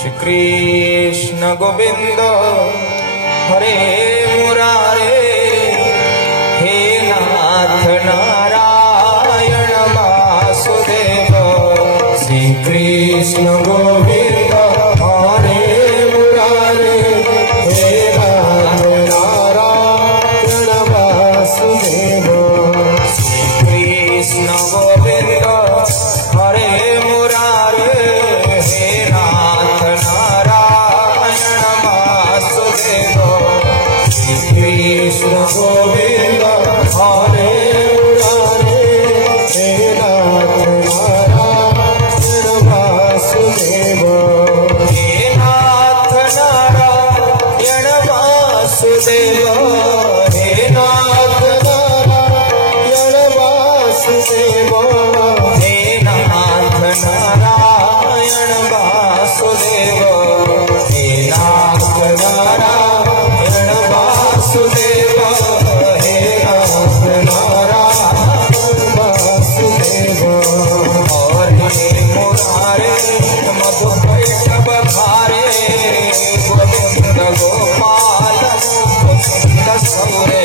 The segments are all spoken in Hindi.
श्री कृष्ण गोविंद हरे मुरारे हे नाथ नारायण वासुदेव श्री कृष्ण गोविंद हरे मुरारे हे नाथ नारायण वासुदेव श्री कृष्ण गोविंद हरे मुरारे हे नाथ नारायण वासुदेव श्री कृष्ण गोविंद हरे मुरारे हे नाथ नारायण वासुदेव हे नाथ नारायण वासुदेव हे नाथ नारायण वासुदेव हे नाथ नारायण वासुदेव हे नाथ नारायण वासुदेव हे नाथ नारायण वासुदेव और हे मुरारे मधुकैटभ धारे गोविंद गोपाल मुकुंद सौरे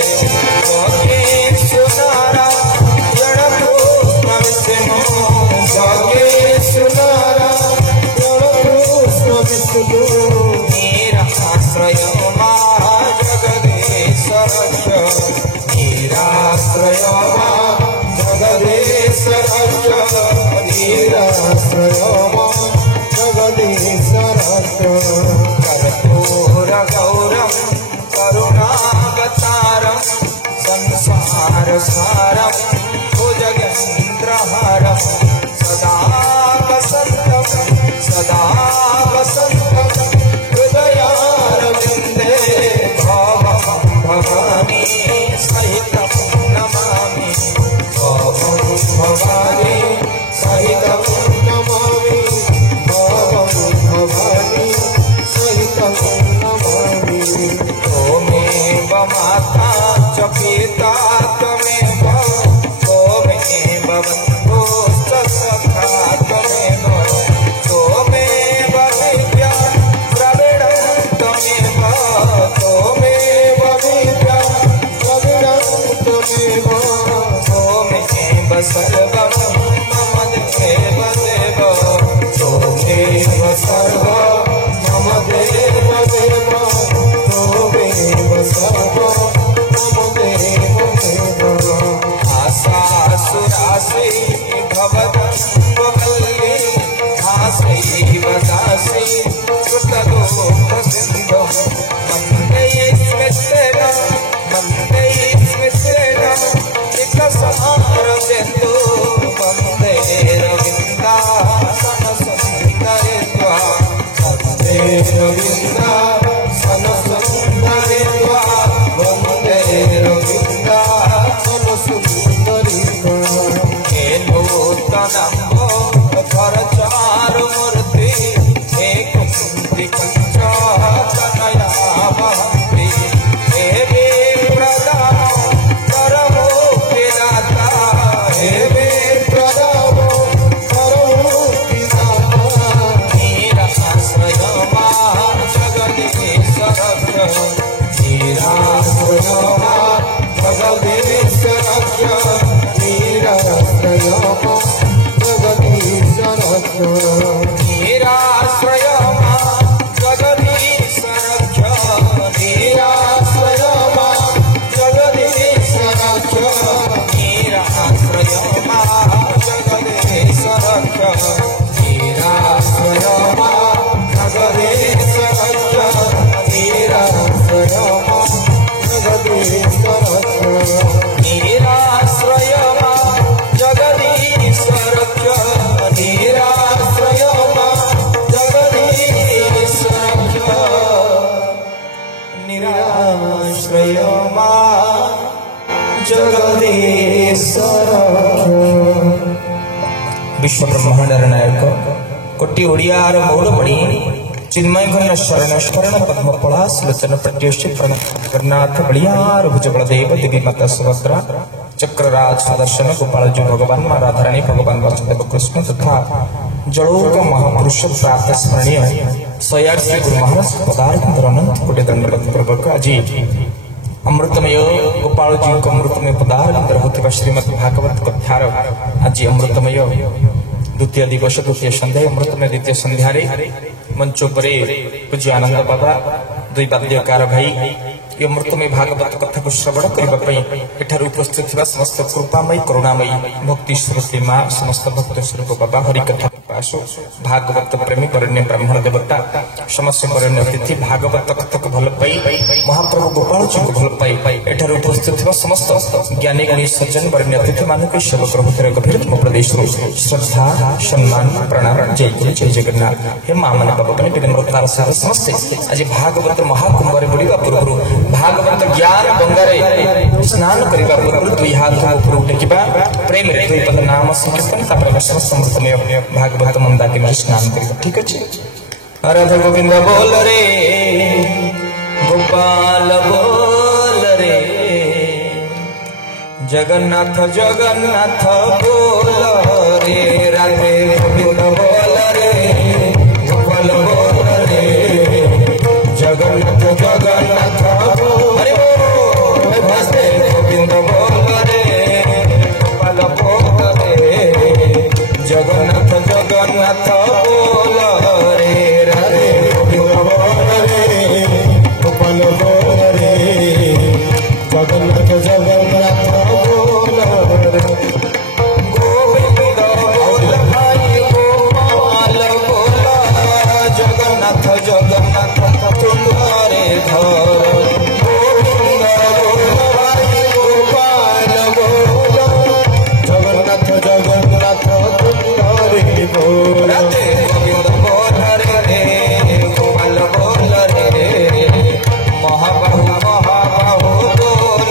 योगेश नारायण कृष्ण विष्णु योगेश नारायण कृष्ण विष्णु नीराश्रय मा जगदीश रक्ष नीराश्रय मा जगदीश रक्ष नीराश्रय मा जगदीश रक्ष कर्पूर गौरम करुणावतारम संसार सारम भुजगेन्द्रहारम सदा वसंतम हृदयारविंदे भवं भवानी सहितं नमामि भवं भवानी सहितं नमामि भवं भवानी सहितं नमामि त्वमेव माता च पिता त्वमेव त्वमेव बन्धुश्च सखा त्वमेव त्वमेव विद्या द्रविडं त्वमेव त्वमेव विद्या द्रविडं त्वमेव त्वमेव सर्वं मम देव देव त्वमेव सर्वं मम देव देव त्वमेव सर्वं मम देव देव आशासुरासै भवदम्बवल्ली दासैव दासी कृतदोषसिन्धो वन्दे स्मितेन विकसमारसेतु वन्दे रविन्दासनसुन्दरित्वा वन्दे रविन्दासनसुन्दरित्वा वन्दे रविन्दासनसुन्दरित्वा हे नूतनम्भो धरचारुमूर्ति हे कुन्ति कञ्चनया महन्ति हे विप्रदाम करमुक्तिदाता हे विप्रदाम करमुक्तिदाता नीराश्रय मा जगदीश रक्ष नीराश्रय मा जगदीश रक्ष नीराश्रय मा जगदीश रक्ष नीराश्रय मा जगदीश रक्ष नीराश्रय मा जगदीश रक्ष नीराश्रय मा जगदीश रक्ष नीराश्रय मा जगदीश रक्ष नीराश्रय मा जगदीश रक्ष नीराश्रय मा जगदीश रक्ष नीराश्रय मा जगदीश रक्ष निराश्रय मा जगदीश रक्ष। विश्व ब्रह्मांडर नायक कोटि ओडियार मौलमणि चिन्मय घन शरण शरण पद्म पलाश लोचन प्रत्युष्टि प्रणनाथ बलियार भुज बलदेव देवी माता सुभद्रा चक्रराज सुदर्शन गोपाल जी भगवान मां राधारानी भगवान वासुदेव कृष्ण तथा जड़ों का महापुरुष प्राप्त स्मरणीय सयार श्री गुरु महाराज पदार्थ अनंत कोटि दंडवत पूर्वक आज अमृतमय गोपाल जी को अमृतमय पदार्थ होता श्रीमद भागवत कथार आज अमृतमय द्वितीय दिवस द्वितीय संध्या अमृतमय द्वितीय संध्यारे मंचो पर पूज्य आनंद बाबा दुई वाद्यकार भाई ये अमृतमय भागवत कथा को श्रवण करने उपस्थित समस्त कृपामयी करुणामयी भक्ति श्रुति माँ समस्त भक्त स्वरूप बाबा हरिकथा पाशु भागवत प्रेमी वरण्य ब्राह्मण देवता समस्त वरण्य अतिथि भागवत कथा को भल पाई महाप्रभु गोपाल जी को भल पाई एठार उपस्थित समस्त ज्ञानी गणी सज्जन वरण्य अतिथि मानक सेवक हृदय गभीर प्रदेश श्रद्धा सम्मान प्रणाम जय गुरु जय जगन्नाथ हे माँ मन बाबा विनम्रतार सह समस्ते आज भागवत महाकुंभ बुड़वा पूर्व भागवत ज्ञान गंगारे स्नान करने पूर्व दुई हाथ ऊपर टेकिबा प्रेम दुई पद नाम संकीर्तन समृद्धमय भागवत मंदाकिनी में स्नान करबा ठीक अछि। राधा गोविंद बोल रे गोपाल बोल रे जगन्नाथ जगन्नाथ बोल रे राधे गोविंद बोल रे गोपाल बोल रे जगन्नाथ जगन्नाथ हरि बोल राधे गोविंद बोल रे गोपाल बोल रे जगन्नाथ जगन्नाथ बोल रे राधे गोविंद बोल रे गोपाल बोल रे जगन्नाथ जगन्नाथ बोल रे गोविंद बोल भाई गोपाल बोल जगन्नाथ जगन्नाथ तुम्हारे घर गोविंद बोल भाई गोपाल बोल जगन्नाथ जगन्नाथ तुम्हारे बोल राधे गोविंद बोल रे गोपाल बोल रे महाबाहु महाबाहु बोल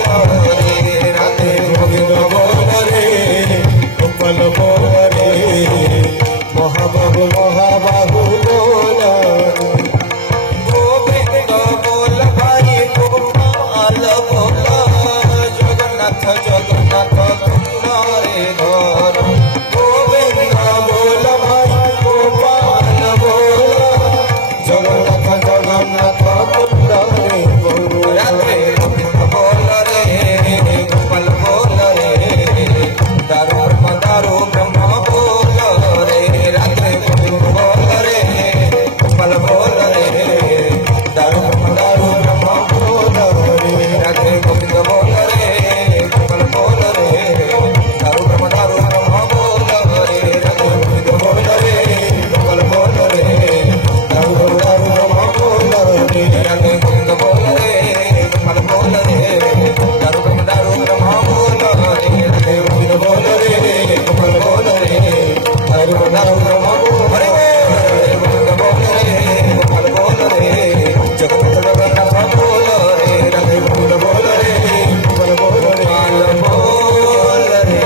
रे राधे गोविंद बोल रे गोपाल बोल रे महाबाहु महाबाहु बोल गोविंद बोल भाई गोपाल बोल जगन्नाथ जगन्नाथ तुम्हारे घर गोविंद बोल भाई गोपाल बोल जगन्नाथ जगन्नाथ तुम्हारे घर राधे गोविंद बोल रे गोपाल बोल रे दारू ब्रह्म बोल रे राधे गोविंद बोल रे गोपाल बोल रे दारू ब्रह्म बोल रे राधे गोविंद बोल रे गोपाल बोल रे दारू ब्रह्म बोल रे राधे गोविंद बोल रे गोपाल बोल रे दारू ब्रह्म बोल रे राधे गोविंद बोल रे गोपाल बोल रे दारू ब्रह्म बोल रे राधे गोविंद बोल रे गोपाल बोल रे दारू ब्रह्म बोल रे गोविंद बोल रे गोपाल बोल रे जगन्नाथ जगन्नाथ बोल रे राधे गोविंद बोल रे गोपाल बोल रे बोल रे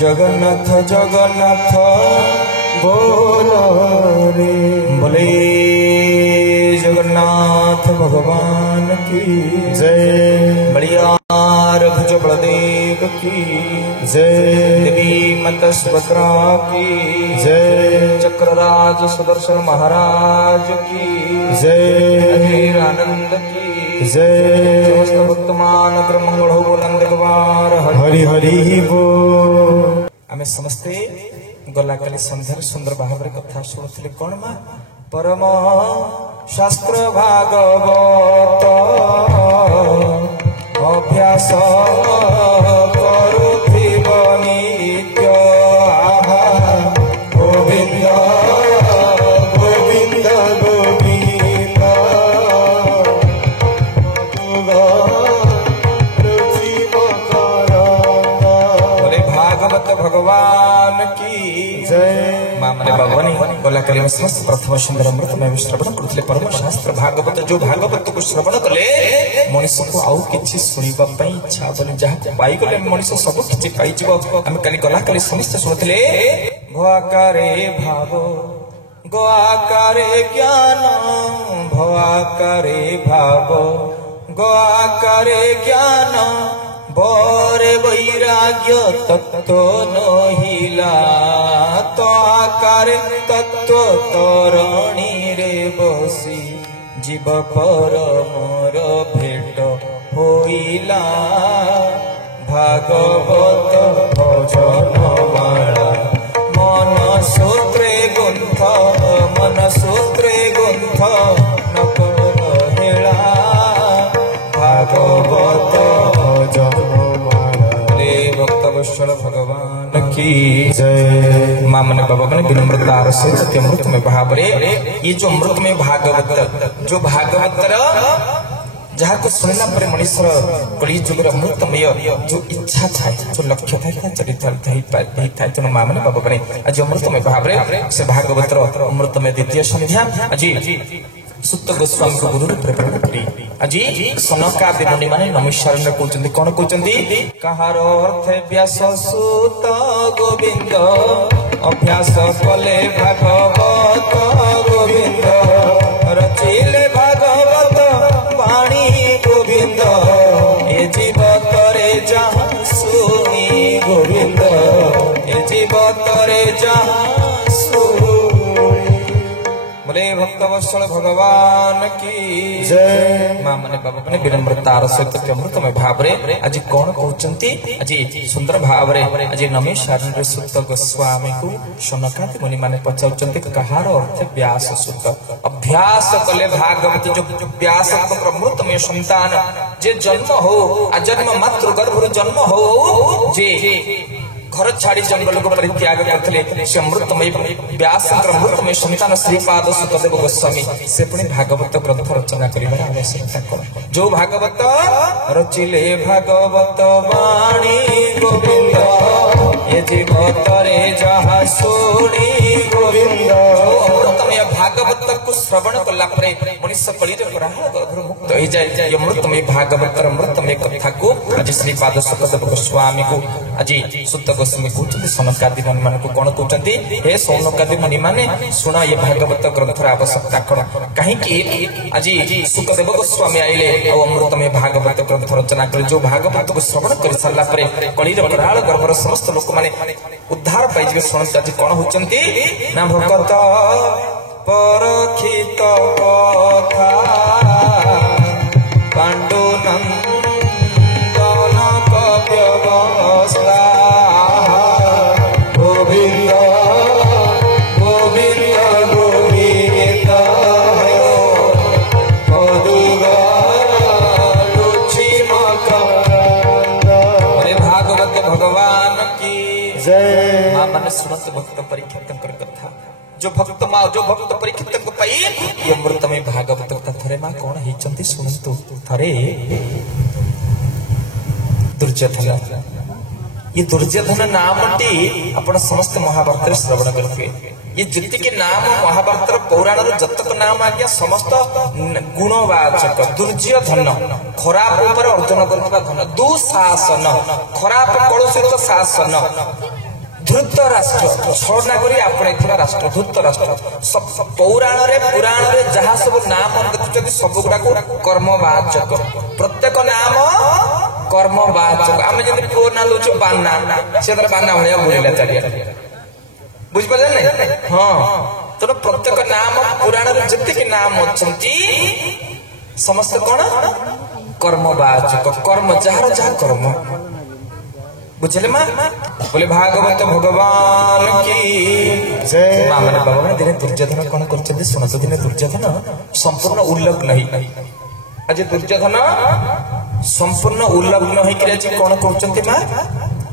जगन्नाथ जगन्नाथ बोल रे बोले जगन्नाथ भगवान की जय बड़ियार भुज बलदेव की जय देवी माता सुभद्रा की जय चक्रराज सुदर्शन महाराज की जय अधीर आनंद की जय समस्त भक्तमान मंगल हो बोलंद गवार हरि हरि बोल आमे समस्ते गला काली संध्यार सुंदर भाव कथा शुणुले कौन माँ परम शास्त्र भागवत अभ्यास करुथिब नित्य आहा गोविंद गोविंद गोविंद बोले भागवत भगवान की जय माँ मने भगवानी गला काली समस्त प्रथम सुंदर अमृत में श्रवण करते परम शास्त्र भागवत जो भागवत को श्रवण कले मनीष को आउ किछि सुनिबा पई इच्छा बने जहा पाई गले मनीष सब किछि पाई जिवो हम काली गला काली समस्त सुनथिले भो आकारे भाव गो आकारे ज्ञान भो आकारे भाव गो आकारे ज्ञान ପରେ ବୈରାଗ୍ୟ ତତ୍ତ୍ୱ ନହିଲା ତ ଆକାରେ ତତ୍ତ୍ୱ ତରଣୀରେ ବସି জীব পরমর ভেট হইলা ভাগবত ভজন মালা মন সূত্রে গুন্থ মন সূত্রে গুন্থ নকর হেলা ভাগবত ভজন মালা ভক্ত বৎসল भगवान की जय। मां मन बाबा ने विनम्रता सहित अमृत में भावरे ये जो अमृत में भागवत जो भागवतर जहाँ को सुनला पर मनुष्य कली जुगर अमृतमय जो इच्छा था जो लक्ष्य था चरित्र था तो मां मन बाबा ने आज अमृत में भावरे से भागवतर अमृत में द्वितीय संध्या आज सुत गोस्वामी को गुरु प्रेरणा करी आज सनकादि मुनि माने नमस्कार कहते कौन कहते कहार अर्थ व्यास सुत गोविंद अभ्यास कले भागवत गोविंद रचिले भागवत वाणी गोविंद ए जीवतरे जहाँ सुनी गोविंद ए जीवतरे जहाँ बोले भक्त वत्सल भगवान की जय। मां मन बाबा ने विनम्रतार सहित अमृत में भावरे आज कौन कहते आज सुंदर भावरे आज नमेशारण्य सुत गोस्वामी को सनकादि मुनि माने पचाउचंती कहार अर्थ व्यास सुत अभ्यास कले भागवत जो व्यास अमृत में संतान जे जन्म हो अजन्म मातृ गर्भ जन्म हो जे घर छाड़ी जंगल को परित्याग करते से अमृतमय व्यास अमृतमय संतान श्रीपाद सुतदेव गोस्वामी से पुणी भागवत ग्रंथ रचना करिवार आवश्यकता कौन जो भागवत रचिले भागवत वाणी गोविंद ये जीवतरे जहाँ सुनी गोविंद अमृतमय भागवत को श्रवण कला परे मनुष्य कलिर ग्रहण मुक्त हो जाए अमृतमय भागवत अमृतमय कथा को आज श्रीपाद सुतदेव गोस्वामी को आज सुत गोस्वामी कहते सनकादि मुनि मान कौन कहते हे सौनकादि मुनि माने शुण ये भागवत ग्रंथर आवश्यकता कौन कहीं आज सुखदेव गोस्वामी आइले अमृतमय भागवत ग्रंथ रचना कर जो भागवत को श्रवण कर सारा कलिर कराल गर्भर समस्त लोक माने उद्धार पाइबे शुणते आज कौन होचंती ना भगत परखित कथा पांडु नंदन कव्यवस्था सुनत भक्त परीक्षित कथा जो भक्त माँ जो भक्त परीक्षित को पाई ये अमृत में भागवत कथा थरे माँ कौन हिचंती सुनंतु थरे दुर्योधन ये दुर्योधन नामटी आपण समस्त महाभारत श्रवण करते ये जिति के नाम महाभारत पौराण जतक नाम आज्ञा समस्त गुणवाचक दुर्योधन खराब ऊपर अर्जन करथिबा धन दुशासन खराब कलुषित शासन धृत राष्ट्र छलना करी आपणे राष्ट्र धृत राष्ट्र पौराण रे पुराण रे जहाँ सब नाम देखुଛନ୍ତି सब गुड़ा को कर्मवाचक प्रत्येक नाम कर्मवाचक आमे जदि पुओ ना लुचो बाना से तर बाना भलिया बोलिला चालिया बुझ पले नै हां तो प्रत्येक नाम पुराण रे जति नाम अछंती समस्त कोन कर्मवाचक कर्म जहार जहार कर्म बुझले मां बोले भागवत भगवान की जय। मां माने बाबा ने दिने दुर्योधन कोन करछथि सुनत दिने दुर्योधन संपूर्ण उल्लग्न नहीं आज दुर्योधन संपूर्ण उल्लग्न होई कि आज कोन करछथि मां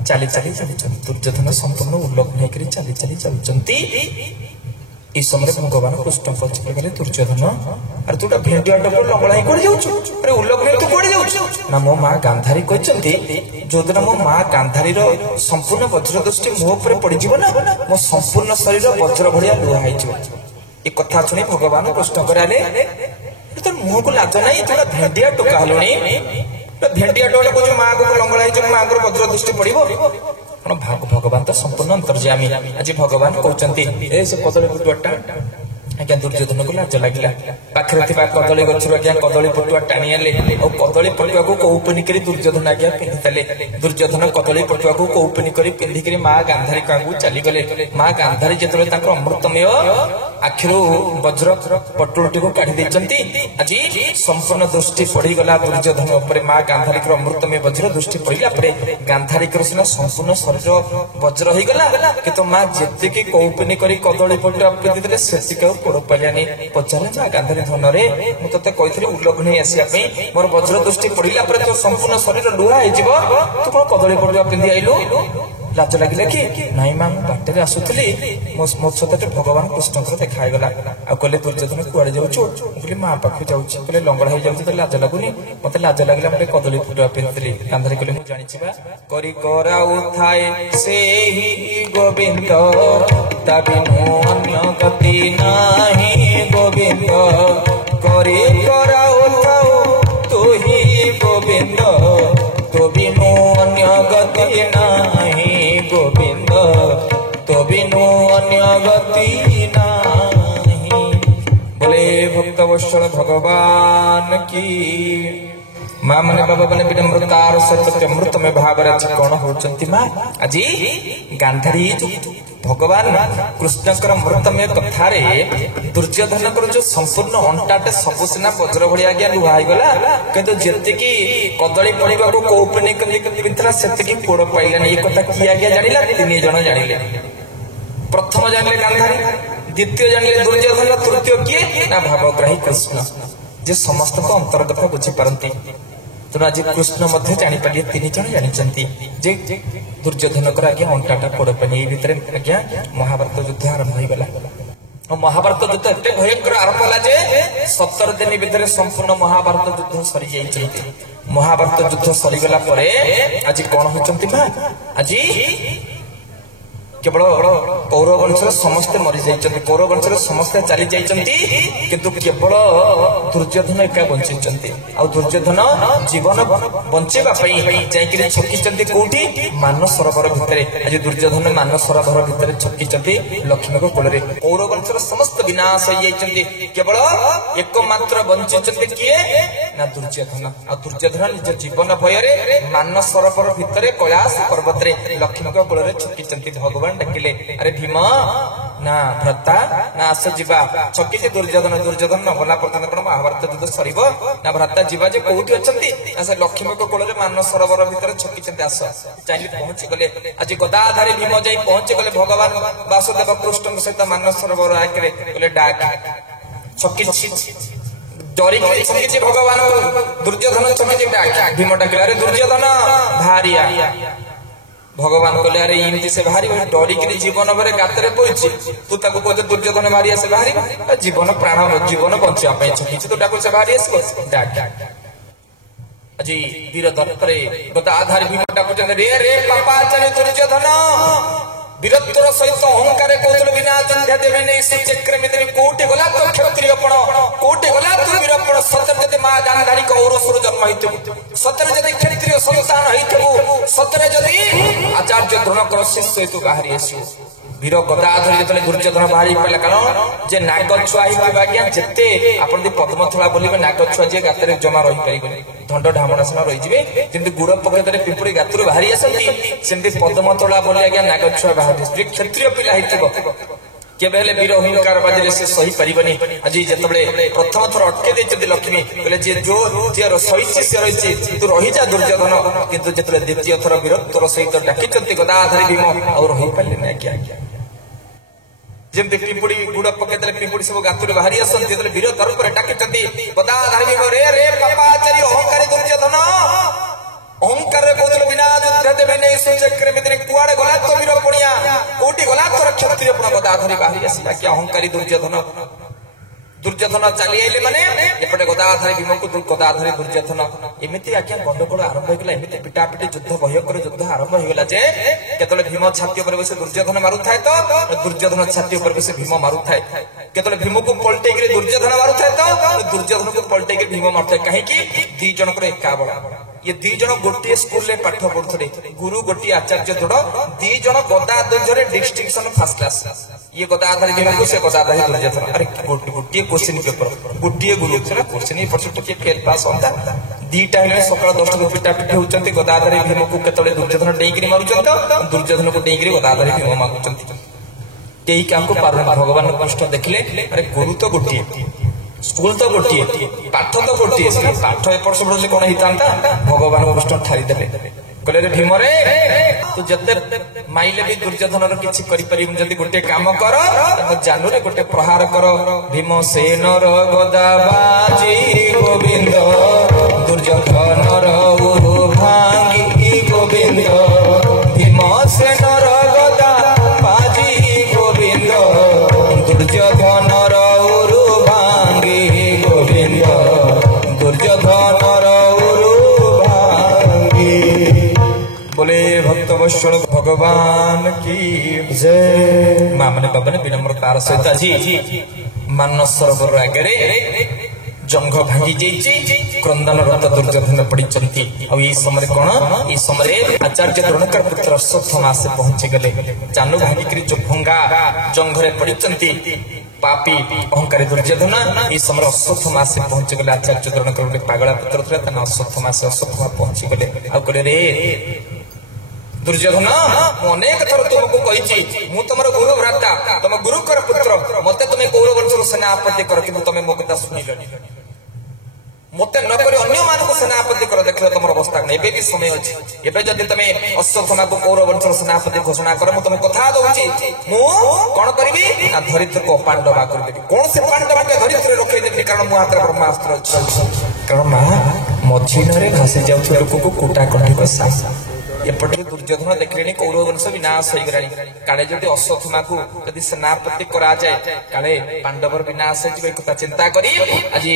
चाली चाली चलछथि दुर्योधन संपूर्ण उल्लग्न होई कि चाली चाली चलछथि ई समय भगवान कृष्ण पछे गले दुर्योधन अरे तूटा भेंडिया टको लंगळाई कोड जाउछु अरे उल्लग्न तू कोड जाउछु ना मो मां गांधारी कहचंती जोदन मो मां गांधारी रो संपूर्ण वज्र दृष्टि मुह पर पड़ी जीव ना मो संपूर्ण शरीर वज्र भलिया लुहा होई जीव ए कथा सुनी भगवान कृष्ण कराले तो मुह को लाज नाही तोला भेंडिया टोका हलोनी तो भेंडिया टोला को जो मां को लंगळाई जो मां को वज्र दृष्टि पड़िबो भगवान तो संपूर्ण अंतर्यामी आज भगवान कहते ए से पदरे बुटटा आज्ञा दुर्योधन को लाज लगे पाखे कदली गचर आज्ञा कदली पटुआ टाणी आले और कदली पटुआ को कौपनी कर दुर्योधन आज्ञा पिंधिले दुर्योधन कदली पटुआ को कौपनी कर पिंधिक माँ गांधारी आगू चलीगले माँ गांधारी जो अमृतमय आखिर वज्र पटुटी को काढ़ी आज संपूर्ण दृष्टि पड़गला दुर्योधन उपर माँ गांधारी अमृतमय वज्र दृष्टि पड़ा गांधारी सिना संपूर्ण शरीर वज्र हो गला कि माँ जी कौपनी कर कदली पटुआ पिंधि से पड़ पानी पचारे माँ गांधारी धन मुझे कही उल्लघन आसपी मोर वज्र दृष्टि पड़ा तो संपूर्ण शरीर लुहा हो तू कौन कदली पटुआ पिंधि आईलु लाज लगे कि नाई माँ बाटर आसुली मो सहित भगवान कृष्ण देखागला आले दुर्योधन कुआड़े जाऊँ कहली माँ पाख जाऊँगी कहले लंगड़ा हो जाऊँ लाज लगुनि मत लाज लगे मुझे कदली पटुआ पिंधि गांधारी कहले मुझे जानी करी कराऊ थाए से ही गोविंद अन्य गति नाही गोविंद करी कराऊ थाऊ तू ही गोविंद तो बिनु अन्य गति नाही गोविंद तो बिनु अन्य गति नाही बोले भक्त वत्सल भगवान की माँ मैंने बाबा मैंने विनम्रतार सहित अमृत में भाव कौन होती माँ आज गांधारी भगवान कृष्ण अमृतमय कथार दुर्योधन जो संपूर्ण अंटाटे सब सीना वज्र भाई आज्ञा लुहाईगला किंतु जी कदली पड़ा को कौपनी पिंधला से पोड़ पाइलानी ये कथा किए आज्ञा जानिला तीन जन जानिले प्रथम जानिले गांधारी द्वितीय जानिले दुर्योधन तृतीय किए ना भावग्राही कृष्ण जे समस्त को अंतर्गत बुझी पारती तेणु आज कृष्ण जापारे तीन जन जानी जे दुर्योधन आज्ञा अंटाटा पोड़ पानी भितर आज्ञा महाभारत युद्ध आरंभ होगला और महाभारत युद्ध एत भयंकर आरंभ है जे 17 दिन भितर संपूर्ण महाभारत युद्ध सरी जाइए महाभारत युद्ध सरीगला आज कौन होती ना आज केवल कौरव वंशर समस्ते मरी जाइए कौरव वंशर समस्ते चली जाइए किंतु केवल दुर्योधन एका बंची आ दुर्योधन जीवन बंचाई जाकि छकी कौटी मान सरोवर भितर आज दुर्योधन मान सरोवर भितर छकी लक्ष्मी को कूल कौरव वंशर समस्त विनाश हो जाइए केवल एकमात्र बंची किए ना दुर्योधन आ दुर्योधन निज जीवन भय मान सरोवर भितर कैलाश पर्वत लक्ष्मी को कूल छकी भगवान डाकिले अरे भीम ना भ्रता ना आस जीवा छकी दुर्योधन दुर्योधन न गला पर्यंत कौन महाभारत युद्ध सरब ना भ्रता जीवा जे कौटी अच्छा लक्ष्मी को कूल मान सरोवर भितर छकी आस चाहिए पहुंची गले आज गदाधारी भीम जाई पहुंची गले भगवान वासुदेव कृष्ण सहित मान सरोवर आगे बोले डाक छकी डरी छकी भगवान दुर्योधन छकी डाक भीम डाकिले अरे दुर्योधन भारिया भगवान कहले अरे इमती से बाहरी डरिक जीवन भर गाତରେ पड़ी तू ताको कहते दुर्योधन बाहरी आसे बाहरी जीवन प्राण जीवन बचाई छकी तो डाक से बाहरी आस डाक आज वीर दत्त गदाधारी भीम डाक रे रे पापाचार्य दुर्योधन वीरत्वर सहित अहंकार कौशल बिना चिंता देवे नहीं से चक्र में कोटे गला तो क्षत्रिय पण कोटे गला तो वीरपण सतर जदि मां गांधारी को औरसुर जन्म हितु सतर जदि क्षत्रिय संतान हितु सतर जदि आचार्य द्रोणकर शिष्य हितु बाहरी आसु वीर गदाधर जो दुर्योधन बाहरी पड़ा कारण जे नाग छुआ आज्ञा जिते आपन पद्मथला बोलिबे नाग छुआ जे गाତରେ जमा रही पारिबे दंड ढामनासन रही किंतु गुड़ पकड़ पिंपुड़ी गातुर बाहरी आसती सेमती पद्मथला बोली आज्ञा नाग छुआ बाहरी क्षत्रिय पिला हितबो केबे हेले वीर अहंकार बाजी से सही पारिबनी आज जेतबेले प्रथम थर अटके देचति लक्ष्मी बोले जे जो जे सही से रही तू रही जा दुर्योधन किंतु जेतबेले द्वितीय थर वीरत्वर सहित डाकिचंती गदाधारी भीम और रही पाले ना आज्ञा जमती पिंपुड़ी गुड़ पकड़ पिंपुड़ी सब गातुर बाहरी आसती वीर तरफ डाकिचंती गदाधारी भीम रे रे पापाचारी अहंकारी दुर्योधन अहंकार कौशल बिना युद्ध देवे नहीं से चक्र में कुआड़े गला तो वीर पड़िया कोटी गला तो क्षत्रिय पण गदाधरी बाहरी आसिला कि अहंकारी दुर्योधन दुर्योधन चली आइले माने एपटे गदाधरी भीम को गदाधरी दुर्योधन एमिति आज्ञा गंडगोल आरंभ होगला एमिति पिटापिटी युद्ध भयंकर युद्ध आरंभ होगला जे केतले भीम छाती ऊपर बसे दुर्योधन मारू थाए तो दुर्योधन छाती ऊपर बसे भीम मारू थाए केतले भीम को पलटे के दुर्योधन मारू थाए तो दुर्योधन को पलटे के भीम मारू थाए काहे कि दी जन को एका बड़ा ये दी जन गोटे स्कूल रे पाठ पढ़ुले गुरु गोटे आचार्य जोड़ दी जन गदाध्वज डिस्ट्रिक्शन फर्स्ट क्लास ये गदाधारी भीम को से गदाधारी दुर्योधन अरे गोटे क्वेश्चन पेपर गोटे गुरु क्वेश्चन टे फेल पास होता दीटा सकाल 10 टा पिटापिटी होती गदाधारी भीम को केतले दुर्योधन डेईकरी मारुचंत दुर्योधन को डेईकरी गदाधारी भीम मागुचंत कई क्या पार भगवान कष्ट देखले अरे गुरु तो गोटे स्कूल तो गोटे पाठ तो गोटे पाठ एपट सेपट कौन होता भगवान कृष्ण ठारिदेले कहले रे भीम रे तू जते माइले भी दुर्योधन किछि करि परिबु जदी गोटे काम कर जानू रे गोटे प्रहार कर भीम सेन र गदा बाजी गोविंद दुर्योधन र उरु भांगी गोविंद भीम सेन र गदा बाजी गोविंद दुर्योधन र उरु भांगी गोविंद दुर्योधन र उरु भांगी बोले भक्त वत्सल भगवान की जय। मां मैंने बाबा ने विनम्रतार सहित आज मानस सरोवर आगे जंघ भांगी जाइए क्रंदन रत दुर्योधन पड़ती आई समय कौन ये समय आचार्य द्रोणकर पुत्र अश्वत्थामा से पहुंची गले जानू भांगिक जो भंगा जंघरे पड़ती पापी अहंकारी दुर्योधन ये समय अश्वत्थामा से पहुंची गले आचार्य द्रोणकर गोटे पागला पुत्र था अश्वत्थामा से अश्वत्थामा पहुंची गले आ कहले रे दुर्योधन अनेक थर तुमको कही मु तुम गुरु भ्राता तुम गुरुकर पुत्र मत तुम्हें कौरव वंशर सेनापति कर कि तुम मो कथा शुणिल मत नक अन्य मानक सेनापति कर देख तुम अवस्था एवं भी समय अच्छी एवं जब तुम अश्वत्थामा को कौरव वंशर सेनापति घोषणा कर तुम कथा दूची मु कौन करी ना धरित्र को पांडवा करदेवी कौन से पांडवा के धरित्र रखी कारण मो हाथ ब्रह्मास्त्र अच्छी कारण माँ मझीन भासी जाऊे लोक को कुटा कंठी सास एपटे दुर्योधन देखले कौरव वंश विनाश हो गलानी काले जदि अश्वत्थामा को यदि सेनापति करा जाए काले पांडवर विनाश हो कथा चिंता करी आज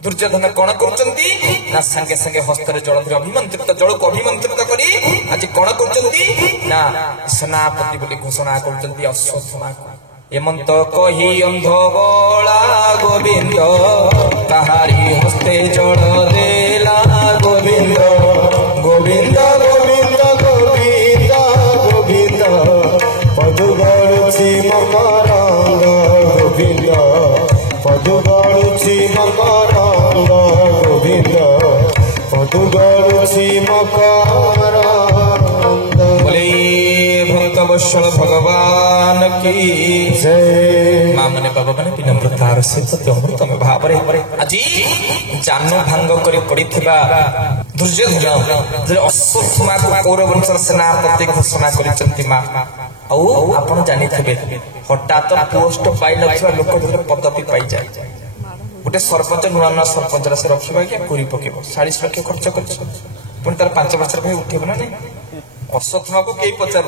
दुर्योधन कौन करचंती ना संगे संगे हस्तर जल अभिमंत्रित जल को अभिमंत्रित करी आज कौन करचंती ना सेनापति बोली घोषणा करचंती अश्वत्थामा को एमंत कही अंध बला गोविंद ताहारी हस्ते जल देला गोविंद गोविंद गोविंद गोविंद गोविंद पदुगरुचि मकरंद गोविंद पदुगरुचि मकरंद गोविंद पदुगरुचि मकरंद बोले भक्त वत्सल भगवान की जय। मां मने बाबा मने विनम्रतार सहित अमृतम भाव आज जानु भांग कर पड़िथिबा दुर्योधन अश्वत्थामा को कौरव वंशर सेनापति घोषणा करिसंती मां आउ आपण जानिथिबे हठात पोस्ट पाइ नथिबा लोक पदवी पाइ जाय गोटे सरपंच नुआ नुआ सरपंच से रखिबा कि पूरी पकेबो 40 लाख खर्च कर पुन तार 5 वर्ष पे उठेबो ना नहीं अश्वत्थामा को केई पचार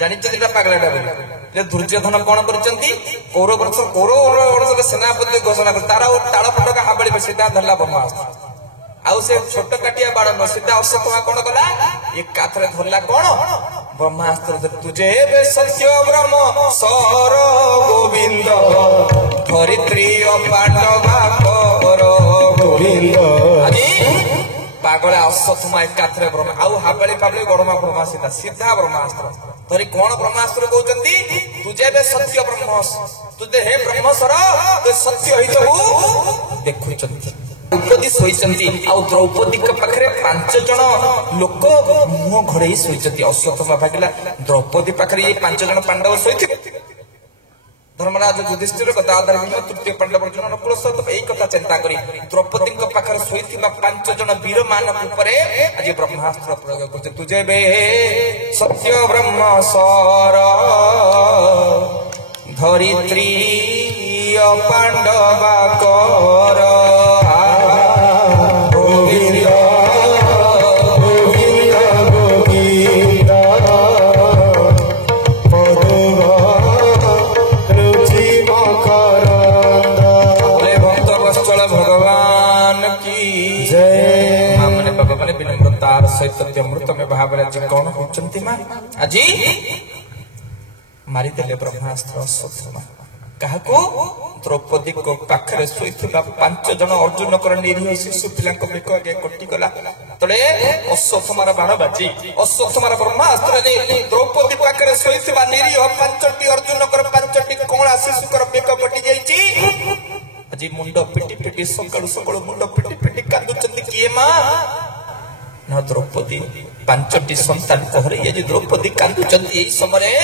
जानिछे पागलाटा बोली दुर्योधन कौन करचंती कौरव वंश सेनापति घोषणा कर तारा ताल फटका हाबड़ी सीधा धरला ब्रह्मास्त्र आउ से छोट काटिया बाड़ सीधा अश्वत्थामा कौन कला एकाथरे धरला कौन ब्रह्मास्त्र तुझे सत्य ब्रह्म सर गोविंद धरित्री पांडवा कर गोविंद पागला अश्वत्थामा एकाथरे ब्रह्म आउ हाबड़ी पाबड़ी गरमा ब्रह्मा सीधा ब्रह्मास्त्र धरी कौन ब्रह्मास्त्र कहते तुझे बे सत्य ब्रह्म तुझे हे ब्रह्म सर तु सत्य देखु द्रौपदी शोईचंती आउ द्रौपदी के पाखरे 5 जन लोक मुह घड़े शोईचंती अश्वत्थामा भागिला द्रौपदी पाखरे ये 5 जन पांडव शोईथिबे धर्मराज युधिष्ठिर गदाधर तृतीय पांडव अर्जुन नकुल सहित यही कथा चिंता करी द्रौपदी पाखरे शोईथिबा 5 जन वीर मानक ऊपर आज ब्रह्मास्त्र प्रयोग करते तुझे बे सत्य ब्रह्म सर धरित्री पांडवा कर गोविंद गोविंद गोविंद पदुगरुचि मकरंद बोले भक्त वत्सल भगवान की जय। मां मने बाबा मने विनम्रतार सहित अमृत में भाव आज कौन होचंती मां आज मारी देले ब्रह्मास्त्र अश्वत्थामा काहाको द्रौपदी को पाखरे शोइथिबा 5 जन अर्जुन कर निरीह शिशु पिलांक बेक आगे कटिगला तले अश्वत्थामार बाण बाजी अश्वत्थामार ब्रह्मास्त्र ने द्रौपदी पाखरे शोइथिबा निरीह 5टी अर्जुन कर 5टी कोणा शिशु कर बेक कटि जाईची अजी मुंड पिटी पिटी सकाळु सकाळु मुंड पिटी पिटी कांदुचंती किए मां ना द्रौपदी 5टी संतान कहरे ये द्रौपदी कांदुचंती एई समय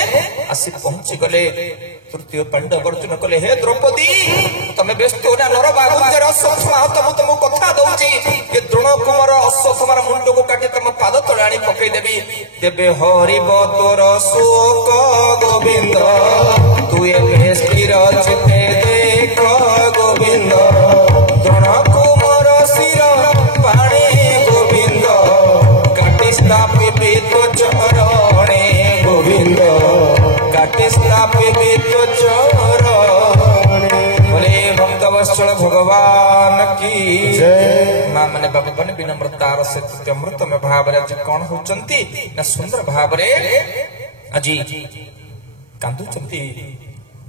आसी पहुंची गले तृतीय पांडव अर्जुन कले हे द्रौपदी तमे व्यस्त हो ना नर बाबुंजर अश्वत्थामा तुमको कथा दउची ये द्रोण कुमार अश्वत्थामार मुंड को काटी तम पाद तळे आनी पकई देबी देबे हरिब तोर शोक गोविंद तू ए स्थिर चिते देख गोविंद द्रोण कुमार शिर पाणी गोविंद काटी स्थापिबे तो चरणे गोविंद काटी स्थापिबे तो चरणे बोले भक्तवत्सल भगवान की जय। मां माने बाबा बने विनम्रतार सहित अमृत में भाव रे आज कोन होचंती ना सुंदर भाव रे अजी कांदुचंती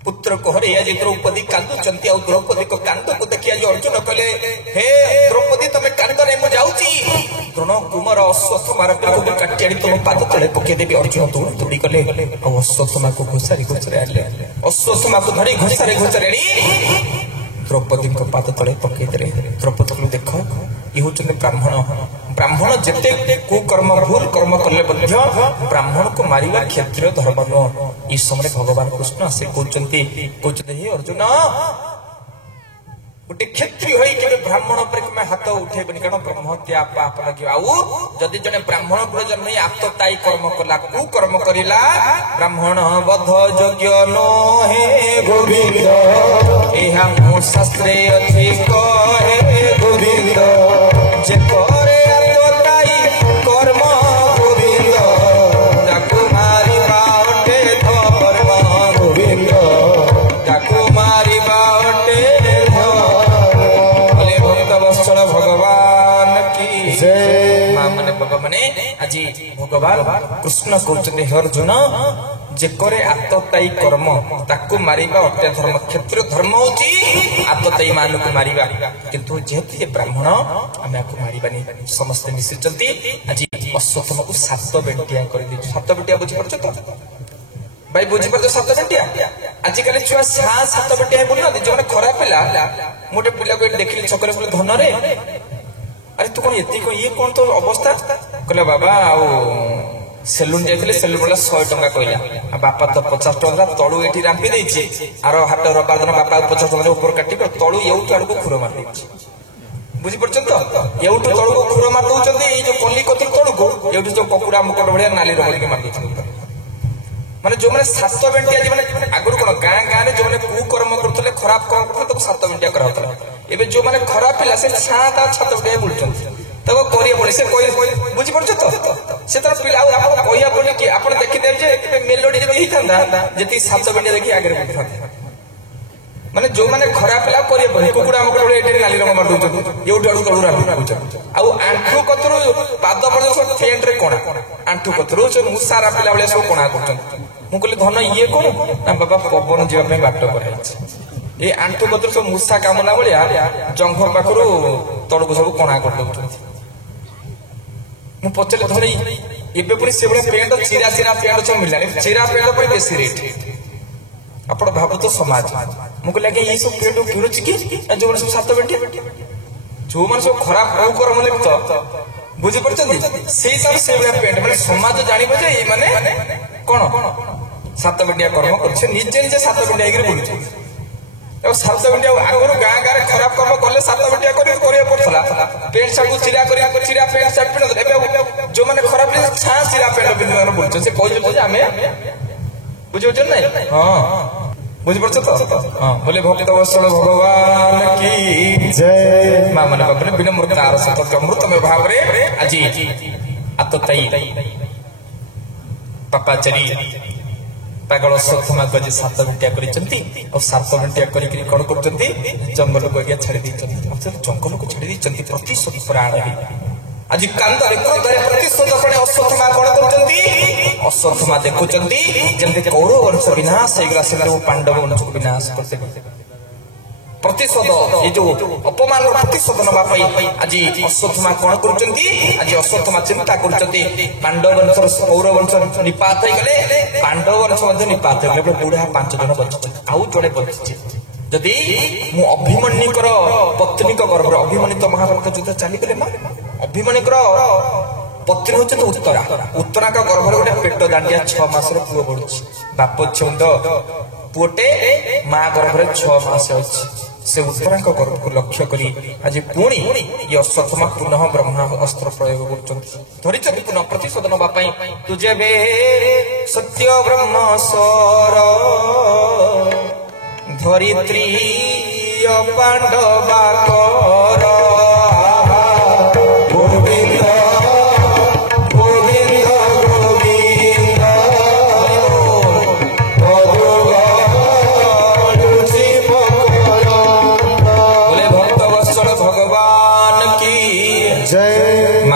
पुत्र कहरे आज द्रौपदी कांदुचंती और द्रौपदी को कांद को देखि आज अर्जुन कहले हे द्रौपदी तमे कांद रे मु जाउची द्रोण कुमार अश्वत्थामार को काटी आनी तुम पाद तले पके देबी अर्जुन दौड़ी दौड़ी गले और अश्वत्थामा को घुसारी घुसारी आले अश्वत्थामा को धरी घुसारी घुसारी आनी द्रौपदी को पाद तले पके दे द्रौपदी को देखो ये होचने ब्राह्मण ब्राह्मण जेते कुकर्म भूल कर्म करले बध्य ब्राह्मण को मारिबा क्षत्रिय धर्म न इस समय भगवान कृष्ण से कहउचंती हे अर्जुन गोटे क्षत्रिय होई के ब्राह्मण पर के हाथ उठेबनी कारण ब्रह्म हत्या पाप लगे आउ जदि जने ब्राह्मण को जन्म आत्मताई कर्म कला कुकर्म करिला ब्राह्मण बध योग्य नो हे गोविंद एहा मो शास्त्रे अछि कहे गोविंद जे करे आत्मताई कर्म गोविंद ताकू मारी बाटे धर्म गोविंद ताकू मारी बाटे भगवान की जय। मां माने बाबा माने आज भगवान कृष्ण कहते हे अर्जुन जे करे आत्मताई कर्म ताकू मारिबा अत्य धर्म क्षेत्र धर्म होची आत्मताई मान को मारिबा किंतु जेते ये ब्राह्मण आमे को मारिबानी समस्त मिसिचंती आज अश्वत्थामा को 7 बेंटिया कर दी 7 बेंटिया बुझी परछ तो भाई बुझी परछ 7 बेंटिया आज काले छुआ 7 बेंटिया बोल ना जो खराब पिला मोटे पिला को देखिले चकरे बोले धन रे अरे तू कोन एती को ये कोन तो अवस्था कहले बाबा आ सेलून जाइले सेलून वाला 100 टका कहला बापा तो 50 टका तळु एठी रांपी देछि आरो हाट रबार दिन बापा 50 टका ऊपर काटी तळु एउट आड़ को खुरो मार देछि बुझी परछन तो एउट तळु को खुरो मार दउचंदी ए जो कल्ली कथि तळु को एउट जो पकुड़ा मुकट भलिया नाली रगड़ के मार देछि माने जो माने 7 बेंटिया जे माने आगुर कोन गां गां रे जो माने कुकर्म करथले खराब काम करथले तो 7 बेंटिया करावथले एबे जो माने खराब पिला से 7 बेंटिया बुलचन तब करिए पड़े से कोई बुझी पड़छ तो से तर पिला आपण कहिया पड़े कि आपण देखि दे जे मेलोडी जे ही थांदा जति 7 बेंटिया देखि आगे बैठा माने जो माने खराब पिला करिए पड़े कुकुडा मकड़ एटे नाली रंग मार दउछ एउट आडू तळु राखि दउछ आ आंठू कतरो पाद पर सब फेंट रे कोना आंठू कतरो से मुसारा पिला बले सब कोना करछन मु कहले धन ये कोन ना बाबा पवन जीवा पे बाट कराइछ ए आंठू कतरो सब मुसा कामना बलिया जंघ पाखरु तळु सब कोना कर दउछ मु पचले धरी एबे पुरी से बले पेंट चिरा चिरा पेंट सब मिला चिरा पेंट पर बेसी रेट आपण भाबु तो समाज मु कहले के ये सब पेंट किनुच की जो मन सब 7 बेंटिया जो मन सब खराब हो कर मले तो बुझी परछन सेही सब से बले पेंट माने समाज जानिबो जे ई माने कोन 7 बेंटिया कर्म करछे निजे निजे 7 बेंटिया गिर बोलछ तो 7 बेंटिया आगरो गां गां रे खराब कर्म करले 7 बेंटिया करे पड़थला पेंट सब चिरा करिया चिरा पेंट सब पेंट एबे जो माने खराब ले छा चिरा पेंट बिंदु बोलछ से कहै हमें बुझो जन नहीं हां बुझ परछ तो हां बोले भक्त वत्सल भगवान की जय। मां माने बाबा ने विनम्रतार सहित अमृत में भाव रे आज आत्मताई पापाचरी पागल अश्वत्थामा को 7 बेंटिया करिसंती और 7 बेंटिया करी कोन करचंती जंगल को गया छाड़ी दीचंती मतलब जंगल को छाड़ी दीचंती प्रतिशोध प्राण आज कांदरे क्रोधरे प्रतिशोध पड़े अश्वत्थामा कोन करचंती अश्वत्थामा देखुचंती जेंते कौरव वंश विनाश हेगला से पांडव वंश विनाश करते प्रतिशोध ये जो अपमान प्रतिशोध नवा आज अश्वत्थामा कौन कर आज अश्वत्थामा चिंता कर पांडव वंश कौरव वंश निपात हो गले पांडव वंश निपात हो गले बुढ़ा 5 जन बची आउ जड़े बची जदि मु अभिमन्युकर पत्नी गर्भ अभिमन्यु तो महाभारत युद्ध चली ना अभिमन्युकर पत्नी होती उत्तरा उत्तरा का गर्भ गोटे पेट दांडिया 6 मास पुओ बढ़ू बाप छुंद पुओटे माँ गर्भ 6 मास अच्छी से उत्तरा गर्भ को लक्ष्य करी आज पुणी ये अश्वत्थामा पुनः ब्रह्मा अस्त्र प्रयोग कर पुनः प्रतिशोध नापी तुझे बे सत्य ब्रह्म सर धरित्री पांडवा कर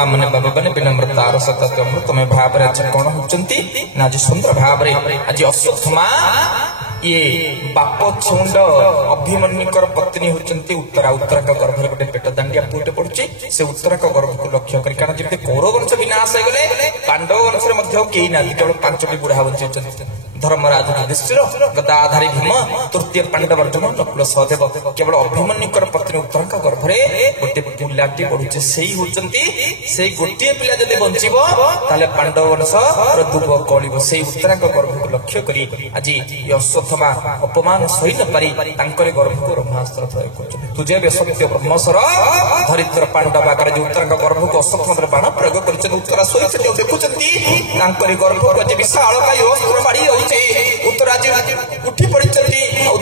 मैंने बाबा बने विनम्रतार सतत अमृतमय भाव आज कौन होती ना आज सुंदर भाव आज अश्वत्थामा ये बाप छुंड अभिमन्युकर पत्नी होती उत्तरा उत्तरा गर्भ गोटे पेट दांडिया पुटे पड़ुची से उत्तरा गर्भ को लक्ष्य कर कारण जब कौरव वंश विनाश हो गले पांडव वंश केही ना केवल 5टी बुढ़ा बची धर्मराज युधिष्ठिर गदाधारी भीम तृतीय पांडव अर्जुन नकुल सहदेव केवल अभिमन्युकर पत्नी उत्तरा गर्भ गोटे पिलाटी बढ़ुचे से गोटे पिला जब बंचब ताले पांडव वंश दुब कलिब से उत्तरा गर्भ को लक्ष्य करी आज अश्वत्थामा अपमान सही न पारी गर्भ को ब्रह्मास्त्र प्रयोग कर तुझे बे सत्य ब्रह्मस्वर धरित्र पांडव आकार जो उत्तरा गर्भ को अश्वत्थामा बाण प्रयोग कर उत्तरा स्वयं देखुं गर्भ को आज विशाल अस्त्र मारी उत्तरा उठी पड़ी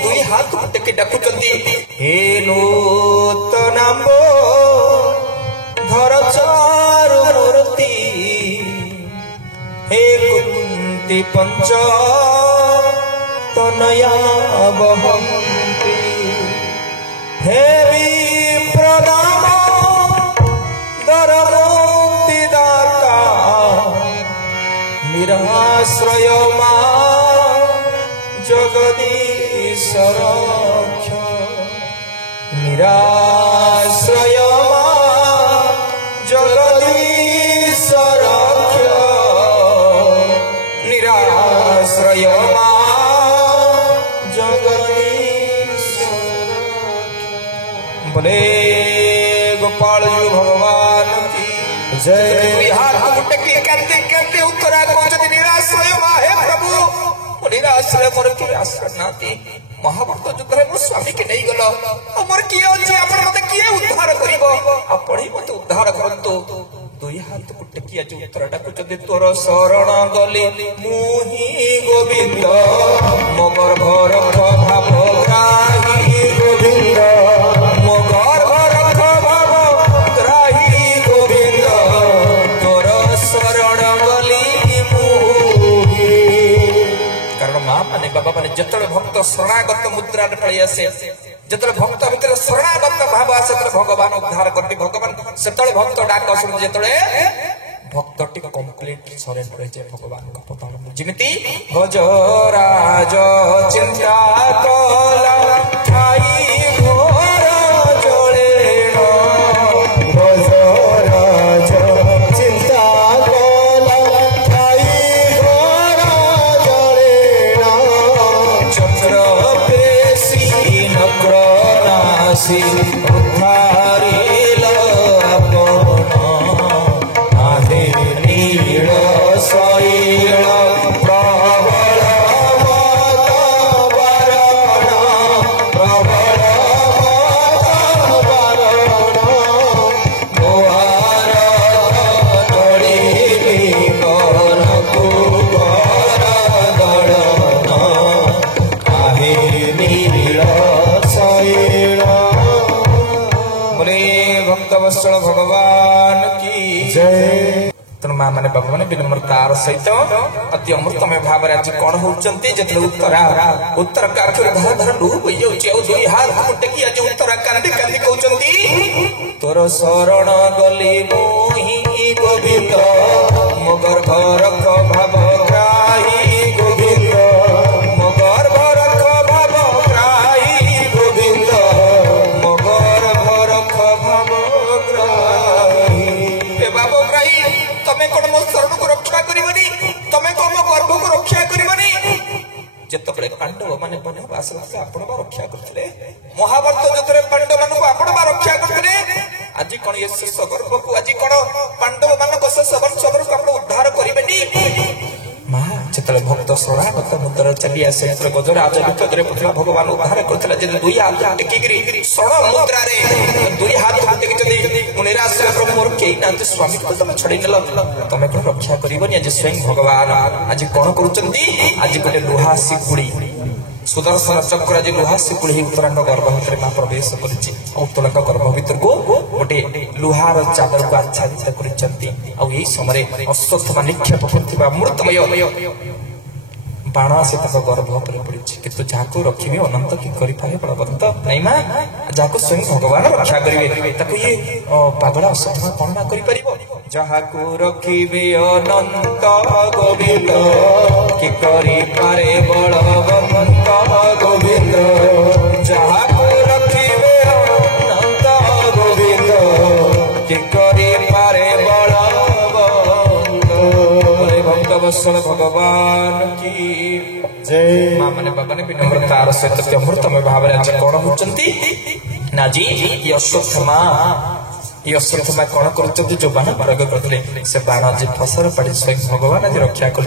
दुई हाथ टेके डाकुंट हे नूतनाम्ब धर चारु मूर्ति हे कुंती पंच तनया बहन्ति हे विप्रनाम दरमुक्ति दाता निराश्रय मा जगदीश रक्ष निराश्रय जगदीश रक्ष निराश्रय जगदीश बोले गोपाल जी भगवान की जय। कहते उत्तरा निराश्रय है प्रभु निराश्रय मोर के आश्रय नाती महाभारत युद्ध मो स्वामी के नहीं गल मोर किए अछि आपण मते किए उद्धार करिवो आपण मते उद्धार करंतो दुई हाथ को टेकिया जो उत्तरटा को जदि तोर शरण गले मुहि गोविंद मोगर घर भाव ग्राही गोविंद मोगर घर भाव ग्राही गोविंद तोर शरण गली माने बाबा माने जतले भक्त शरणागत मुद्रा पड़े आसे जतले भक्त भीतर शरणागत भाव आसे भगवान उद्धार करती भगवान सेतले भक्त डाक सुन जतले भक्तटी कंप्लीट सरेंडर हो जाए भगवान का पद जिमिति भज राज चिंता कला ठाई घोर जले भज राज चिंता कला ठाई घोर जले चक्र पेशी नक्र नासी उद्धारिल अपन आधे नील शैल प्रबल वातावरण प्रबल वातावरण मोहार तोड़ी विकन कुबर गणन आहे नील शैल। बोले भक्तवत्सल भगवान की जय। तेणु माँ मैंने बाबा मैंने विनम्रतार सहित अति अमृतमय भाव आज कौन होती जो उत्तरा उत्तर का धर धर डूब दुई हाथ टेकी आज उत्तरा कांदी कांदी कहते तोर शरण गली मोहि गोविंद मोगर घर भाव ग्राही गोविंद मोगर घर भाव ग्राही गोविंद पांडव माने बनवास आपण रक्षा करते महाभारत युद्ध पांडव मान आपण रक्षा करते आज कौन ये शेष गर्भ को आज कौन पांडव मान शेष वर्ष आप उद्धार करें माँ जिते भक्त शरणागत मुद्रा चली आसे गजराज विपदे पड़ा भगवान उद्धार करता दुई हाथ टेकिकी शरण मुद्रा दुई हाथ टेकी निराश मोर कई ना स्वामी को तुम छड़ी नेल तुम कौन रक्षा करनी आज स्वयं भगवान आज कौन कर आज गोटे लुहा शिकुड़ी सुदर्शन चक्र आज लुहा शिकुड़ी उत्तरांग गर्भ भितर माँ प्रवेश कर गर्भ भर को गोटे लुहार चादर को आच्छादित कर समय अश्वत्थामा निक्षेप कर अमृतमय बाण से गर्भ पर पड़ी किंतु जहाँ रखी अनंत कि करे बलवंत नहीं माँ जहाँ स्वयं भगवान रक्षा करेंगे ये पागला अश्वत्थामा कौन ना कर जहाँ रखिबे अनंत गोविंद कि करि पारे बलवंत गोविंद जहाँ रखिबे अनंत गोविंद कि करि पारे बलवंत भक्त वत्सल भगवान की जय माँ मैंने बाबा ने विनम्रतार सहित अमृतमय भाव आज कौन होती ना जी ये अश्वत्थामा कौन कर जो बाण प्रयोग करते से बाण आज फसर पड़े स्वयं भगवान आज रक्षा कर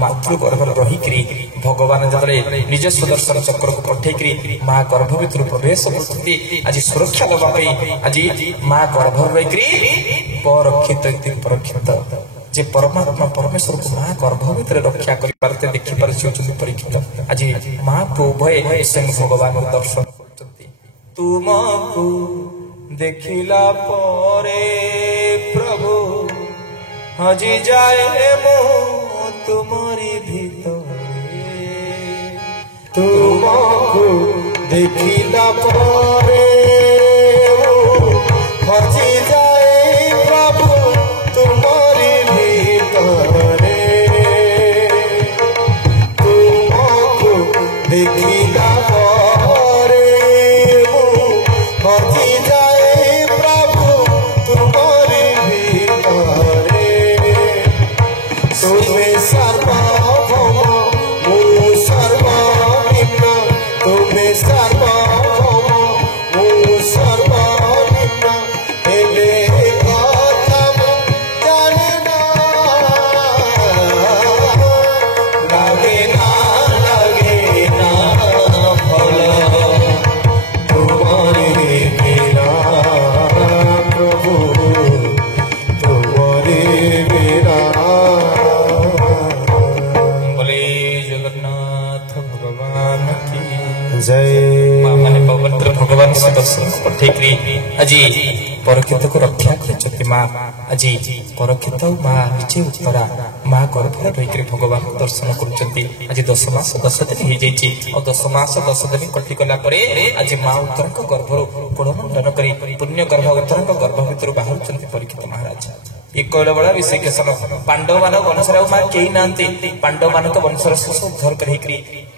मातृ गर्भ रही भगवान जो निज सुदर्शन चक्र को पठे माँ गर्भ भर प्रवेश करते आज सुरक्षा देवाई आज माँ गर्भ रही परक्षित परक्षित जे परमात्मा परमेश्वर को माँ गर्भ भर रक्षा करते देखिपारे परीक्षित आज माँ को उभय स्वयं भगवान दर्शन कर तुमको देखिला परे प्रभु हजी जाए मो तुमरी भीतरे तुमको देखिला परे हजी जाए प्रभु तुमरी भीतरे तुमको देखिला परे हजी भगवान सुदर्शन पठेकरी आज परक्षित को रक्षा कर माँ आज परक्षित माँ निजे उत्तरा माँ गर्भ रही भगवान दर्शन कर 10 मास 10 दिन हो 10 मास 10 दिन कटि गला आज माँ उत्तरा गर्भ कोड़मंडन कर पुण्य गर्भ उत्तरा गर्भ भर बाहर परीक्षित महाराज ये कहला बड़ा विषय पांडव मान वंशर माँ कई ना पांडव मान वंशर शेष उद्धार कर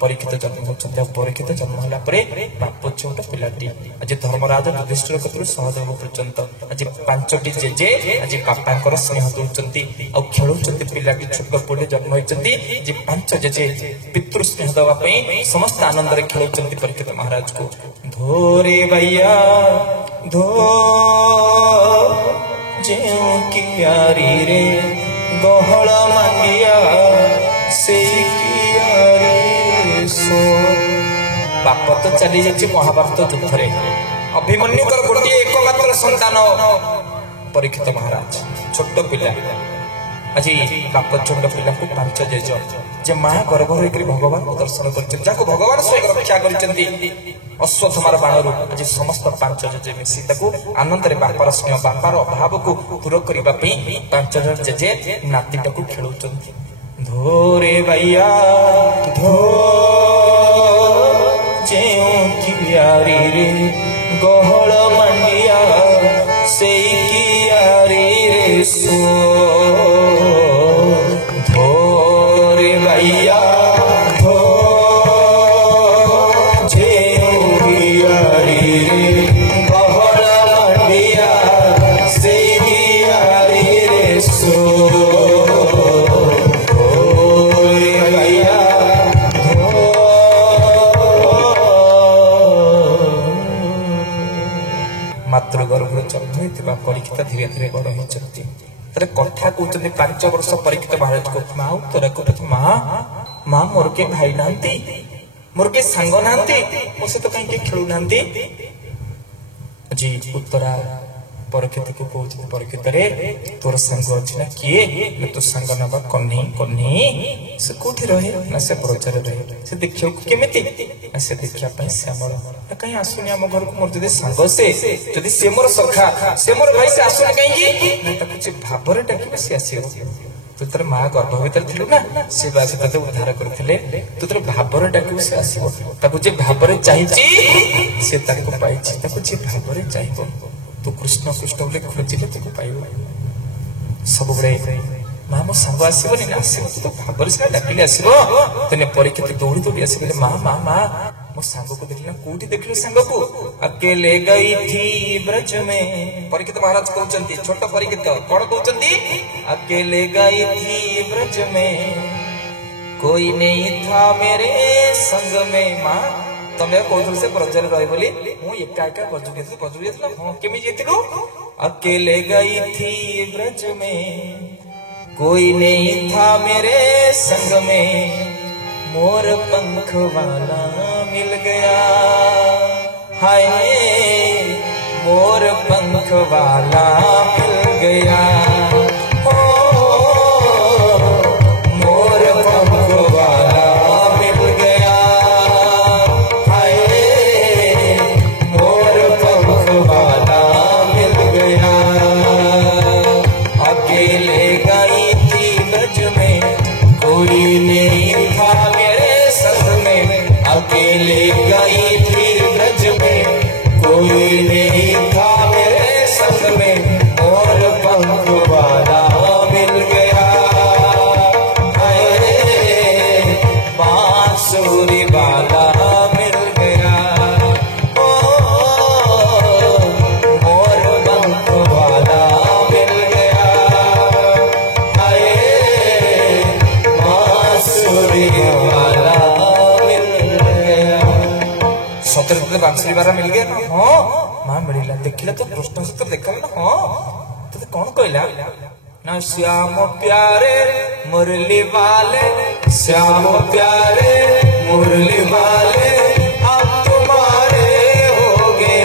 परीक्षित जन्म होती परीक्षित जन्म होला बाप गोटे पिलाटी आज धर्मराज युधिष्ठिर कतु सहदेव पर्यंत आज 5टी जेजे आज बापा स्नेह दौरान आ खेलुं पिलाटी छोट पुटे जन्म होती 5 जेजे पितृ स्नेह देवाई समस्त आनंद खेलुं परीक्षित महाराज को धोरे भैया धो जेऊ कियारी रे गहल मांगिया से कियारी सो बाप तो चली जाए महाभारत युद्ध अभिमन्युकर गोटे एकमात्र संतान परीक्षित महाराज छोट पिला आज बाप छोट पिला को 5 जेज जे माँ गर्भ होकर भगवान को दर्शन कर भगवान स्वयं रक्षा कर अश्वत्थामार बाणरू आज समस्त 5 जेजे मिसी आनंद रे बापार स्नेह बापार अभाव को दूर करने 5 जन जेजे नातीटा को खेलुं धोरे भैया धो जेऊ कियारी रे गहल मंडिया से कियारी रे सो धोरे भैया धो जेऊ कियारी रे गहल मंडिया से कियारी रे सो धोरे भैया धो मातृगर्भ जन्म होता परीक्षित धीरे धीरे बड़ होती कथा कहते 5 वर्ष परीक्षित महाराज को माँ उत्तरा कहते माँ माँ मोर के भाई नांती मोर के सांग नांती मो सहित कहीं खेलु नांती जी उत्तरा परीक्षित को कहते परीक्षित रे तोर सांग अच्छी ना किए तो सांग नवा कन्नी कन्नी से कौटी रहे ना से ब्रजर रहे से देखियो केमिति ना से देखिया श्यामल कहीं आसुनी आम घर को मोर जदि सांग से मोर सखा से मोर भाई से आसुनी कहीं भाव डाक से आसो तू तर माँ गर्भ भर थी ना से बासी ते उद्धार करते तू तर भाव डाक से आसो भाव चाहिए से पाई भाव चाहिए तू कृष्ण कृष्ण बोले खोजिले तुम पाइब सब बड़े माँ मो सांग आसबनी ना आस तो भाव से डाकिले आसो तेने परीक्षित दौड़ी दौड़ी आस माँ माँ माँ मो सांग को देख कौटी देख सांग को अकेले गई थी ब्रज में परीक्षित महाराज कहते छोट परीक्षित कौन कहते अकेले गई थी ब्रज में कोई नहीं था मेरे संग में माँ तुम्हें कौन से ब्रजर रही बोली हूँ एका एका बजुगे हाँ केमी जेतिलु अकेले गई थी ब्रज में कोई नहीं था मेरे संग में मोर पंख वाला मिल गया हाय मोर पंख वाला मिल गया हो मोर पंख वाला मिल गया हाय मोर पंख वाला मिल गया अकेले गई थी ब्रज में कोई नहीं था मेरे संग में अकेले गई थी ब्रज में कोई नहीं था मेरे संग में मोर पंख वाला मिल गया हाय बांसुरी वाला मिल गया ओ मोर पंख वाला मिल गया हाय बांसुरी वाला मिल गया सतरे बांसुरी वाला मिल गया ना हाँ माँ मिला देखिला तो प्रश्न सत्र देखा ना हाँ तो कौन कहला ना श्याम प्यारे मुरली वाले श्याम प्यारे मुरली वाले आप तुम्हारे हो गए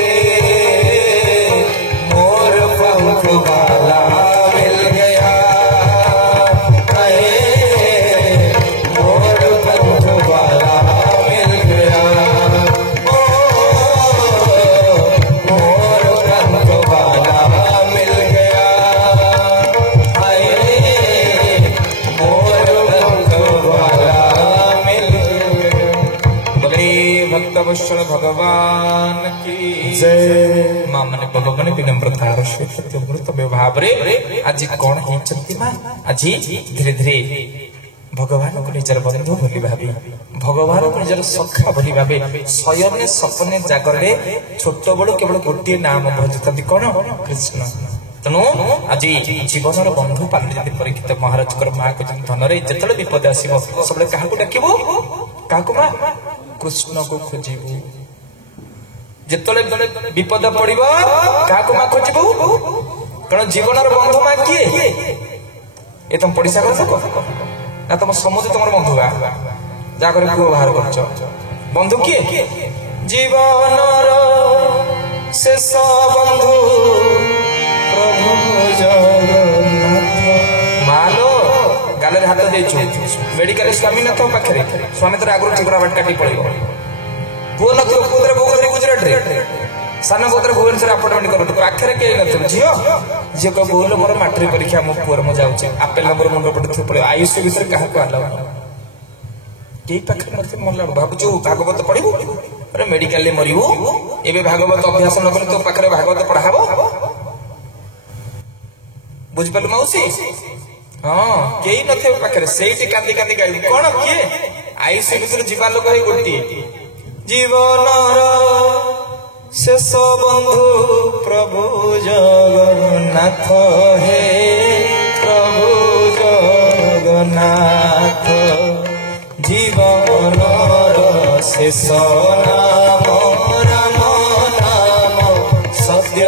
मोर पंख वाला मिल गया मोर पंख वाला मिल गया मोर पंख वाला मिल गया मोर पंख वाला मिल गया बोले भक्तवत्सल भगवान की जय माँ मैंने भगवान विनम्रतार सहित अमृत व्यवहार आज कौन होती माँ आज धीरे धीरे भगवान को निजर बंधु बोली भावी भगवान को निजर सखा बोली भावे शयने सपने जागरे छोट बड़ केवल गोटे नाम भजता कौन कृष्ण तेणु आज जीवन बंधु पाले परीक्षित महाराज माँ को धन जिते विपद आसो सब क्या डाक क्या माँ कृष्ण को खोजबू जिते विपद पड़ क्या माँ खोजबू कारण जीवन बंधु माँ किए ये तुम पड़िशा कर ना तुम समुद्र तुम बंधु जहाँ पुओ बाहर कर बंधु किए जीवन शेष बंधु प्रभु जगन्नाथ मालो गाल हाथ देचु मेडिकल स्वामीनाथ पाखे स्वामी तर आगुरी ठिकरा बाट काटी पड़े पुओ न पुत्र बोगरी गुजरात रे सान पुत्र भुवनेश्वर आपार्टमेंट कर पाखे कहीं न झील झील को बोल मोर मैट्रिक परीक्षा मो पुअर मो जाऊे आपेल नंबर मुंड पड़े पड़े आयुष विषय क्या आला कई पाखे मरला भावुँ भागवत पढ़ू अरे मेडिकल मरबू एवं भागवत अभ्यास न तो पाखे भागवत पढ़ाब बुझिपाल मौसी हाँ कई न पाखे से कांदी कांदी गाइब कौन किए आयुष विषय जीवा लोक गोटे जीवन शेष बंधु प्रभु जगन्नाथ हे प्रभु जगन्नाथ जीवन शेष नाम राम नाम सत्य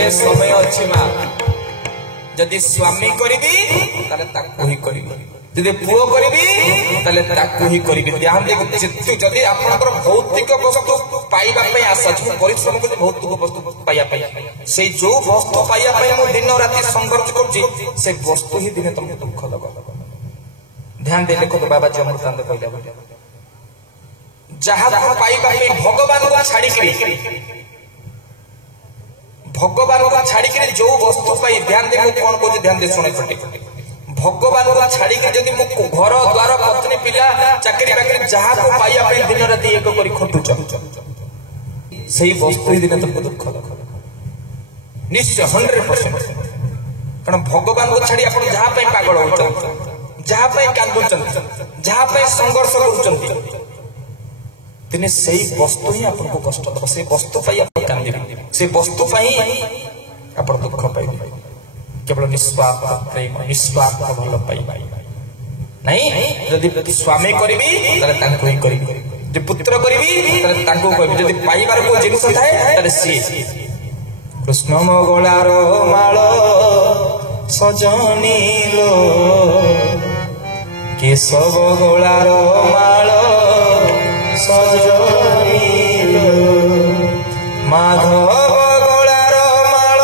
एबे समय अच्छी माँ जदि स्वामी करी ही करी जदि पुओ करी ध्यान देखिए जदि आपनकर भौतिक वस्तु पाइबा पई आशा अछि परिश्रम कर भौतिक वस्तु पाइबा पई से जो वस्तु पाइबा पई मो दिन राति संघर्ष करछि से वस्तु ही दिने तुमको दुख दब ध्यान दे देखो बाबा जी अमृतानंद कहला जहां पाइबा पई भगवान को छाड़ी जो वस्तु पाई ध्यान दे कौन को ध्यान दे सुने छटे भगवान को छाड़ी जदि मु घर द्वार पत्नी पिला चाकरी बाकरी जहां को पाइया पे दिन राति एक करी खटुच सही वस्तु ही दिन तुमको दुख निश्चय 100% कारण भगवान को छाड़ी आपण जहां पे पागल होचन जहां पे कांदुचन जहां पे संघर्ष करूचन दिने सही वस्तु ही आपको कष्ट दब से वस्तु पाई आप कांदिबे से वस्तु पाई आप दुख पाइबे केवल निस्वार्थ प्रेम निस्वार्थ भल पाइबे नहीं यदि स्वामी करिबी तले तांको ही करिबी जे पुत्र करिबी तले तांको करिबी यदि पाइबार को जिनिस थाए तले सी कृष्ण मगलार माळ सजनीलो केशव गोलार माळ सजनीलो माधव गोलार माळ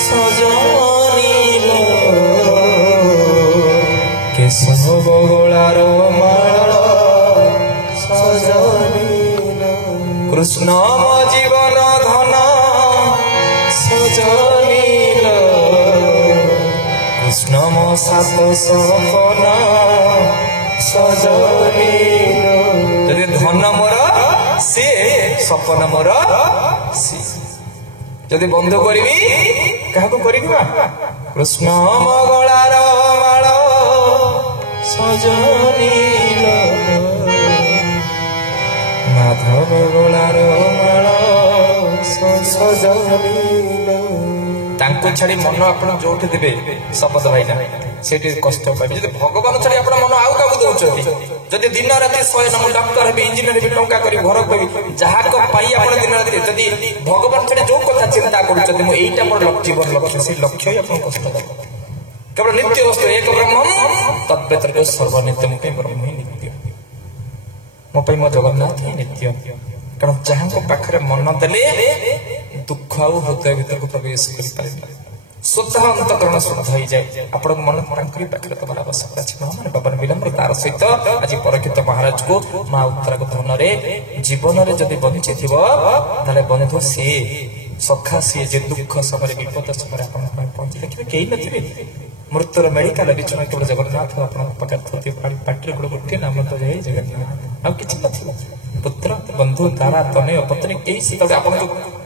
सजनीलो केशव गोलार माळ सजनीलो कृष्ण मो जीवन धन सजनीलो कृष्ण मो सात सपना सजनीलो यदि धन मोर सी सपन मोर सी यदि बंधु करी क्या कृष्ण मगलार माळ सजनीलो माधव गलार माळ सजनीलो तांको छाड़ी मन आपण जोठी देबे शपथ भाईना सेठी कष्ट पाबे जदि भगवान छाड़ी आपण मन आउ काबू दउछथि जदि दिन राति 100 नंबर डॉक्टर हेबे इंजीनियर हेबे टंका करी घर करी जहा को पाई आपण दिन राति जदि भगवान छाड़ी जो कथा चिंता करूछथि मो एईटा मोर जीवन लक्ष्य से लक्ष्य ही आपण कष्ट दे केवल नित्य वस्तु एक ब्रह्म तद्व्यतिरिक्त सर्वनित्य मुके ब्रह्म ही नित्य मो पई मो जगन्नाथ ही नित्य कारण जहां को पाखरे मन देले दुख आउ हृदय भीतर को प्रवेश कर पारे शुद्ध अंतकरण शुद्ध हो जाए आपण मन तांकरी पाखरे तमरा आवश्यकता अछि माने बाबा विलंब तार सहित आज परीक्षित महाराज को मां उत्तर को धन रे जीवन रे जदि बंचे थिबो ताले बंधु से सखा से जे दुख समय विपद समय आपण पहुंच देखिबे केही नथिबे मृत्युर मेडिकल बिचना केवल जगन्नाथ आपण पकड़ थति पाटरे गोटे नाम तो जय जगन्नाथ अब किछ नथिबे पुत्र बंधु तारा तनय पत्नी केही से आपण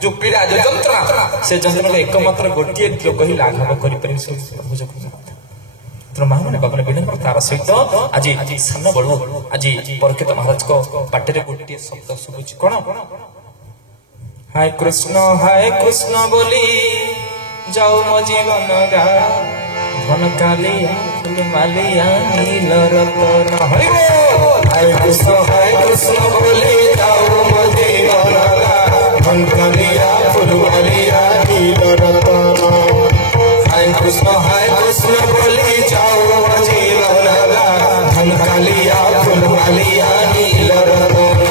जो पीड़ा जो यंत्रणा से यंत्रणा एकमात्र गोटे लोक ही लाघव करि परिस प्रभु जगन्नाथ तो महामने बाबा विनम्र तार सहित आज सामने बळो आज परीक्षित महाराज को पाटरे गोटे शब्द सुबुच कोन हाय कृष्ण बोली जाओ मो जीवन गा धन कालिया फूल मालिया नील रतन हरि बोल हाय कृष्ण बोली जाओ मो जीवन गा धन कालिया फूल मालिया नील रतन हाय कृष्ण बोली जाओ मो जीवन गा धन कालिया फूल मालिया नील रतन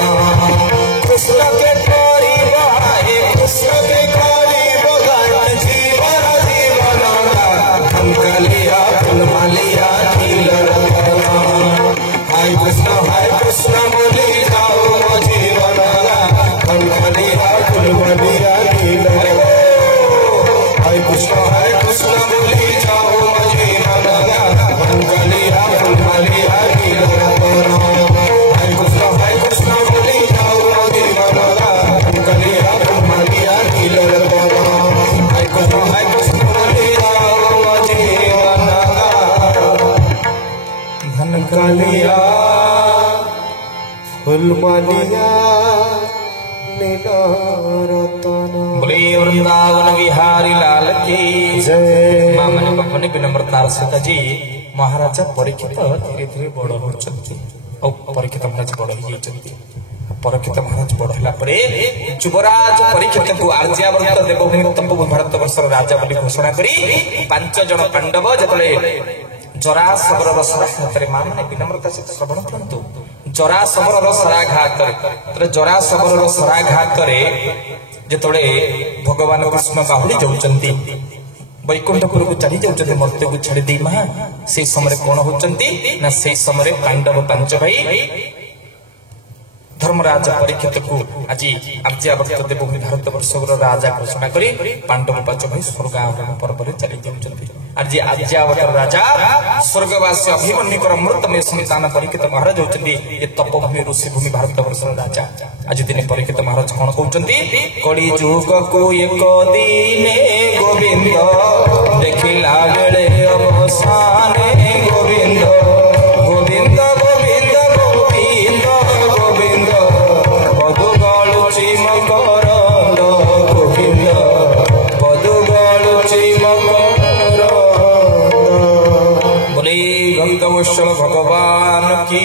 कृष्ण के हाय कृष्ण बोली जाओ मो जीवन गा धन कालिया फूल मालिया नील हाय कृष्ण बोली जाओ मो जीवन गा धन कालिया फूल मालिया नील हाय कृष्ण बोली जाओ मो जीवन गा धन कालिया फूल मालिया नील हाय कृष्ण बोली जाओ मो जीवन गा धन कालिया फूल मालिया नील रतन बोले वृंदावन बिहारी लाल की जय मामने बापने विनम्रतार सहित जी महाराजा परीक्षित धीरे धीरे बड़ होचंती और परीक्षित महाराज बड़ हो जाइछंती परीक्षित महाराज बड़ है युवराज परीक्षित को आर्यावर्त देवभूमि तपोभूमि भारत वर्ष राजा बोली घोषणा करी 5 जन पांडव जतले जरासवर सराघात मां मैंने विनम्रता सहित श्रवण करतु जरासवर सराघात जरासवर सराघात जतले भगवान कृष्ण बाहुड़ी जाउचंती वैकुंठपुर को चढ़ी जाउचंती मर्त्य को छाड़ी दी मां से समय कौन होचंती ना से समय पांडव 5 भाई धर्मराज परीक्षित को आज आर्यावर्त देवभूमि भारत वर्ष राजा घोषणा करी पांडव 5 भाई स्वर्ग आरोहण पर्व चली जाउचंती आज आर्यावर्त राजा स्वर्गवासी अभिमन्युकर अमृत में संतान परीक्षित महाराज होचंती ये तपोभूमि ऋषि भूमि भारत वर्ष राजा आज दिन परीक्षित महाराज कौन कहउचंती कली जुग को एक दिने गोविंद देखिला बेले अवसाने गोविंद गोविंद गोविंद गोविंद गोविंद पदुगलु चिमकर गोविंद पदुगलु चिमकर बोले भक्तवत्सल भगवान की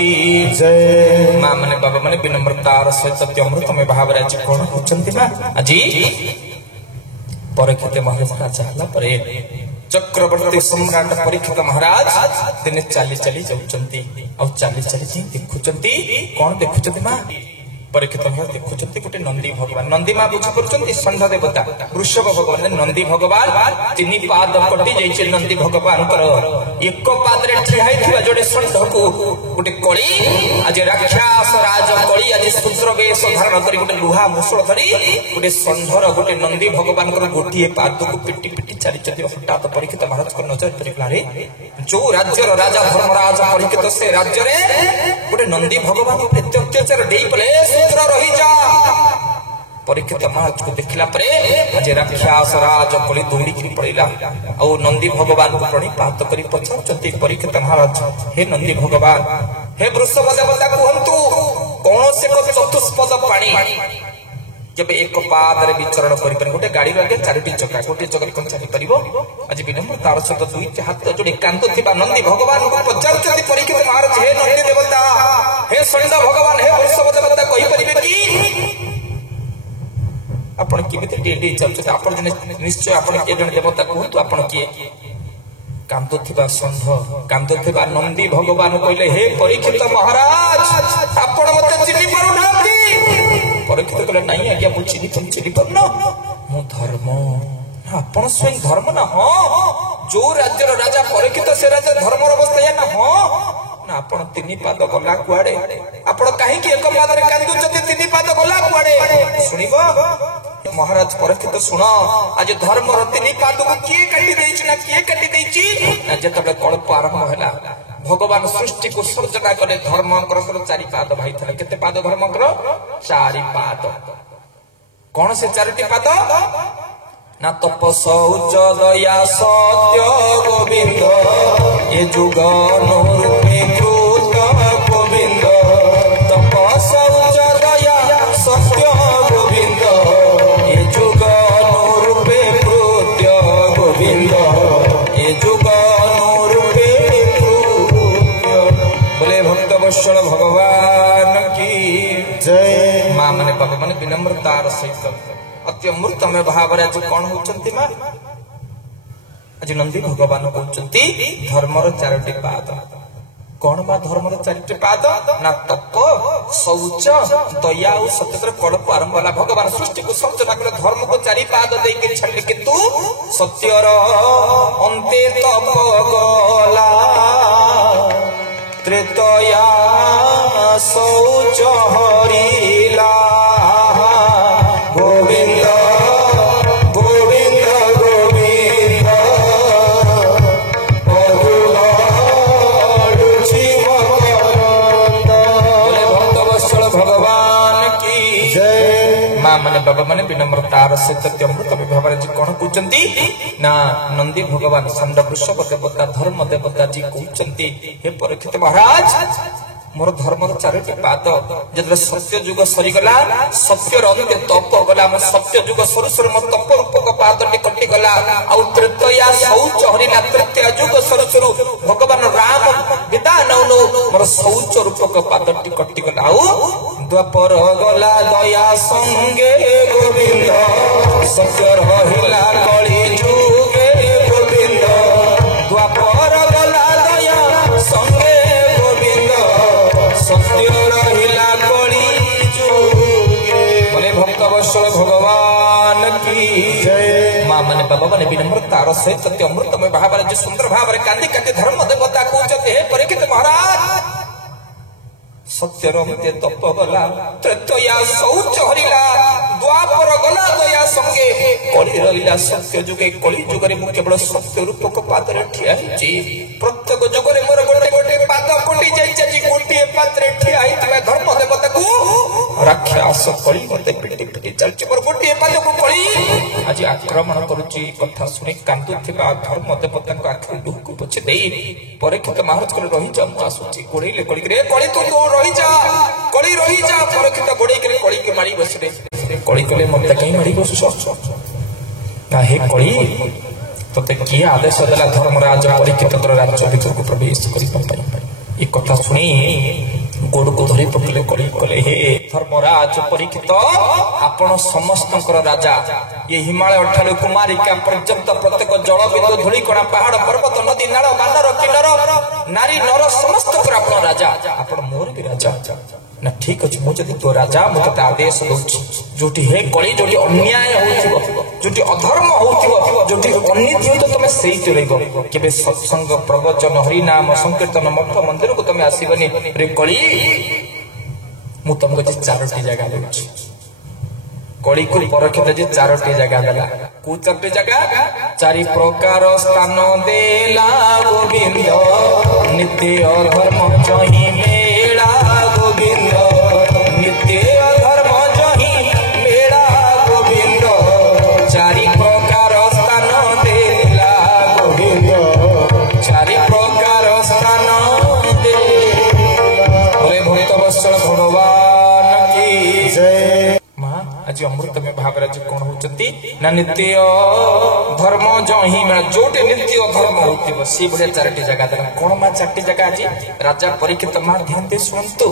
जय मां माने बाबा माने विनम्रतार सहित अमृत में भाव आज कौन होचंती ना आज परीक्षित महाराज राजा हला परे चक्रवर्ती सम्राट परीक्षित महाराज दिन चली चली जाउचंती और चली चली देखुचंती कौन देखुचंती मां परीक्षित महाराज देखुचंती गोटे नंदी भगवान नंदी मां बुझ करूचंती षंढ देवता वृषभ भगवान नंदी भगवान 3 पाद कटी जाइछे नंदी भगवान कर एक पाद रे ठिया हिथिबा जोडे षंढ को गोटे कळी आज राक्षस राज कळी आज सूत्र वेश धारण करी गोटे लुहा मुसळ धरी गोटे षंढर गोटे नंदी भगवान कर गोटिए पाद को पिटी पिटी चलीचंती हठात परीक्षित महाराज को नजर पड़ला रे जो राज्यर राजा धर्मराज परीक्षित से राज्य रे गोटे नंदी भगवान अत्याचार देई पले सूत्र रही जा परीक्षित महाराज को देखला परे आज राक्षस राज कली दौड़ी की पड़ेला और नंदी भगवान को प्रणिपात करी पछाउचंती परीक्षित महाराज हे नंदी भगवान हे वृषभ देवता कहंतु कौन से को चतुष्पद पानी जब एक पाद रे विचरण करि पर गोटे गाड़ी लगे 4टी चक्का गोटे चक्कर कोन चली परिबो आज विनम्र तार सहित 2 हाथ जोड़ी कांत थिबा नंदी भगवान को पचारचंती परीक्षित महाराज हे नंदी देवता हे षंढ भगवान हे वृषभ देवता कहि परिबे कि आपण केमिति डेडी चलछ आपण निश्चय आपण के जन देवता कहतु आपण के कांत थिबा षंढ कांत थिबा नंदी भगवान कहले हे परीक्षित महाराज आपण मते चिन्हि परुनांती परीक्षित कहले नहीं आज्ञा मु चिन्हि परनो मु धर्म आपण स्वयं धर्म ना हो जो राज्यर राजा परीक्षित से राजा धर्म अवस्था या ना हो ना आपण 3 पाद गला कुआडे आपण काहे कि एक पाद रे कांदु जते 3 पाद गला कुआडे सुनिबो महाराज परीक्षित सुनो आज धर्म रो 3 पाद को किए काटी देछि ना किए काटी देछि ना जतबे कल्प आरंभ होला भगवान सृष्टि को सृजना करे धर्म कर 4 पाद भाई था केते पाद धर्म कर 4 पाद कौन से 4टी पाद ना तप शौच दया सत्य गोविंद ये जुग अनुरूपे कृत गोविंद तप शौच दया सत्य गोविंद ये जुग अनुरूपे कृत्य गोविंद ये जुग अनुरूपे कृत्य बोले भक्तवत्सल भगवान की जय मां माने बाबा माने विनम्रतार सहित अति अमृत में भाव आज कौन होचंती मां आज नंदी भगवान कहउचंती धर्मर 4टी पाद कौन बा धर्मर 4टी पाद ना तप शौच दया और सत्य कल्प आरंभ वाला भगवान सृष्टि को सृजना करे धर्म को 4 पाद दे के छाड़ले किंतु सत्यर अंते तप गला त्रेतया शौच हरिला गोविंद गोविंद गोविंद बोले भक्तवत्सल भगवान की जय मां माने बाबा माने विनम्रतार सहित अमृत व्यवहार जी कौन कहउचंती ना नंदी भगवान षंढ वृषभ देवता धर्म देवता जी कहउचंती हे परीक्षित महाराज मोर धर्म 4टी पाद जब सत्य जुग सरीगला सत्य अंत्य तप गला सत्य जुग सरू सरू मो तप रूपक पादटी कटि गला आ तृतीया शौच हरिला तृतीय युग सरसुरु भगवान राम विदा नौनु मोर शौच रूपक पादटी कटि गला आ द्वापर गला दया संगे गोविंद सत्य रहिला कली जुगे गोविंद द्वापर गला दया संगे गोविंद सत्य रहिला कली जुगे बोले भक्त वत्सल भगवान की जय। मां माने बाबा माने विनम्रतार सहित सत्य अमृतमय भाव जो सुंदर भाव कांदी कांदी धर्म देवता कहते हे परीक्षित महाराज सत्य रमते तप गला तृतीया शौच हरिला द्वापर गला दया संगे कली रहिला सत्य जुगे कली जुगरे मु केवल सत्य रूपक पादरे ठिया हिची प्रत्येक जुगरे मोर गोटे गोटे पाद कोटी जाई गोटे पादरे ठिया हितबा धर्म देवता को राक्षस कली मते पिटी पिटी चलची मोर गोटे पाद को कली आज आक्रमण करूची कथा सुनी कांदुथिबा धर्म देवता को आखि दुख पछे देई परीक्षित महाराज को रही जा आसुची कोड़ीले कोड़ी रे कोड़ी तो रही जा कोड़ी रही जा परीक्षित गोड़ी के कोड़ी के मारी बसरे कोड़ी कले मते कहीं मारी बसु ना हे कोड़ी तते किए आदेश देला धर्मराज परीक्षित राज्य भीतर को प्रवेश करि पाई ई कथा सुनी गोड़ को धरी पकले कोड़ी कले हे धर्मराज परीक्षित आपण समस्त राजा ये हिमालय ठारू कुमारिका पर्यंत प्रत्येक जल बिंदु धूली कणा पहाड़ पर्वत नदी नाल बानर किन्नर नारी नर समस्त आपण राजा आपण मोर भी राजा ना ठीक अछि मु जदि तो राजा मते आदेश दोछि जोटी हे कली जोटी अन्याय होथिबो जोटी अधर्म होथिबो जोटी अनिति हो तो तुम सेई चलेगो केबे सत्संग प्रवचन हरि नाम संकीर्तन मठ मंदिर को तुम आसीबनी रे कली मु तुमको जे चारोटी जगह देछि कली को परखित जे चारोटी जगह देला को चारोटी जगह चारि प्रकार स्थान देला गोविंद नित्य धर्म जहि मेला गोविंद नित्य धर्म जहि मेला गोविंद चारि प्रकार स्थान देला गोविंद चारि प्रकार स्थान देला बोले भक्त वत्सल भगवान की जय। आज अमृत में भावराज कौन होचती ना नित्य धर्म जहि में जोटे नित्य धर्म होतिबो सी बढिया चारटी जगह देला कोन मा चारटी जगह आज राजा परीक्षित मा ध्यान दे सुनतु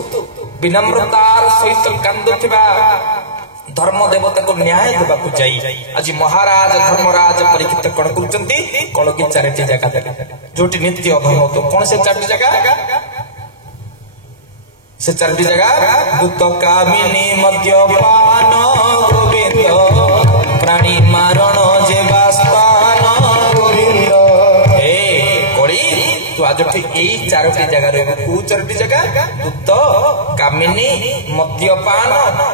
विनम्रतार सहित कांदुथिबा धर्म देवता को न्याय देबा को जाई आज महाराज धर्मराज परीक्षित कोन करचंती कलकी चारटी जगह देला जोटे नित्य धर्म तो कोन से चारटी जगह से चारटी जगह दूत कामिनी मद्यपान गोविंद प्राणी मारण जेवास्तान गोविंद हे कोड़ी तो आज यही चारोटी जगह रहे को चारोटी जगह दूत कामिनी मद्यपान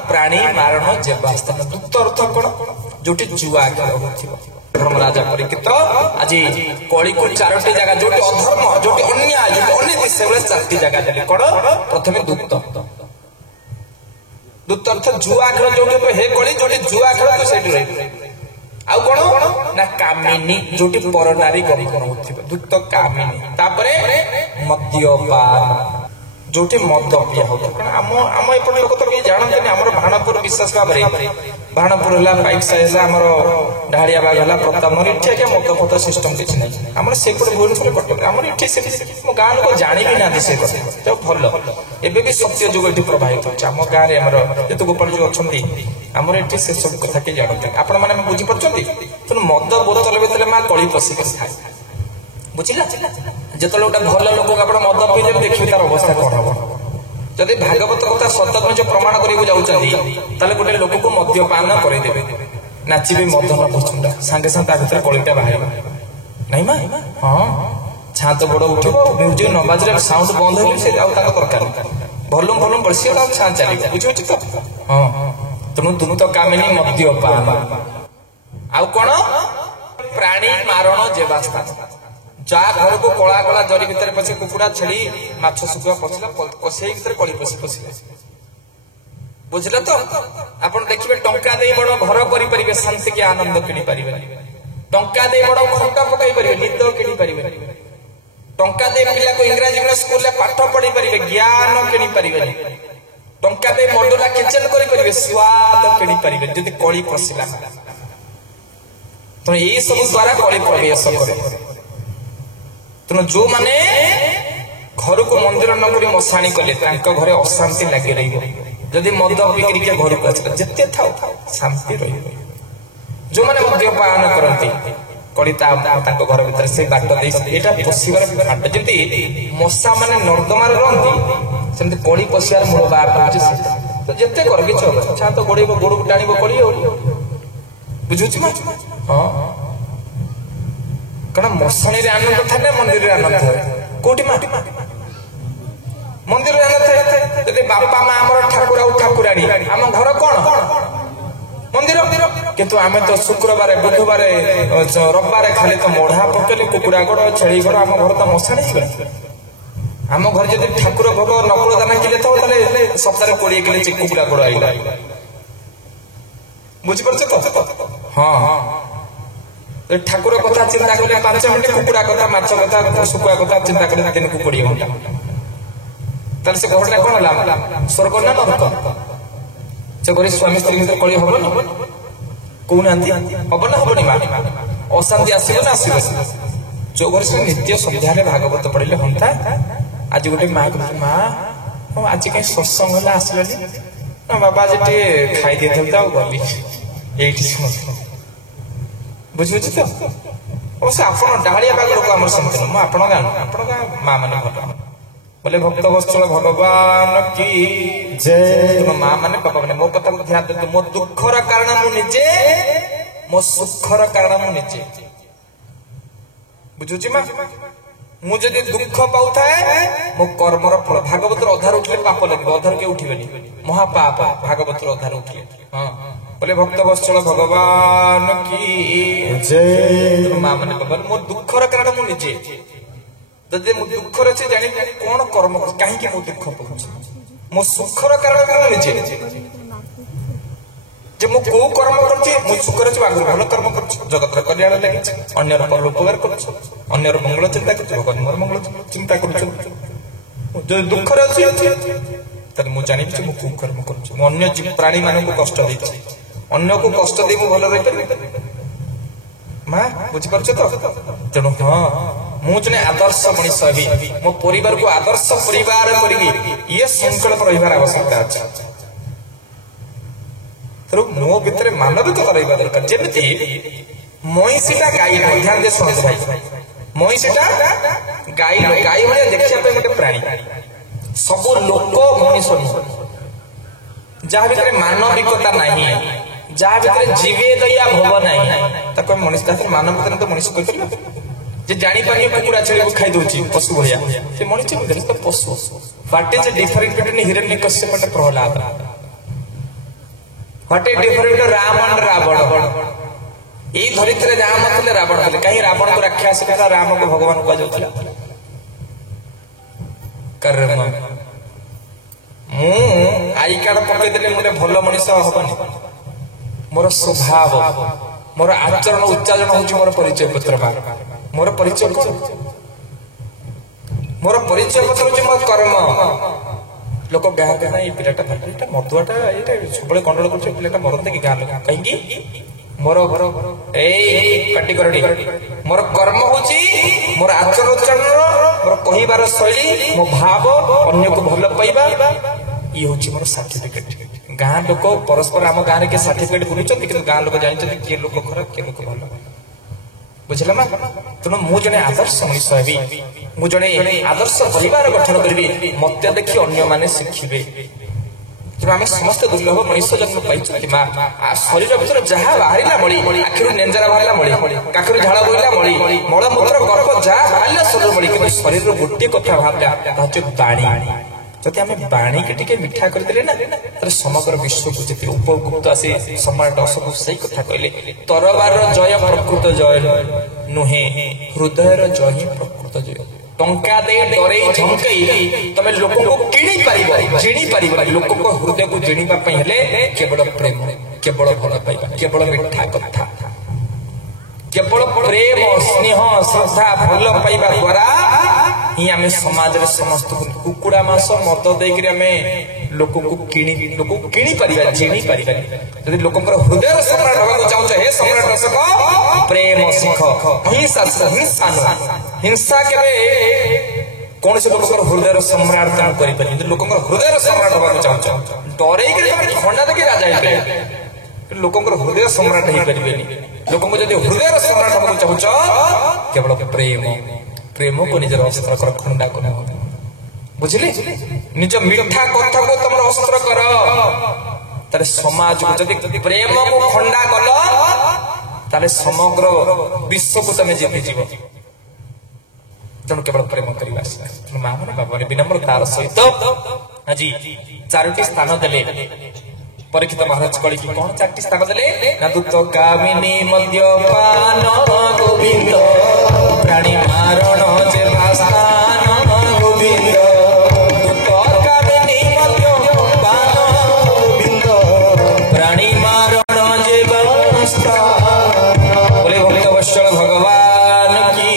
प्राणी मारण जेवास्तान दूत अर्थ कौन जोटी जुआ खेल होथिबो धर्मराजा परीक्षित आज कली को चारोटी जगह जोटी अधर्म जोटी अन्याय जोटी अनिति से चारोटी जगह देले कोन प्रथमे दूत दूत अर्थ जुआ खेल जोटी हे कली जोटी जुआ खेल तो सेठी रही आउ कोन ना कामिनी जोटी पर नारी गमन होथिबो दूत कामिनी तापरे मद्यपान जोटी मद पिया होतो हम हम एपट लोक तो जानते नहीं हमर भाणपुर विशेष भाव भाणपुर हला पाइक साइज हमर ढालिया बाग हला प्रताप मन इठे के मद पद सिस्टम किछ नहीं हमर सेपट भुवनेश्वर कटक हमर इठे से मो गान को जानि भी ना दिसे तो भलो एबे भी सत्य जुग इठी प्रभावित होछ हम गां रे हमर जेतो गोपाल जो अछंती हमर इठी से सब कथा के जानते आपण माने बुझी पड़छंती तो मद बोतल भीतर मा कली पसी के खाए बुझिला जेतो लोटा भल लोक आपण मद पी जे देखि तार अवस्था कोन हो जदि भागवत कथा सत्य में जो प्रमाण करिबो जाउचंदी ताले गोटे लोक को मद्यपान करै देबे नाचिबे मदन पछुंडा संगे संगे ता भीतर कलिटा बाहर नहीं मा हां छात बड़ उठिबो म्यूजिक न बाजरे साउंड बंद होले से आउ ताका प्रकार वॉल्यूम वॉल्यूम बढ़सी आउ छात चली बुझियो त हां तुम दुनु तो कामिनी मद्यपान आउ कोन प्राणी मारण जेवास्तान जा घर को कला कला जरी भीतर पछे कुकुड़ा छेली माछ सुखुआ पछला पछे भीतर कली पछी बुझले तो आपण देखिबे टंका देई बड़ घर करि परिबे शांति के आनंद किनि परिबे टंका देई बड़ खंटा पकाई परिबे निद किनि परिबे टंका देई पिला को इंग्रजी में स्कूल ले पाठ पढ़ी परिबे ज्ञान किनि परिबे टंका देई मडुला किचन करि परिबे स्वाद किनि परिबे जदि कली पछिला ତେଣୁ ଏଇ ସବୁ ଦ୍ଵାରା କଳି ପ୍ରବେଶ କରେ। ତେଣୁ ଯୋଉମାନେ ଘରକୁ ମନ୍ଦିର ନ କରି ମଶାଣି କଲେ ତାଙ୍କ ଘରେ ଅଶାନ୍ତି ଲାଗି ରହିବ। ଯଦି ମଦ ପିଇକି ଘରକୁ ଆସିଲା ଯେତେ ଥାଉ ଶାନ୍ତି ରହିବ। ଯୋଉମାନେ ମଦ୍ୟପାନ କରନ୍ତି କଳି ତାଙ୍କ ଘର ଭିତରେ ସେ ବାଟ ଦେଇ ଏଇଟା ପଶିବାର ବାଟ। ଯେମିତି ମଶା ମାନେ ନର୍ଦ୍ଦମାରେ ରହନ୍ତି ସେମିତି କଳି ପଶିବାର ମୂଳ ବାଟ ହଉଛି ସେଟା। ତ ଯେତେ କର କିଛି ହବ ଛାତ ଗୋଡେଇବ ଗୋଡକୁ ଟାଣିବ କଳି ଆଉ ବୁଝୁଛି ନା? ହଁ କାରଣ ମଶାଣିରେ ଆନନ୍ଦ ଥାଏ ମନ୍ଦିରରେ ଆନନ୍ଦ ଥାଏ। କୋଉଠି ମନ୍ଦିରରେ ଆନନ୍ଦ ଥାଏ। ଯଦି ବାପା ମା ଆମର ଠାକୁର ଆଉ ଠାକୁରାଣୀ ଆମ ଘର କଣ ମନ୍ଦିର। କିନ୍ତୁ ଆମେ ତ ଶୁକ୍ରବାର ବୁଧବାର ରବିବାର ଖାଲି ତ ମଢା ପକେଇଲେ କୁକୁଡ଼ା ଗୋଡ ଛେଳି ଗୋଡ ଆମ ଘର ତ ମଶାଣି ହେଇଗଲା। ଆମ ଘରେ ଯଦି ଠାକୁର ଭୋଗ ନକୁଳ ଦାନା କିଲେ ଥାଉ ତାହେଲେ ସପ୍ତାହରେ 20 କିଲୋ କୁକୁଡ଼ା ଗୋଡ ଆଇଲା। ବୁଝିପାରୁଛ ତ? ହଁ ଠାକୁର କଥା ଚିନ୍ତା କଲେ 5 ମିନିଟ୍, କୁକୁଡ଼ା କଥା ମାଛ କଥା ଶୁଖୁଆ କଥା ଚିନ୍ତା କଲେ ଦିନକୁ 20 ଘଣ୍ଟା। ତାହେଲେ ସେ ଘରଟା କଣ ହେଲା? ସ୍ୱର୍ଗ ନା ନରକ? ସେ ଘରେ ସ୍ୱାମୀ ସ୍ତ୍ରୀ ଭିତରେ କଳି ହବ ନା କହୁନାହାନ୍ତି? ହବ ନା ହବନି? ମା ଅଶାନ୍ତି ଆସିବ ନା ଆସିବ? ଯୋଉ ଘରେ ସେ ନିତ୍ୟ ସନ୍ଧ୍ୟାରେ ଭାଗବତ ପଢିଲେ ହନ୍ତା। ଆଜି ଗୋଟେ ମା ମା ଆଜି କାହିଁ ସତ୍ସଙ୍ଗ ହେଲା ଆସିଲାନି? ନା ବାବା ଆଜି ଟିକେ ଖାଇ ଦେଇଥାଉ ଆଉ ଗଲି ଏଇଠି। ବୁଝିବୁଝି ତ? ଅବଶ୍ୟ ଆପଣ ଡାଳିଆ ପାଗ ଲୋକ ଆମର ସେମିତି ନୁହଁ। ମୁଁ ଆପଣଙ୍କ ଗାଁ ମା ମାନେ ଭଲ ବୋଲେ ଭକ୍ତ ବତ୍ସଳ ଭଗବାନ କି ଜୟ। ମା ମାନେ ବାପା ମାନେ ମୋ କଥାକୁ ଧ୍ୟାନ ଦିଅନ୍ତୁ। ମୋ ଦୁଃଖର କାରଣ ମୁଁ ନିଜେ, ମୋ ସୁଖର କାରଣ ମୁଁ ନିଜେ। ବୁଝୁଛି ମା? ମୁଁ ଯଦି ଦୁଃଖ ପାଉଥାଏ ମୋ କର୍ମର ଫଳ। ଭାଗବତର ଅଧାର ଉଠିଲେ ପାପ ଲାଗିବ, ଅଧାର କେউ ଉଠିବେନି। ମହାପାପ ଭାଗବତର ଅଧାର ଉଠିଲେ। ହଁ ବୋଲେ ଭକ୍ତ ବତ୍ସଳ ଭଗବାନ କି ଜୟ। ମା ମାନେ ବାବା ମୋ ଦୁଃଖର କାରଣ ମୁଁ ନିଜେ। ଯଦି ମୁଁ ଦୁଃଖରେ ଅଛି ଜାଣି କଣ କର୍ମ କରୁଛି, କାହିଁକି ମୁଁ ଦୁଃଖ ପାଉଛି। ମୋ ସୁଖର କାରଣ ମୁଁ ନିଜେ। ଯେ ମୁଁ କୋଉ କର୍ମ କରୁଛି, ମୁଁ ସୁଖରେ ଅଛି ଆଗରୁ ଭଲ କର୍ମ କରୁଛି, ଜଗତର କଲ୍ୟାଣ ଲାଗିଛି, ଅନ୍ୟର ଉପକାର କରୁଛି, ଅନ୍ୟର ମଙ୍ଗଳ ଚିନ୍ତା କରୁଛି, ଭଗବାନ ମୋର ମଙ୍ଗଳ ଚିନ୍ତା କରୁଛି। ଯଦି ଦୁଃଖରେ ଅଛି ତାହେଲେ ମୁଁ ଜାଣିବି ଯେ ମୁଁ କୋଉ କର୍ମ କରୁଛି। ମୁଁ ଅନ୍ୟ ପ୍ରାଣୀ ମାନଙ୍କୁ କଷ୍ଟ ଦେଇଛି, ଅନ୍ୟକୁ କଷ୍ଟ ଦେଇ ମୁଁ ଭଲ ରହିପାରିବି? ମା ବୁଝିପାରୁଛ ତ? ତେଣୁ ହଁ ମୁଁ ଜଣେ ଆଦର୍ଶ ମଣିଷ ହେବି, ମୋ ପରିବାରକୁ ଆଦର୍ଶ ପରିବାର କରିବି, ଇଏ ସଂକଳ୍ପ ରହିବାର ଆବଶ୍ୟକତା ଅଛି। ତେଣୁ ମୋ ଭିତରେ ମାନବିକତା ରହିବା ଦରକାର। ଯେମିତି ମଇଁଷିଟା ଗାଈ ନୁହେଁ, ଧ୍ୟାନ ଦେଇ ଶୁଣନ୍ତୁ ଭାଇ। ମଇଁଷିଟା ଗାଈ ନୁହେଁ, ଗାଈ ଭଳିଆ ଦେଖିବା ପାଇଁ ଗୋଟେ ପ୍ରାଣୀ। ସବୁ ଲୋକ ମଣିଷ ନୁହଁ। ଯାହା ଭିତରେ ମାନବିକତା ନାହିଁ, ଯାହା ଭିତରେ ଜୀବେ ଦୟା ଭବ ନାହିଁ, ତାକୁ ମଣିଷ। ତାକୁ ମାନବିକତା ତ ମଣିଷ କହିପାରିବ? ଯେ ଜାଣିପାରୁନି କୁକୁଡ଼ା ଛେଳିକୁ ଖାଇ ଦଉଛି ପଶୁ ଭଳିଆ, ସେ ମଣିଷ ଭିତରେ ତ ପଶୁ। What is the difference between Hiranyakashipu and Prahlada? What is different between Rama and Ravana? ଏଇ ଧରିତ୍ରୀରେ ରାମ ଥିଲେ ରାବଣ ଥିଲେ। କାହିଁ ରାବଣକୁ ରାକ୍ଷସ କଲା, ରାମକୁ ଭଗବାନ କୁହାଯାଉଥିଲା? କର୍ମ। ମୁଁ ଆଇ କାର୍ଡ ପକେଇଦେଲେ ମୁଁ ଭଲ ମଣିଷ ହବନି। ମୋର ସ୍ୱଭାବ, ମୋର ଆଚରଣ ଉଚ୍ଚାରଣ ହଉଛି ମୋର ପରିଚୟ ପତ୍ର। ମୋର ପରିଚୟ କଣ? ମୋର ପରିଚୟ ପତ୍ର ହଉଛି ମୋ କର୍ମ। ଲୋକ ଗାଁ ଗାଁ ଏଇ ପିଲାଟା ଏଇଟା ମଦୁଆଟା ଏଇଟା ସବୁବେଳେ ଗଣ୍ଡଗୋଳ କରୁଛି, ପିଲାଟା ମରନ୍ତେ କି ଗାଁ ଲୋକ? କାହିଁକି? ମୋର ଏଇ ପାଟି କରଟି ମୋର କର୍ମ ହଉଛି ମୋର ଆଚରଣ ଉଚ୍ଚାରଣ, ମୋର କହିବାର ଶୈଳୀ, ମୋ ଭାବ, ଅନ୍ୟକୁ ଭଲ ପାଇବା, ଇଏ ହଉଛି ମୋର ସାର୍ଟିଫିକେଟ। ଗାଁ ଲୋକ ପରସ୍ପର ଆମ ଗାଁରେ କିଏ ସାର୍ଟିଫିକେଟ ବୁଲୁଛନ୍ତି, କିନ୍ତୁ ଗାଁ ଲୋକ ଜାଣିଛନ୍ତି କିଏ ଲୋକ ଖରାପ କିଏ ଲୋକ ଭଲ। ବୁଝିଲ ନା? ତେଣୁ ମୁଁ ଜଣେ ଆଦର୍ଶ ମଣିଷ ହେବି, ମୁଁ ଜଣେ ଆଦର୍ଶ ପରିବାର ଗଠନ କରିବି, ମତେ ଦେଖି ଅନ୍ୟମାନେ ଶିଖିବେ। ତେଣୁ ଆମେ ସମସ୍ତେ ଦୁର୍ଲଭ ମଣିଷ ଜନ୍ମ ପାଇଛନ୍ତି। ମା ଶରୀର ଭିତରେ ଯାହା ବାହାରିଲା ମଳି, ଆଖିରୁ ନେଞ୍ଜରା ବାହାରିଲା ମଳି, କାଖରୁ ଝାଳ ବୋହିଲା ମଳି, ମଳମୂତ୍ର ଗର୍ଭ ଯାହା ବାହାରିଲା ଶରୀର ମଳି, କିନ୍ତୁ ଶରୀରର ଗୋଟିଏ କଥା ବାହାରିଲା, ତାହା ହଉଛି ବାଣୀ। ଯଦି ଆମେ ବାଣୀକି ଟିକେ ମିଠା କରିଦେଲେ ନା, ତାହେଲେ ସମଗ୍ର ବିଶ୍ୱକୁ ଯେତେ ଉପଭୁକ୍ତ ଆସି ସମ୍ରାଟ ଅଶୋକ ସେଇ କଥା କହିଲେ, ତରବାରର ଜୟ ପ୍ରକୃତ ଜୟ ନୁହେଁ, ହୃଦୟର ଜୟ ହିଁ ପ୍ରକୃତ ଜୟ। ଟଙ୍କା ଦେଇ ଡରେଇ ଝମକେଇ ତମେ ଲୋକଙ୍କୁ କିଣି ପାରିବ, ଜିଣି ପାରିବ। ଲୋକଙ୍କ ହୃଦୟକୁ ଜିଣିବା ପାଇଁ ହେଲେ କେବଳ ପ୍ରେମ, କେବଳ ଭଲ ପାଇବା, କେବଳ ମିଠା କଥା, କେବଳ ପ୍ରେମ, ସ୍ନେହ, ଶ୍ରଦ୍ଧା, ଭଲ ପାଇବା ଦ୍ୱାରା ହିଁ ଆମେ ସମାଜରେ ସମସ୍ତଙ୍କୁ। କୁକୁଡ଼ା ମାଂସ ମଦ ଦେଇକରି ଆମେ लोक को किणी परिबा जिणी परिबा यदि लोकंकर हृदय सम्राट होगा चाहूछ हे सम्राट अशोक प्रेम शिख हिंसा केबे कौन से लोकंकर हृदय सम्राट काम करि पारि यदि लोकंकर हृदय सम्राट होगा चाहूछ डरे के खंडा देके राजा हे लोकंकर हृदय सम्राट हे परिबेनी लोकंको यदि हृदय सम्राट होगा चाहूछ केवल प्रेम को निजर अस्त्र कर खंडा कर बुझिले निज मिठा कथा को तुम अस्त्र कर तारे समाज को जदि प्रेम को खंडा कल तारे समग्र विश्व को तुम जीति जीव तेणु केवल प्रेम करवा माँ मैंने बाबा विनम्रतार सहित आज 4टी स्थान देले परीक्षित महाराज कली की कौन 4टी स्थान देले ना दूत कामिनी मद्यपान गोविंद प्राणी मारण जे भास्तान गोविंद दूत कामिनी मद्यपान गोविंद प्राणी मारण जे भास्तान बोले भक्त वत्सल भगवान की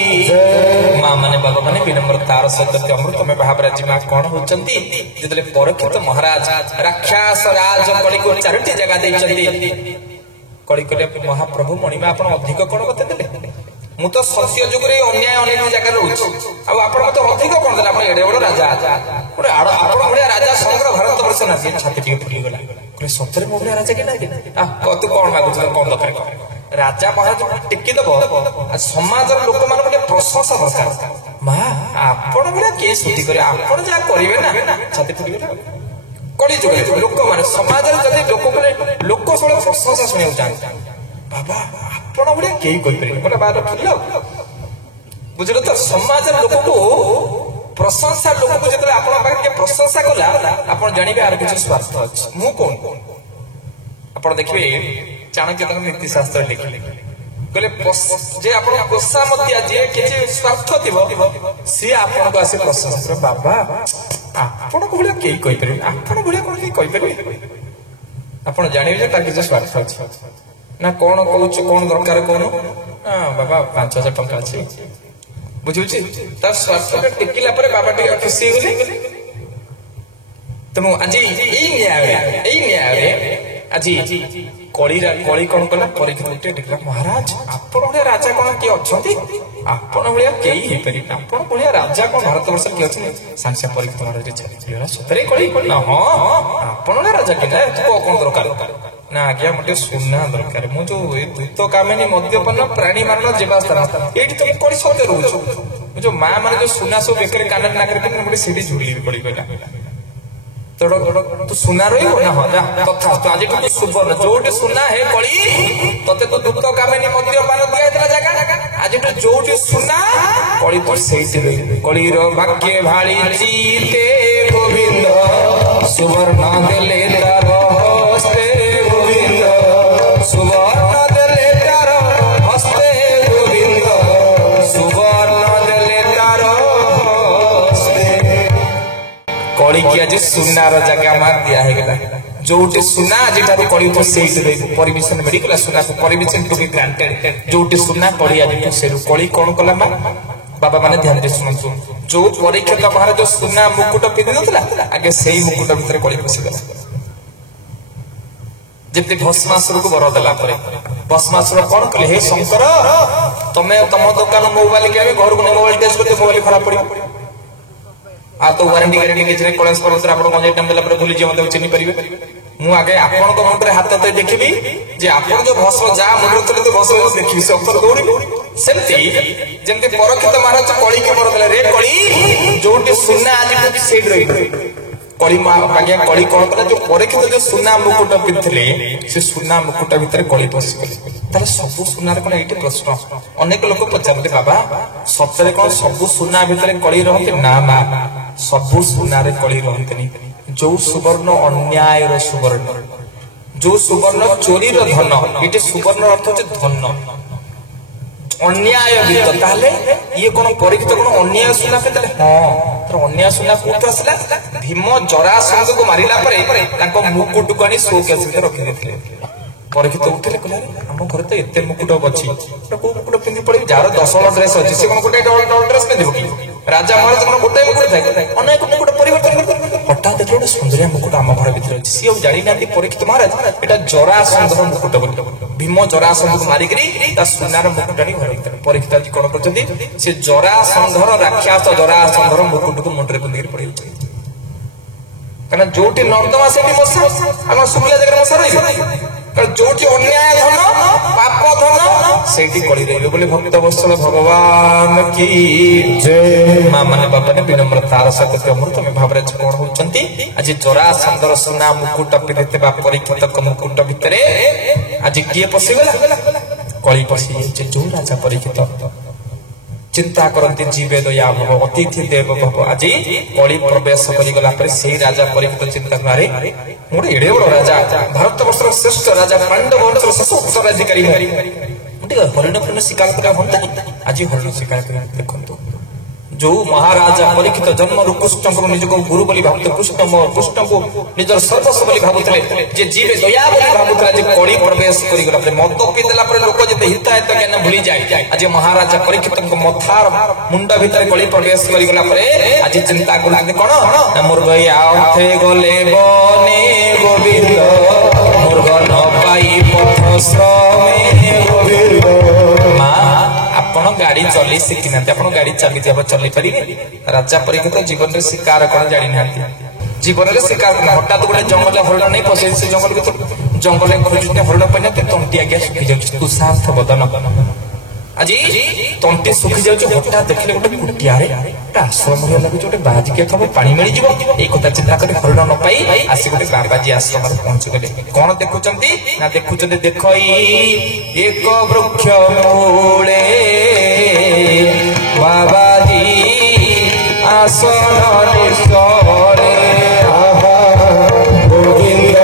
माँ माने बाबा माने विनम्रतार सहित अमृत में महाराज माँ कौन होचंती जेतले परीक्षित महाराज राक्षस राज कली को 4टी जगह देचंती कली को महाप्रभु मणिमा आपण अधिक कोन बते देले मु तो सत्य जुगरे अन्याय अनेक जगह रहउछ अब आपण तो अधिक कोन देले आपण एडे बड़ राजा पुरे आपण बड़िया राजा समग्र भारत वर्ष ना छाती टिके फुली गला करे सत्य मो बड़िया राजा के ना आ तू कोन मागुछ कोन दरकार राजा महाराज टिकी दबो समाज लोक मान के प्रशंसा दरकार मां आपण बड़िया के सुटी करे आपण जा करिवे ना छाती फुली गला कली जुगे लोक माने समाज जदि लोक सब प्रशंसा सुनियो जान बाबा आपण बड़िया के कहि परिबे बोले बात फुलियो बुझलो तो समाज लोक को प्रशंसा लोक को जतले आपण पाके के प्रशंसा कला आपण जानिबे आर किछ स्वार्थ अछि मु कोन आपण देखिबे चाणक्य तक नीति शास्त्र लिखले कहले जे आपण कोसा मतिया जे किछ स्वार्थ थिबो सी आपण को आसे प्रशंसा बाबा आपण को बड़िया के कहि परिबे आपण बड़िया कोन के कहि परिबे आपण जानिबे जे तार किछ स्वार्थ अछि ना कोन कहूछ कोन दरकार कोन बाबा 5000 टका अछि बुझुछि तार स्वार्थ के टिकिला परे बाबा टिके खुशी होले तमु आज एई न्याय আজি কলি কোন কলা পরীক্ষা উঠে দেখলা মহারাজ আপন বড়িয়া রাজা কোন কি অছন্তি আপন বড়িয়া কেই হে পারি আপন বড়িয়া রাজা কোন भारत वर्ष কি আছে সাংসা পরীক্ষা মহারাজ চালিলা সতরে কলি না हाँ আপন বড়িয়া রাজা কেলা তো কোন দরকার না আজ্ঞা মতে সুনা দরকার মু जो दूत कामिनी मद्यपान प्राणी मारण जीवास्तान एठी तो कोडी सत्य रहउछ जो मां माने जो सुना सब बेकर कानन नाकर के मोटे सीधी झुली पड़ी गला तो सुना रही हो ना जा तथा तो आज तो सुवर्ण जोटे सुना है कली तते तो दूत कामिनी मद्यपान दिया इतना जगह आज तो जोटे सुना कली तो सही कली रो भाग्य भाली जीते गोविंद सुवर्ण देले तार हस्ते गोविंद सुवर्ण देले तार हस्ते गोविंद सुवर्ण देले तार हस्ते कली की आज सुनार जगह मार दिया है गला जोटे सुना जेटारो कली तो सेही परमिशन मेडिकल सुना को परमिशन टू बी ग्रांटेड जोटे सुना कली आज तो सेरु कली कोन कला मा बाबा माने ध्यान दे सुनसु जो परीक्षक महाराज जो सुना मुकुट पिनि नथला आगे सेही मुकुट भीतर कली पसी गला जेते भस्मासुर को बर देला परे भस्मासुर कोन कले हे शंकर तमे तम दुकान मोबाइल के घर को मोबाइल टेस्ट करते मोबाइल खराब पड़ी आ तो वारंटी गारंटी के जे कॉलेज पर आपण कोन टाइम देला पर भूली जे मते चिनी परिबे मु आगे आपण को मन रे हाथ ते देखिबी जे आपण जो भस्म जा मुद्र तले तो भस्म देखिबी से उत्तर दौड़ी सेमती जेमते परखित महाराज कली के मरदले रे कली जोटे सुना आज तो सेड रही कली मा आगे कली कोन करे जो परखित जो सुना मुकुट पिथले से सुना मुकुट भीतर कली पसी गले तार सब सुनार कोन एटे प्रश्न अनेक लोक पचारते बाबा सतरे कोन सब सुना भीतर कली रहते ना ना सब सुना रे कली रहते नहीं जो सुवर्ण अन्याय रो सुवर्ण जो सुवर्ण चोरी रो धन इटे सुवर्ण अर्थ होते धन अन्याय वित ताले ये कोन परीक्षित कोन अन्याय सुना पे ताले हां तर अन्याय सुना कोत आसला भीम जरासंध को मारिला परे ताको मुकुट कोनी शोकेस में रखि देथिले परीक्षित उठले कहले हम घर तो एते मुकुट अछि तो को मुकुट पिंदी पड़ी जार 10 हल ड्रेस अछि से कोन गोटे डबल ड्रेस पिंदिबो की राजा महाराज कोन गोटे मुकुट थाए अनेक मुकुट परिवर्तन हटा ଏଠି ଗୋଟେ ସୁନ୍ଦରିଆ ମୁକୁଟ ଆମ ଘର ଭିତରେ ଅଛି। ସିଏ ଆଉ ଜାଣିନାହାନ୍ତି ପରୀକ୍ଷିତ ମହାରାଜ ଏଟା ଜରାସନ୍ଧର ମୁକୁଟ ବୋଲି। ଭୀମ ଜରାସନ୍ଧକୁ ମାରିକିରି ତା ସୁନାର ମୁକୁଟ ଆଣି ଘର ଭିତରେ। ପରୀକ୍ଷିତ ଆଜି କଣ କରୁଛନ୍ତି, ସେ ଜରାସନ୍ଧର ରାକ୍ଷସ ଜରାସନ୍ଧର ମୁକୁଟକୁ ମୁଣ୍ଡରେ ପିନ୍ଧିକି ପଳେଇଛନ୍ତି। କାରଣ ଯୋଉଠି ନର୍ଦ୍ଦମା ସେଠି ମଶା, ଆମର ଶୁଖିଲା ଜାଗାରେ ମଶା ରହିବେ। କାରଣ ଯୋଉଠି ଅନ୍ୟାୟ ଧନ ପାପ ଧନ ସେଇଠି କଳି ରହିବେ ବୋଲି ଭକ୍ତ ବତ୍ସଳ ଭଗବାନ କି ଜୟ। ମା ମାନେ ବାବା ମାନେ ବିନମ୍ରତାର ସହିତ ଅମୃତମୟ ଭାବରେ କଣ ହଉଛନ୍ତି, ଆଜି ଜରାସନ୍ଧର ସୁନା ମୁକୁଟ ପିନ୍ଧିଥିବା ପରୀକ୍ଷିତଙ୍କ ମୁକୁଟ ଭିତରେ ଆଜି କିଏ ପଶିଗଲା, କଳି ପଶିଯାଇଛି। ଯୋଉ ରାଜା ପରୀକ୍ଷିତ ଚିନ୍ତା କରନ୍ତି ଜୀବେ ଦୟା ଭବ ଅତିଥି ଦେବ ଭବ, ଆଜି କଳି ପ୍ରବେଶ କରିଗଲା ପରେ ସେଇ ରାଜା ପରୀକ୍ଷିତ ଚିନ୍ତା କରେ, ମୁଁ ଏଡେ ବଡ ରାଜା, ଭାରତ ବର୍ଷର ଶ୍ରେଷ୍ଠ ରାଜା, ପାଣ୍ଡବ ବଂଶର ଶେଷ ଉତ୍ତରାଧିକାରୀ, ମୁଁ ଟିକେ ହରିଣ ଫରିଣ ଶିକାର କରିବା ହୁଅନ୍ତାନି। ଆଜି ହରିଣ ଶିକାର କରିବା। ଦେଖନ୍ତୁ ଯୋଉ ମହାରାଜା ପରୀକ୍ଷିତ ଜନ୍ମରୁ କୃଷ୍ଣଙ୍କୁ ନିଜକୁ ଗୁରୁ ବୋଲି ଭାବୁଥିଲେ, କୃଷ୍ଣଙ୍କୁ ନିଜର ସର୍ବସ୍ୱ ବୋଲି ଭାବୁଥିଲେ, ଯେ ଜୀବେ ଦୟା ବୋଲି ଭାବୁଥିଲେ, ଆଜି କଳି ପ୍ରବେଶ କରିଗଲା ପରେ ମଦ ପିଇ ଦେଲା ପରେ ଲୋକ ଯେତେ ହିତାହିତ ଜ୍ଞାନ ଭୁଲିଯାଏ, ଆଜି ମହାରାଜା ପରୀକ୍ଷିତଙ୍କ ମଥାର ମୁଣ୍ଡ ଭିତରେ କଳି ପ୍ରବେଶ କରିଗଲା ପରେ ଆଜି ଚିନ୍ତା କରୁଛନ୍ତି କଣ, ମୋର ଗଲେ ବନେ ଗୋବିନ୍ଦ ମୃଗ ନ ପାଇ ପଥ ଶ୍ରମେ ଗୋବିନ୍ଦ। ମା ଆପଣ ଗାଡି ଚଲେଇ ଶିଖିନାହାନ୍ତି, ଆପଣ ଗାଡି ଚାଲିଛି ଆପଣ ଚଲେଇ ପାରିବେ? ରାଜା ପରୀକ୍ଷିତ ଜୀବନରେ ଶିକାର କଣ ଜାଣିନାହାନ୍ତି, ଜୀବନରେ ଶିକାର କଣ। ହଠାତ୍ ଗୋଟେ ଜଙ୍ଗଲ ହରିଣ ନେଇ ପଶେଇ ସେ ଜଙ୍ଗଲ ଭିତରେ ଜଙ୍ଗଲରେ ଖୋଜୁଛନ୍ତି ହରିଣ ପାଇଁ, ତଣ୍ଟି ଆଜ୍ଞା ଶୁଖି ଯାଉଛି, ତୁଷାର୍ଥ ବଦନ। ଆଜି ତଣ୍ଟି ଶୁଖି ଯାଉଛି, ହଠାତ୍ ଦେଖିଲେ ଗୋଟେ କୁଟିଆରେ ଗୋଟେ ଆଶ୍ରମ ଭଳିଆ ଲାଗୁଛି, ଗୋଟେ ବାଜିକେ ଥବ ପାଣି ମିଳିଯିବ, ଏଇ କଥା ଚିନ୍ତା କରି ହରିଣ ନ ପାଇ ଆସି ଗୋଟେ ବାବାଜୀ ଆଶ୍ରମରେ ପହଞ୍ଚିଗଲେ। କଣ ଦେଖୁଛନ୍ତି ନା ଦେଖୁଛନ୍ତି, ଦେଖ ଏକ ବୃକ୍ଷ ମୂଳେ ବାବାଜୀ ଆସନ ନିଶ୍ଚରେ, ଗୋବିନ୍ଦ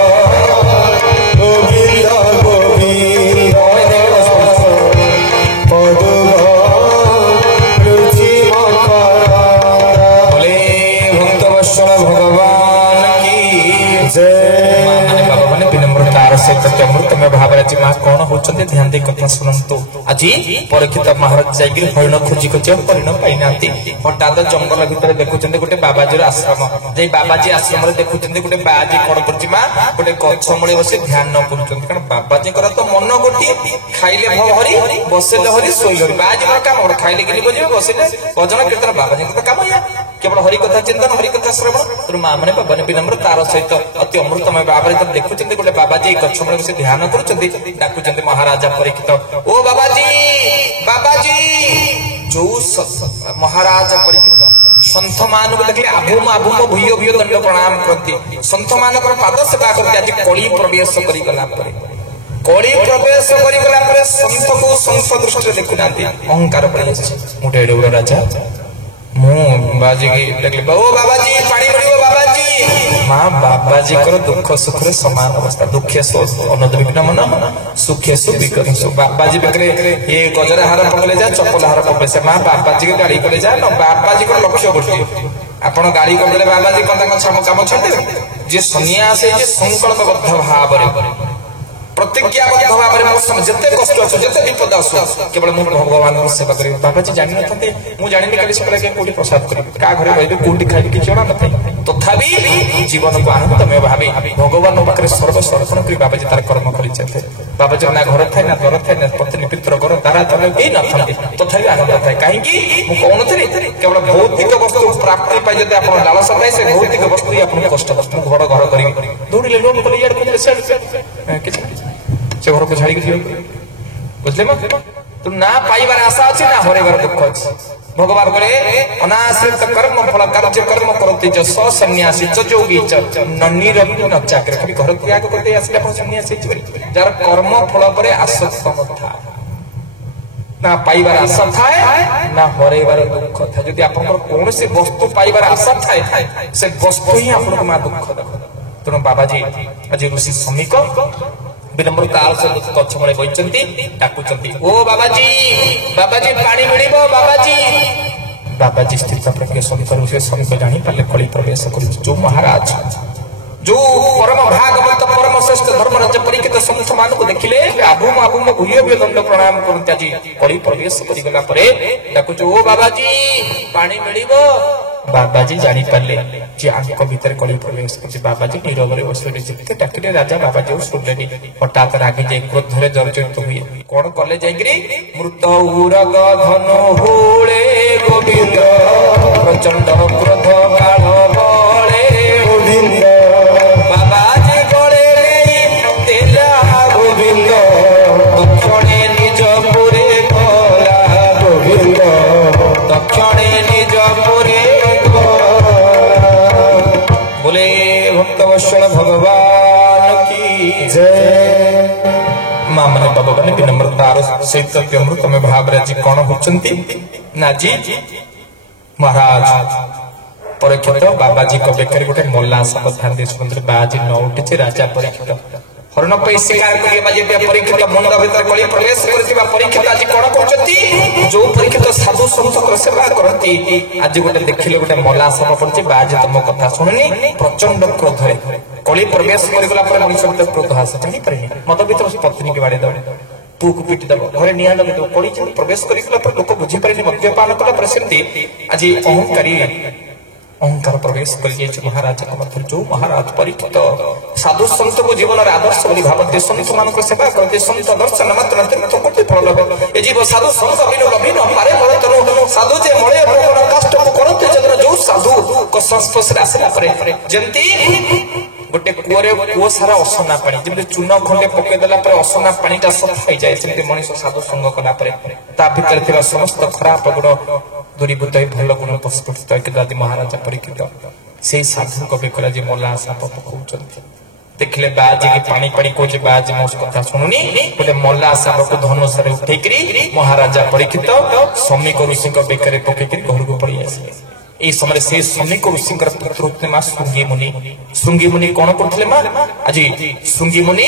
ଗୋବିନ୍ଦ ଗୋବିନ୍ଦ भगवान की अमृतमय भाव आज माँ कौन होती ध्यान दे कथा शुणु। आज परीक्षित महाराज जाइए हरिण खोजी खोजी हरिण पाई ना, हठात जंगल भितर देखुं गोटे बाबाजी आश्रम, जे बाबाजी आश्रम देखुं गोटे बाजी कौन कर गोटे गछ मूले बस ध्यान कर, कारण बाबाजी तो मन गोटे खाइले हरि बसले हरि शोले हरि, बाजी काम खाइले कि बजे बसले भजन कीर्तन, बाबाजी काम या केवल हरि कथा चिंतन हरि कथा श्रवण। तेणु माँ मैंने बाबा विनम्र तार सहित अति अमृतमय भाव देखुं गोटे बाबाजी गछ मूल से ध्यान कर महाराजा परीक्षित, ओ बाबाजी बाबाजी। जो महाराजा परीक्षित सन्थ मान देखिए आभूम आभूम भूय भूय दंड प्रणाम करती, सन्थ मान पाद सेवा करती। आज कली प्रवेश करगला कली प्रवेश करगला सन्थ को संत दृष्टि देखुना, अहंकार मोटे एडे बड़ राजा बाजी देखिए ओ बाबाजी पानी मिल बाबाजी। माँ बाबाजी दुख सुख समान अवस्था, दुखे अनदविघ्न मन सुखे सुविघ्न सु। बाबाजी पाखे ये गजरा हार पकड़े जा चपल हार पकड़े से, माँ बाबाजी के गाड़ी करे जा बाबाजी को लक्ष्य गोटे आप गाड़ी करदे बाबाजी कम छे जे सन्यास संकल्पबद्ध भाव प्रतिज्ञाबद्ध भाव जिते कष्ट आसू जिते विपद आसू केवल मुझे भगवान सेवा करी। बाबाजी जानी ना मुझे जानी कल सकाले कौटी प्रसाद करी क्या घर रही कौटी खाई कि जना न तथापि जीवन को आनंदमय भावे भगवान पाखे सर्वसर्पण कर बाबाजी तार कर्म कर बाबाजी ना घर थाए ना दर थाए ना पत्नी पितर घर तारा तले कई न था तथापि आनंद थाए कहीं कौन केवल भौतिक वस्तु प्राप्ति पाई जब आप लालसा थाए से भौतिक वस्तु आपको कष्ट घर घर कर दौड़े लोन कले से घर को छाड़ी बुझले तू ना पाइबार आशा अच्छी ना हरबार दुख अच्छी। भगवान बोले अनाश्रित कर्म फल कार्य कर्म करते च सन्यासी च जोगी च नीरवी न चाकर खाली घर त्याग करते आसले आप सन्यासी जार कर्म फल पर आसक्त था ना पाइबार आशा थाए ना हरबार दुख था। जदि आप कौन सी वस्तु पाइबार आशा थाए से वस्तु ही आपको ना दुख देख। तेणु बाबाजी आज ऋषि श्रमिक विनम्रता गछ मूले बही डाकुंट ओ बाबाजी बाबाजी पानी मिल बाबाजी। बाबाजी स्थित प्रज्ञ श्रमिक से श्रमिक जानी पारे कली प्रवेश कर जो महाराज जो परम भागवत परम श्रेष्ठ धर्मराज परीक्षित सन्थ मान देखिले आभूम आभूम भूय भूय दंड प्रणाम करते आज कली प्रवेश करगला डाकुच ओ बाबाजी पानी मिल बाबाजी जानी पारे जे आंक भीतर कली प्रवेश कर बाबाजी नीरव बसले जिते डाकिले राजा बाबाजी शुणिले हठात रागी जाए क्रोधरे जर्जरित हुए कौन कले जाइए मृत उरग धनु हुले गोविंद प्रचंड क्रोध काल बले गोविंद बाबाजी गले देला गोविंद दक्षिणे निज पुरे गला गोविंद दक्षिणे निज पुरे बोले भक्तवत्सल भगवान की जय। मां मैंने बाबा मैंने विनम्रतार सहित अमृत में भाव राजी कौन होचंती ना जी महाराज परीक्षित बाबाजी को बेकर गोटे मल्ला साप ध्यान दे सुंदर बाजी न उठे राजा परीक्षित हरण पे शिकार करिए बाजी परीक्षित मुंड भीतर गली प्रवेश करथिबा परीक्षित आज कोन करचती जो परीक्षित साधु संत सेवा करती आज गोटे देखिले गोटे मल्ला साप पड़छि बाजी तुम कथा सुननी प्रचंड क्रोध रे गली प्रवेश करगला पर मनुष्य भीतर क्रोध हास जानि परनी मत भीतर पत्नी के बाड़ी दबे तू को पीटी दब घरे निया लगे तो कली प्रवेश करगला पर लोक बुझी परनी मद्यपान कला पर सेमती आज अहंकारी अहंकार प्रवेश कर महाराज मध्य जो महाराज परीक्षित साधु संत को जीवन आदर्श बोली भावते संत मान सेवा करते संत दर्शन मात्र फल ए जीव साधु संत अभिन पारे बड़तन साधु जे मळे कष्ट को करते जदर जो साधु को संस्पर्श आसला परे जंती गोटे कुआरे कुओ सारा असना पानी जब चून खंडे पके देला पर असना पानीटा सफा हो जाए सेमती मनुष्य साधु संग कला परे ता भीतर थिबा समस्त खराब गुण दूरीभूत भल गुण पुष्पित आदि महाराजा परीक्षित से साधु को बेकला जे मल्ला साप पकाउछंती देखले बाजी के पानी पानी को जे बाजी मोस कथा सुनुनी गोटे मल्ला साप को धनुष रे उठेकरी महाराजा परीक्षित समीक ऋषि को बेकरे पकेकरी घर को पड़ी आसे ए समय से समीक ऋषि पुत्र होते मां श्रृंगी मुनि कौन करथिले मां आज श्रृंगी मुनि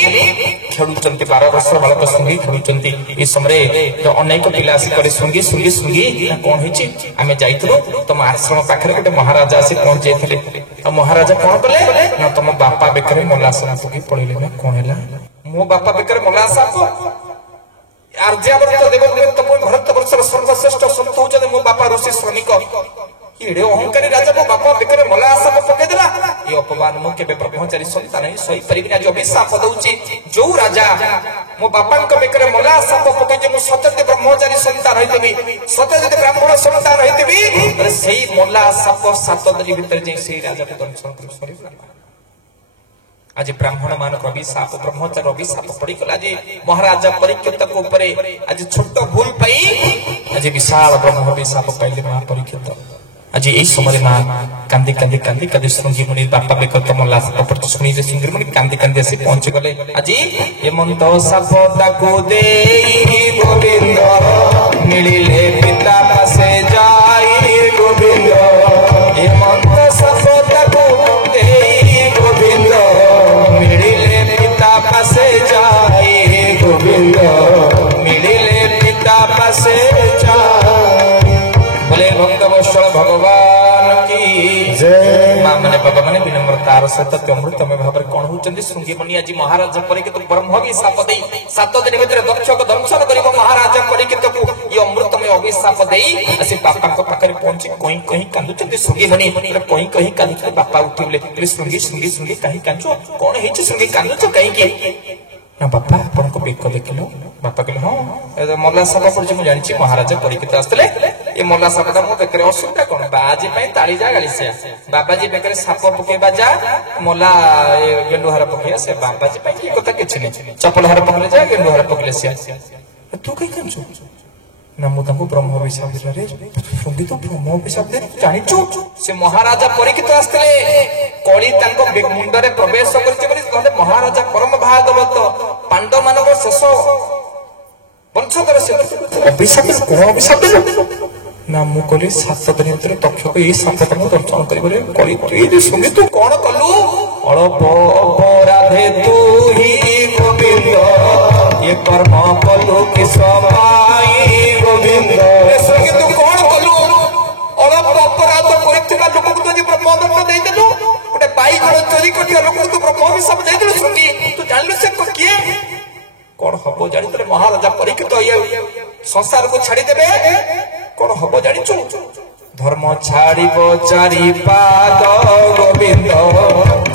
खेलुचंती 12 वर्ष बालक श्रृंगी खेलुचंती ए समय तो अनेक पिला आसी करे श्रृंगी श्रृंगी श्रृंगी कौन हिची आमे जाइतरो तुम आश्रम पाखरे गोटे महाराजा आसी पहुंच जाइथिले तो महाराजा कौन कले ना तुम बापा बेकरे मल्ला साप की पड़िले ना कौन हैला मो बापा बेकरे मल्ला साप आर्यावर्त देव तपो भारत वर्षर सर्वश्रेष्ठ संत होचने मो बापा ऋषि श्रमिक एड़े अहंकारी राजा मो बापा बेकरे मल्ला साप पके देला ये अपमान मु केबे ब्रह्मचारी संतान है सही परिबिना जो अभिशाप दउची जो राजा मो बापा को बेकरे मल्ला साप पके जे मु सत्य ब्रह्मचारी संतान होइतबी सत्य ब्राह्मण संतान होइतबी अरे सही मल्ला साप 7 दिन भीतर जे सही राजा को दंशन कर आज ब्राह्मण मान अभिशाप ब्रह्मचारी अभिशाप पड़ी गला जे महाराजा परीक्षित को ऊपर आज छोट भूल पाई आज विशाल ब्रह्म अभिशाप पाइले महा परीक्षित आज यही समय ना कांदी कांदी कांदी कांदी श्रृंगी मुनि बापा बेकर मल्ला साप पड़छ सुनी जे श्रृंगी मुनि कांदी कांदी से पहुंच गले आज हेमंत साप ताको देई गोविंद मिलिले पिता पासे जाई गोविंद हेमंत साप ताको देई गोविंद मिलिले पिता पासे जाई गोविंद मिलिले पिता पासे जाई बोले भक्तवत्सल भगवान की जय। मां मैंने बाबा मैंने विनम्रतार सहित अमृत में भाव कौन होचंदी श्रृंगी मुनि आज महाराज परीक्षित ब्रह्म भी शाप दे 7 दिन भीतर दक्ष को दंशन करिबो महाराज परीक्षित को ये अमृत में अभिशाप देई असी पापा को पाखरे पहुंची कहीं कहीं कांदुचंदी श्रृंगी मुनि कहीं कहीं कांदुचंदी बापा उठिले श्रृंगी श्रृंगी श्रृंगी कहीं कांचो कौन हेची श्रृंगी कांदुचो कहीं के ना बापा अपन को बेक देखिलो बापा कहले हां मल्ला साप पड़छ मु जानि छी महाराज परीक्षित आस्तले ए मल्ला साप का मो बेकरे असुविधा कोन बाजी पई ताली जा गाली से बाबाजी बेकरे साप पकेबा जा मल्ला गेंडू हार पकेया से बाबाजी पई की कथा किछ नै चपल हार पकले जा गेंडू हार पकले से तू कहीं कंचो ना मु तंको ब्रह्म अभिशाप दिला रे सुंदी तो ब्रह्म अभिशाप दे जानि छु से महाराजा परीक्षित आस्तले कली तंको मुंडरे प्रवेश करछि बोली कहले महाराजा परम भागवत पांडव मानव शेष वंशधर से अभिशाप कोन अभिशाप दे ना मु कहले 7 दिन भीतर तक्ष को ए 7 दिन दर्शन करिबरे कली तू सुंदी तू कोन कलु अल्प अपराधे तू ही गोविंद ये कर्म कलु कि समाई गोविंद सुंदी तू कोन कलु अल्प अपराध करिथिबा लोक को जे ब्रह्मदंड देई देलु गोटे बाई घर चोरी करथिया लोक को ब्रह्म भी सब देई देलु सुंदी तू जानलु से को किए कोन हबो जानि तरे महाराजा परीक्षित ये संसार को छाड़ी देबे कोन हबो जानि छु धर्म छाड़िब चारि पाद गोविंद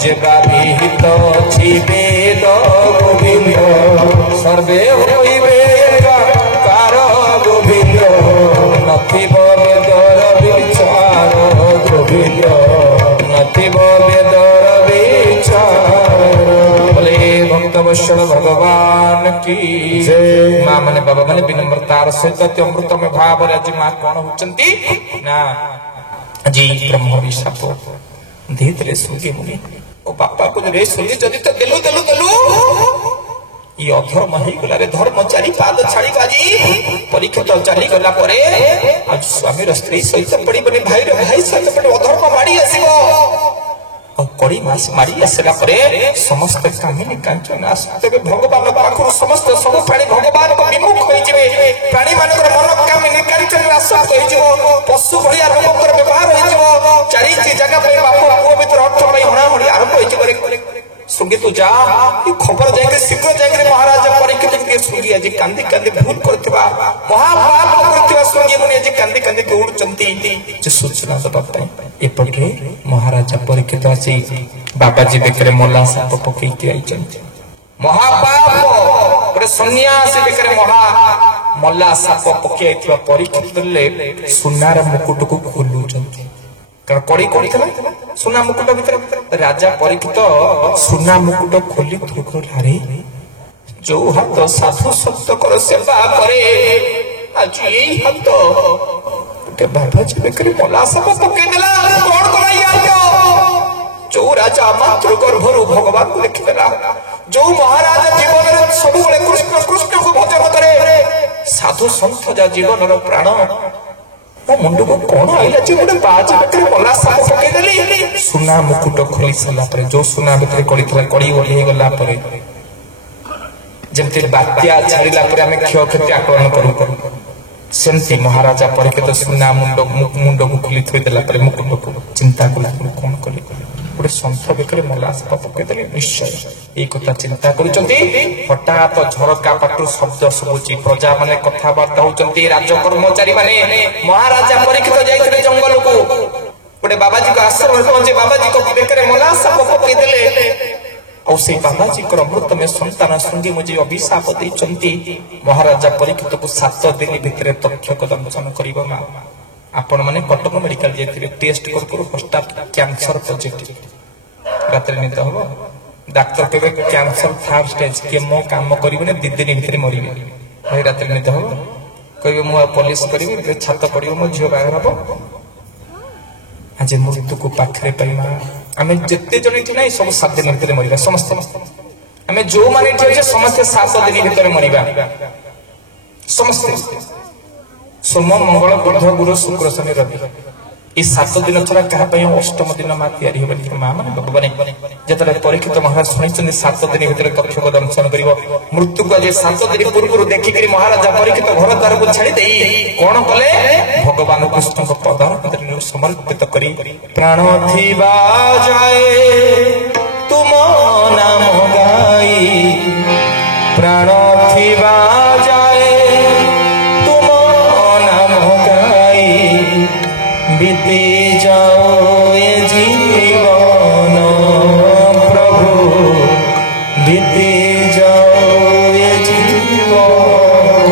जेबा विहित अछि वेद गोविंद सर्वे होइबे कार गोविंद नथिब वेदर विचार गोविंद नथिब वेदर विचार बोले भक्त वत्सल भगवान की जय। माँ माने बाबा माने विनम्रतार सहित अमृत में भाव आज माँ कौन होचंती ना जी ब्रह्म विशाप धीरे सुगे मुनि ओ बापा को रे सुगे जदी तो देलु देलु देलु ये अधर्म ही गला रे धर्म चारि पाद छाड़ी बाजी परीक्षा तो चली गला परे आज स्वामी र स्त्री सहित पड़ी बने भाई रे भाई सहित पड़ी अधर्म माड़ी आसीबो और कड़ी मास मारी आसला परे समस्त कामिनी कांचन आसते भगवान पाखु समस्त सब प्राणी भगवान को विमुख होई जिवे प्राणी मानकर मन कामिनी कांचन आशा होई जिवो पशु भलिया रोमकर व्यवहार होई जिवो चारि जगह पे बापू पुओ भीतर अर्थ पई होना होडी आरंभ होई जिवो सुगी तू जा खबर जाके शीघ्र जाके महाराज परीक्षित के सुगी आज कांदी कांदी भूल करथिबा महापाप करथिबा सुगी मुनि आज कांदी कांदी दौड़चंती जे सूचना दबा पई एपटे महाराज परीक्षित आसी बाबाजी बेकरे मोला साप पकईते आइचंती महापाप गोटे सन्यासी बेकरे महा मोला साप पकईथिबा परीक्षित ले सुनार मुकुट को खोलुचंती कारण कड़ी करथिला सुना मुकुट भीतर राजा परीक्षित सुना मुकुट खोली थुकलारे जो हाथ साधु सत्य कर सेवा करे आज यही हाथ के बाबा जी बेकरे मोला साप पकई देला कोन कराई यार जो राजा मातृ गर्भरु भगवान को देखि देला जो महाराज जीवन रे सब बेले कृष्ण कृष्ण को भजन करे साधु संत जा जीवन रो प्राण ओ मुंडू को कोन आइला जे गोटे बाज बेकरे मोला साप पकई देली सुना मुकुट खोली सला पर जो सुना बेकरे कड़ी थला कड़ी ओली गला पर जेमते बात्या छाड़ीला पर हमें क्षय क्षति आकलन करू सेमती महाराजा परीक्षित सुना मुंड को खोली थई देला पर मुकुट को चिंता कला कोन कली गोटे संथ बेकरे मोला साप पकई देली निश्चय ए कथा चिंता करूचंती हठात झरका पाटू शब्द सुबुची प्रजा माने कथा बार्ता होचंती राज कर्मचारी माने महाराजा परीक्षित जाइथिले जंगल को गोटे बाबाजी को आश्रम पहुंचे बाबाजी को बेकरे मोला साप पकई देले और से बाबाजी को अमृत में संतान संगी मुझे अभिशाप देचंती महाराजा परीक्षित को 7 दिन भितर तथ्य को दंशन करिबो मा आपण माने कटक मेडिकल जेथिले टेस्ट कर हॉस्टार कैंसर पॉजिटिव रात्रि निद हो डॉक्टर केबे कैंसर थर्ड स्टेज के मो काम करिबने 2 दिन भितर मरिबे भाई रात्रि निद हो कहबे मु पुलिस करिबे छात पड़िबो मो झियो बाहर हबो आज मृत्यु को पाखरे पाइमा आमे जत्ते जने थि नै सब 7 दिन भितर मरिबा समस्त आमे जो माने ठे समस्त 7 दिन भितर मरिबा समस्त सोम मंगल बुध गुरु शुक्र शनि रवि ये 7 दिन छड़ा कहा पई अष्टम दिन मा तैयारी होबनी मां माने भगवान जतरे परीक्षित महाराज सुनिछन 7 दिन भितर तथ्य को दर्शन करिवो मृत्यु को जे 7 दिन पूर्व देखि करी महाराज परीक्षित घर द्वार को छाड़ी देई कोन कले भगवान कृष्ण को पदार्थ समर्पित करी प्राण थिबा जाए तुम नाम गाई प्राण थिबा जाए बीती जाओ ये जीवन प्रभु बीती जाओ ये जीवन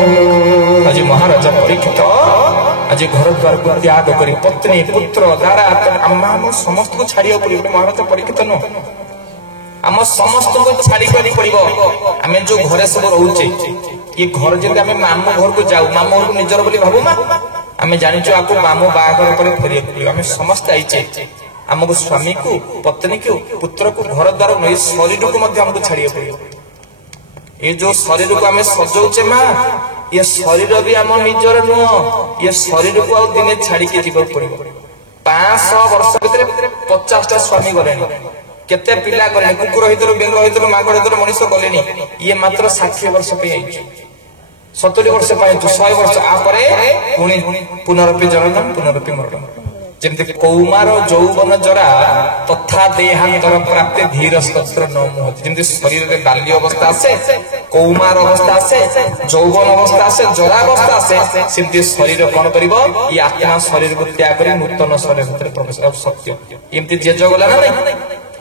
आज महाराजा परीक्षित आज घर द्वार को त्याग करी पत्नी पुत्र दारा आम समस्त को छाड़िया पड़े महाराजा परीक्षित न आम समस्त को छाड़ी पड़ो आम जो घरे सब रोचे ये घर जब आम मामू घर को जाऊ मामू घर को निजर बोली भाबू मा आमे जानिचो आपको मामू बागर पर फेरिए पड़ियो आमे समस्त आइचे हमको स्वामी को पत्नी को पुत्र को घर द्वार नहीं शरीर को मध्य हमको छाड़िए पड़ियो ये जो शरीर को आमे सजौचे मां ये शरीर भी आम निजर नुह ये शरीर को आ दिने छाड़ी के जीव पड़ियो 500 वर्ष भीतर 50टा स्वामी गले केते पिला गले कुकुर हितरो बेंग हितरो मागड़ हितरो मनुष्य गले ये मात्र 60 वर्ष पे आइचे 70 वर्ष पाए 100 वर्ष आ परे पुनरपि जननम पुनरपि मरणम जमती कौमार यौवन जरा तथा देहांतर प्राप्ति धीर स्तोत्र न मुहति जमती शरीर में बाल्य अवस्था आसे कौमार अवस्था आसे यौवन अवस्था आसे जरा अवस्था आसे सिद्धि शरीर कौन करिवो ये आत्मा शरीर को त्याग करी नूतन शरीर भितर प्रवेश कर सत्य एमती जेज गला ना नहीं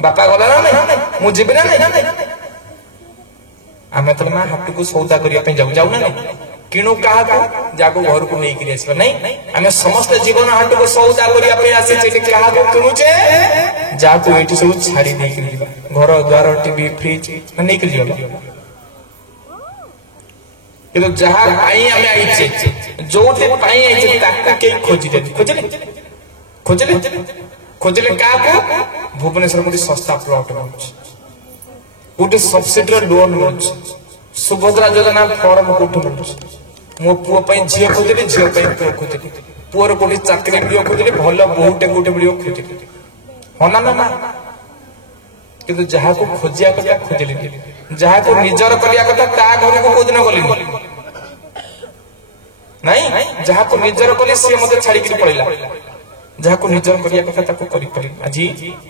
बापा गला ना नहीं मु जीवी ना नहीं आमे तो मां हाथ को सौदा करिया पे जाऊ ना नहीं किणु कहा जाको घर को नहीं किरी आसबा नहीं आमे समस्त जीवन हाट को सौदा करिया पे आसे जे कहा को किणुचे जाको एठी सब छाड़ी नहीं किरी घर द्वार टीवी फ्रिज नहीं किरी जाबा किंतु जहां पाई आमे आइछे जोते पाई आइछे ताका के खोजले का को भुवनेश्वर में सस्ता प्लॉट होछ गोटे सब्सिडी लोन होछ सुभद्रा योजना फॉर्म कोठो होछ मो पुओ पई झियो खोजले झियो पई पुओ खोजले पुओर कोठी चाकरी बियो खोजले भलो बहुटे गोटे बियो खोजले होना ना किंतु जहा को खोजिया कथा खोजले जहा को निजर करिया कथा ता घर को कोदिन गली नहीं जहा को निजर कले से मते छाड़ी के पड़िला जहा को निजर करिया कथा ताको करि परि आजी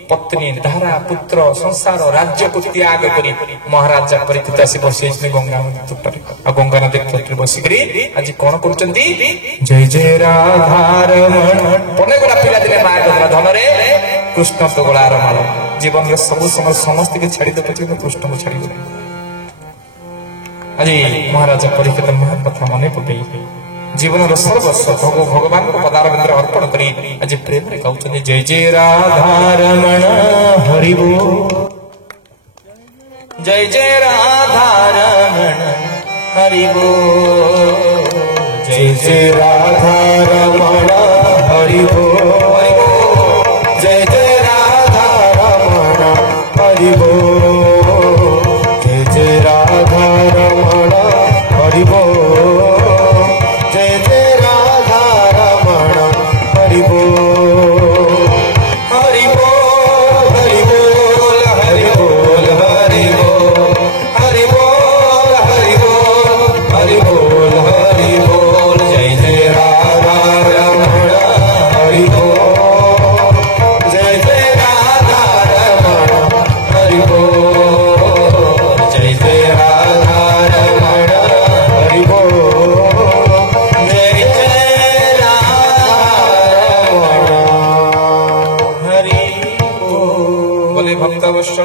पत्नी धारा पुत्र संसार राज्य को त्याग करी महाराजा परिचित से बसी इसने गंगा नदी तटरे आ गंगा नदी तटरे बसी करी आज कोन करचंती जय जय राधा रमण पने गोला पिला दिने माया धन रे कृष्ण तो गोलार माल जीवन रे सब समय समस्त के छाड़ी दे पछे कृष्ण को छाड़ी दे आज महाराजा परिचित महा कथा मने पकई जीवन सर्वस्व भगवान को पदार भितर अर्पण करी आज प्रेम रे कहउछन जय जय राधा रमण हरि बोल जय जय राधा रमण हरि बोल जय जय राधा रमण हरि बोल जय जय राधा रमण हरि बोल जय जय राधा रमण हरि बोल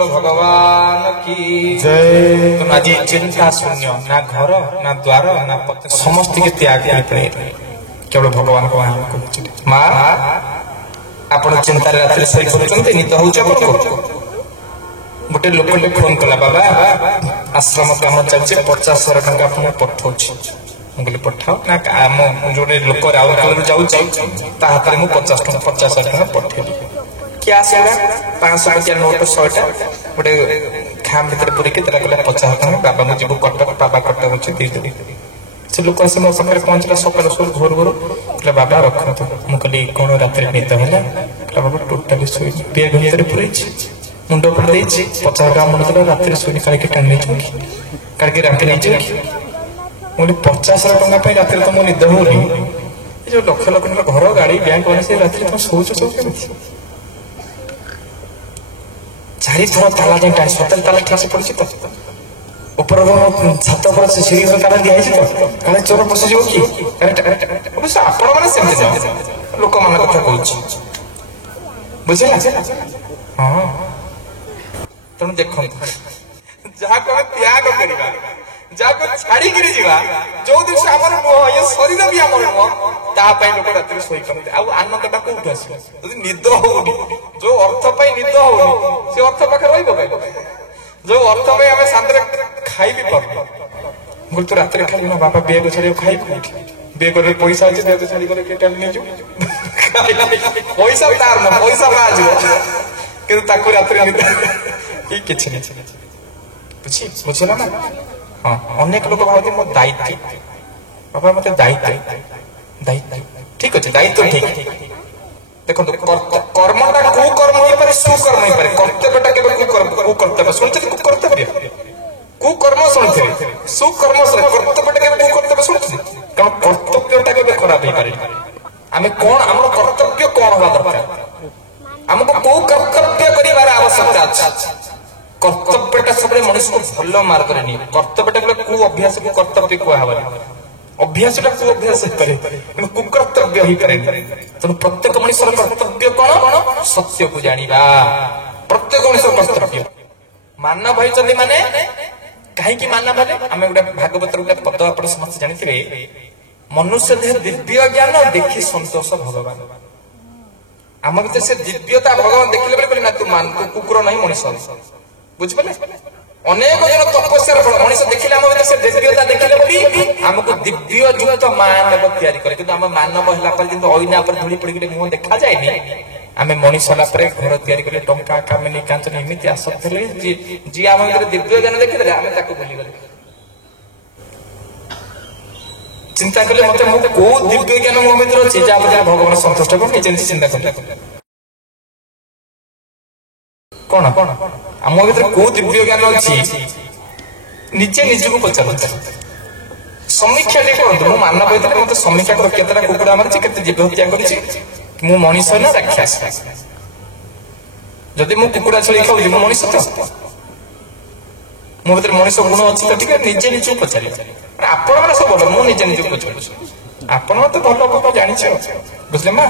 भगवान की जय। तुम आज चिंता शून्य ना घर ना द्वार ना पत्र समस्त के त्याग केवल भगवान को माँ आपण चिंता रात्रि सही कर नित हो गोटे लोक फोन कला बाबा आश्रम काम चलছে 50,000 टका आपन पठाउछि मुगले पठाओ ना आम जोटे लोक राउरकेला जाउछि ता हाथ में 50,000 टका पठेली क्या सेवा 500 रुपया नोट 100टा गोटे खाम भीतर पूरी के तेरा कहला 50 टका बाबा मु जीव कटक बाबा कटक अछि दे दे से लोक आसे मो पाखरे पहुंचला सकाळ सोर घोर घोर कहला बाबा रखतो मु कहली कोन रात्रि नित होला कहला बाबा टोटली सोई बेग भीतर पूरी मुंडो पर दे 50 टका मुंडो तर रात्रि सोई काहे के टाने छु काहे के रात्रि नहीं छु मुले 50,000 टका पे रात्रि तो मो निद होनी जो लक्ष लक्ष घर गाड़ी बैंक वाले से रात्रि तो सोच चारि थोड़ा ताला जे टाइस होटल ताला क्लास पड़छि त ऊपर छात पर से सीढ़ी में ताला दिया है काले चोर पसे जो की करेक्ट अबे आपण माने सेम जाओ लोक मन कथा कहछि बुझला हां तुम देखो जहा को त्याग करिबा जहा को छाड़ी गिरी जीवा जो दिन हमर मोह ये शरीर भी हमर मोह ता पय लोक रात्रि सोई करते आ आनंदटा कोठ आसी यदि निद होनी जो अर्थ पय निद होनी से अर्थ पाखे रहिबो जो अर्थ पय हमें सांदरे खाई भी पर बोल तो रात्रि खाली ना बाबा बेग छड़े खाई बेग रे पैसा अछि दे तो छड़ी करे केटल नि जो पैसा तार न पैसा राज कि ताको रात्रि निद की किछ नहीं बुझला ना हाँ अनेक लोग भावती मो दायित्व बाबा मत दायित्व ठीक अच्छे दायित्व ठीक देखो कर्मटा कुकर्म हो पारे सुकर्म हो पारे कर्तव्यटा केवल कुकर्तव्य सुनते कुकर्तव्य कुकर्म सुनते सुकर्म कर्तव्यटा केवल कुकर्तव्य सुनते कारण कर्तव्यटा केवल खराब हो पारे आमे कौन हमर कर्तव्य कौन होगा दरकार हमको को कर्तव्य करिवार आवश्यकता अछि कर्तव्यटा सबरे मनुष्य को भलो मार्ग रे नहीं कर्तव्यटा को अभ्यास को कर्तव्य को हवा अभ्यासटा को अभ्यास करे कि कुकर्तव्य ही करे तो प्रत्येक मनुष्य कर्तव्य कौन सत्य को जानिबा प्रत्येक मनुष्य कर्तव्य मानव भाई माने कहीं मानव भाई आम गोटे भागवत गोटे पद आप समस्त जानी मनुष्य देह दिव्य ज्ञान देखी संतोष भगवान आम भर से दिव्यता भगवान देखिले बोले ना तू मान तू कुकुर नहीं मनुष्य बुझिपारे अनेक जन तपस्यार फल मनुष्य देखिले आम भर से दिव्यता देखिले बोली आमको दिव्य युक्त मानव तैयारी करे किंतु आम मानव हला पर किंतु ओइना पर धूली पड़ी मुंह देखा जाए आमे मनीष हला पर घर तैयारी करे टंका कामिनी कांचन एमिति आसतले जी आम भर दिव्य ज्ञान देखिले आमे ताको भूली गले चिंता कले मते मो को दिव्य ज्ञान मो मित्र अछि जा भगवान संतुष्ट को निजे चिंता करले कौन आम भीतर को दिव्य ज्ञान अच्छी निजे निज को पचार समीक्षा करूँ मानव भीतर मत समीक्षा कर केतटा कुकुड़ा मारी केते जीव हत्या कर मनीष ना राक्षस जदि मु कुकुड़ा छेली खाऊँ मु मनीष तो मो भीतर मनीष गुण अच्छी तो ठीक निजे निज को पचार आपण मैंने सब भल मुझे निजे निज पचार आपण तो भल भल जानी बुझले माँ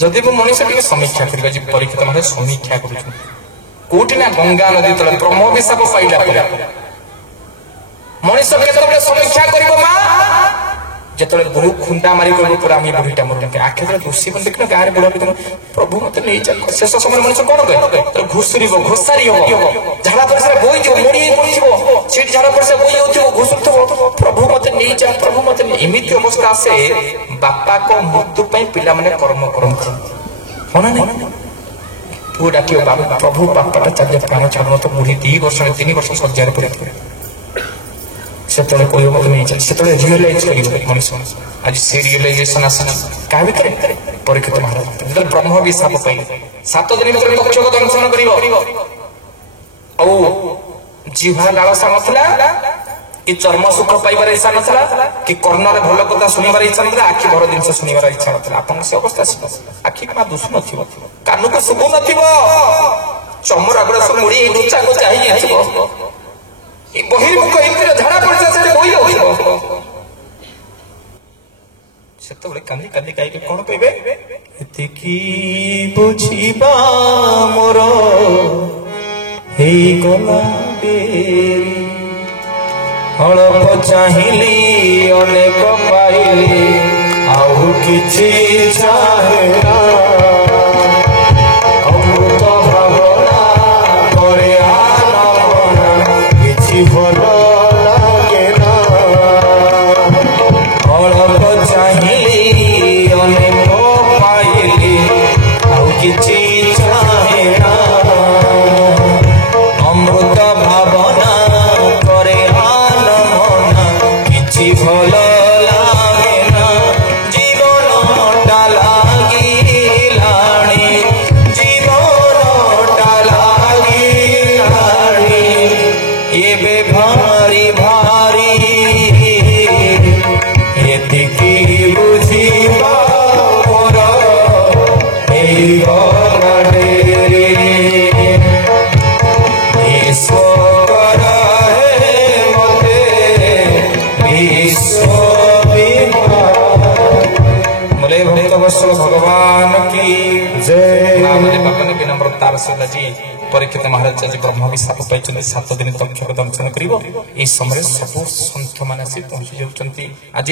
जदि मु मनीष टे समीक्षा करबा जे परीक्षित माने समीक्षा करू कोठी ना गंगा नदी तले ब्रह्म विशाप पाइला पर मनीष केतबे समीक्षा करबो मां जेतले गुरु खुंडा मारी करबो पूरा मी बुढ़ीटा मोर के आखे तले दोषी बन देखना गारे बुढ़ा भी प्रभु मते नहीं चल शेष समय मनीष कोन गए तो घुसरीबो घोसारी हो झाड़ा पर से बोई जो मुड़ी पड़िबो सीट झाड़ा पर से बोई होथिबो घुसुथबो प्रभु मते नहीं जा प्रभु मते एमिति अवस्था से बापा को मृत्यु पई पिला माने कर्म करन होना नहीं तू डाकियो बाबा प्रभु बापाटा चार्ज प्राण छाड़न तो बुढ़ी 2 वर्ष 3 वर्ष सज्जार पर सेतले कोई मत नहीं चल सेतले रियलाइज करियो मनुष्य आज से रियलाइजेशन आसन का भीतर परीक्षित महाराज जब ब्रह्म भी साप पाइले 7 दिन भीतर तक्षक दंशन करिवो औ जीवा लालसा नथला कि चर्म सुख पाइबार इच्छा नथला कि कर्णरे भल कथा सुनिबार इच्छा नथला आखि भर दिन सुनिबार इच्छा नथला आपन से अवस्था आखि का दुष्ट नथिबो कान को सुख नथिबो चमरा गुड़ा सब मुड़ी लुचा को चाहिए छिबो ए बहिर्मुख इंद्र झाड़ा पड़ जासे कोई होइबो सेतबे कांदी कांदी काई के कोन कहबे एतिकी बुझिबा मोर हे गला देरी अल्प चाहिली अनेक पाइली आउ किछि चाहेना अमृत भावना करे आनमना किछि भल लागेना अल्प चाहिली अनेक पाइली आउ किछि चाहेना अमृत भावना करे भल लागेना जीवनटा लागिलाणी जीवनटा लागिलाणी एबे भारी भारी एतिकी बुझिबा मोर एई गला डेरी ईश्वर बोले भक्तवत्सल भगवान की जय। विनम्रतार सहित जी परीक्षित महाराज आज ब्रह्म विशाप पाई 7 दिन तक्षक दंशन कर समय सब सन्थ मान आसी पहुंची जाउछंती आज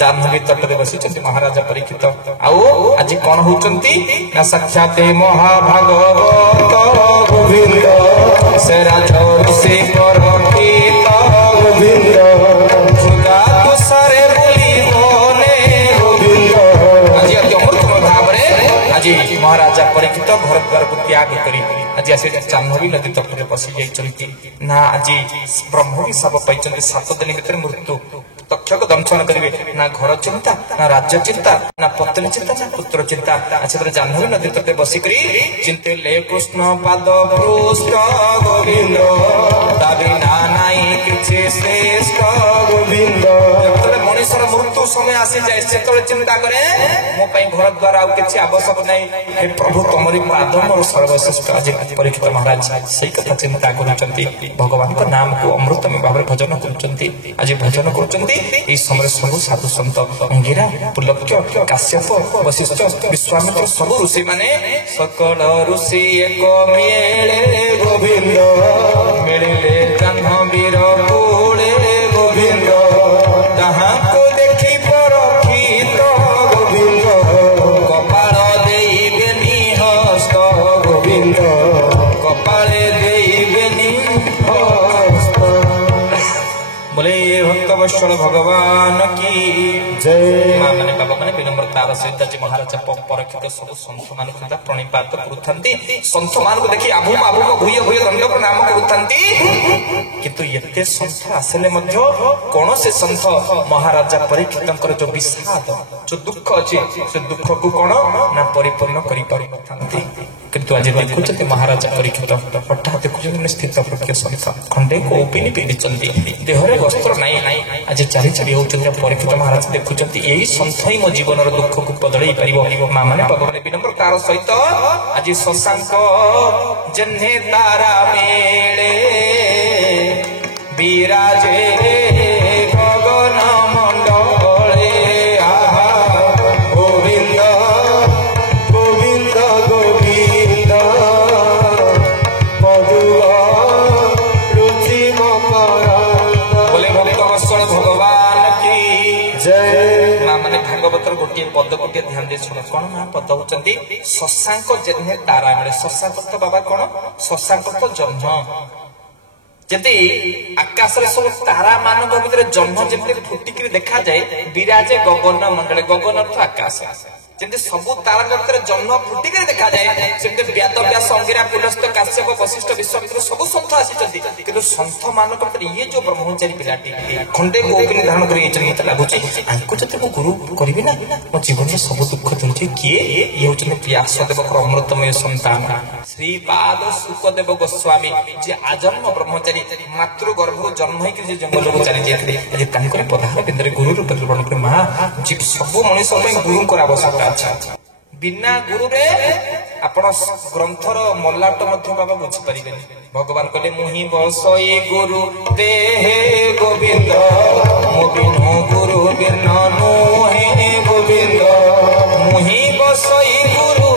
जाह्नवी तटरे बसी महाराज परीक्षित आउ आज कौन होउछंती ना साक्षात महाभागवत गोविंद से राजा से परकित गोविंद सुगा कुसरे बोली बोले गोविंद आज अमृत भाव रे आज महाराजा परीक्षित घर द्वार को त्याग करी आज आसे जाह्नवी नदी तटरे बसी जाइछंती ना आज ब्रह्म विशाप पाई 7 दिन भीतर मृत्यु तक्षक दंशन करेंगे ना घर चिंता ना राज्य चिंता ना पत्नी चिंता ना पुत्र चिंता अच्छा जाह्नवी नदी तटे बसिक चिंते ले कृष्ण पाद पृष्ठ गोविंद दाबी ना नाई किछि श्रेष्ठ गोविंद मनीष मनुष्य मृत्यु समय आसी जाए से चिंता करे मो घर द्वार आउ किसी आवश्यक नहीं हे प्रभु तुमरी पाद मोर सर्वश्रेष्ठ आज परीक्षित महाराज सही कथा चिंता करुचंती भगवान का नाम को अमृतमय भाव भजन करुचंती आज भजन करुचंती समय सब साधु सन्त अंगिरा पुलक्य काश्यप वशिष्ठ विश्वामित्र सब ऋषि माने सकल ऋषि एक मेले गोविंद मिले जाह्नवीर कूले गोविंद ताहा को देखी परखित गोविंद कपाल देइबे निहस्त गोविंद कपाले देइबे निहस्त बोले भक्त वत्सल भगवान की जय। मां माने बाबा माने विनम्रतार सहित आज महाराज परीक्षित सब सन्थ मान प्रणिपात करुथंती सन्थ मान देखि आभुम आभुम भूय भूय दंड प्रणाम करुथंती किंतु एते सन्थ आसले मध्य कोन से सन्थ महाराजा परीक्षितंकर जो विषाद जो दुख अछि से दुख को कोन ना परिपूर्ण करि पारथंती किंतु आज देखुछते महाराजा परीक्षित हठात देखुछते स्थित प्रज्ञ सन्थ खंडे को ओपिनी पीड़िचंती देहरे वस्त्र नाही आज चारी चारी होउछते परीक्षित महाराज देखुछते एही सन्थ ही मो जीवन रो दुख को बदलै परिबो मां माने भगवान विनम्रतार सहित आज शशांक जन्हे तारा मेले विराजे गगन मंडले आहा गोविंद गोविंद गोविंद पदुआ रुचि बोले भक्त वत्सल भगवान की जय। मां माने भागवतर गोटे पद गोटे ध्यान दे सुन कौन मां पद होचंती शशांक जन्हे तारा मेले शशांक तो बाबा कौन शशांक तो जन्म जति आकाश सब तारा मान भर जन्म जमी फुटिक देखा जाए विराजे गगन मंडल गगन अर्थ आकाश जमी सब तारा भर जन्म फुटिक देखा जाए सेमती व्याद व्यास अंगिरा पुलस्त काश्यप वशिष्ठ विश्वामित्र सब सन्थ आसी किंतु सन्थ मान ये जो ब्रह्मचारी पिलाटी खंडे गोपिनी धारण कर मत लगुच जब गुरु करी ना मो जीवन में सब दुख दूर किए ये हूँ व्यासदेव अमृतमय संतान श्रीपाद सुखदेव गोस्वामी जे आजन्म ब्रह्मचारी मातृ गर्भ जन्म होकर जंगल को चली जाते पदार केन्द्र गुरु रूप ग्रहण कर माँ सब मनुष्य गुरु आवश्यकता अच्छा बिना गुरु रे आपण ग्रंथर मल्लाट मध्य बाबा बुझी पारे भगवान कहले मुहि बसई गुरु देहे गोविंद मो बिनु गुरु बिना नुहे गोविंद मुहि बसई गुरु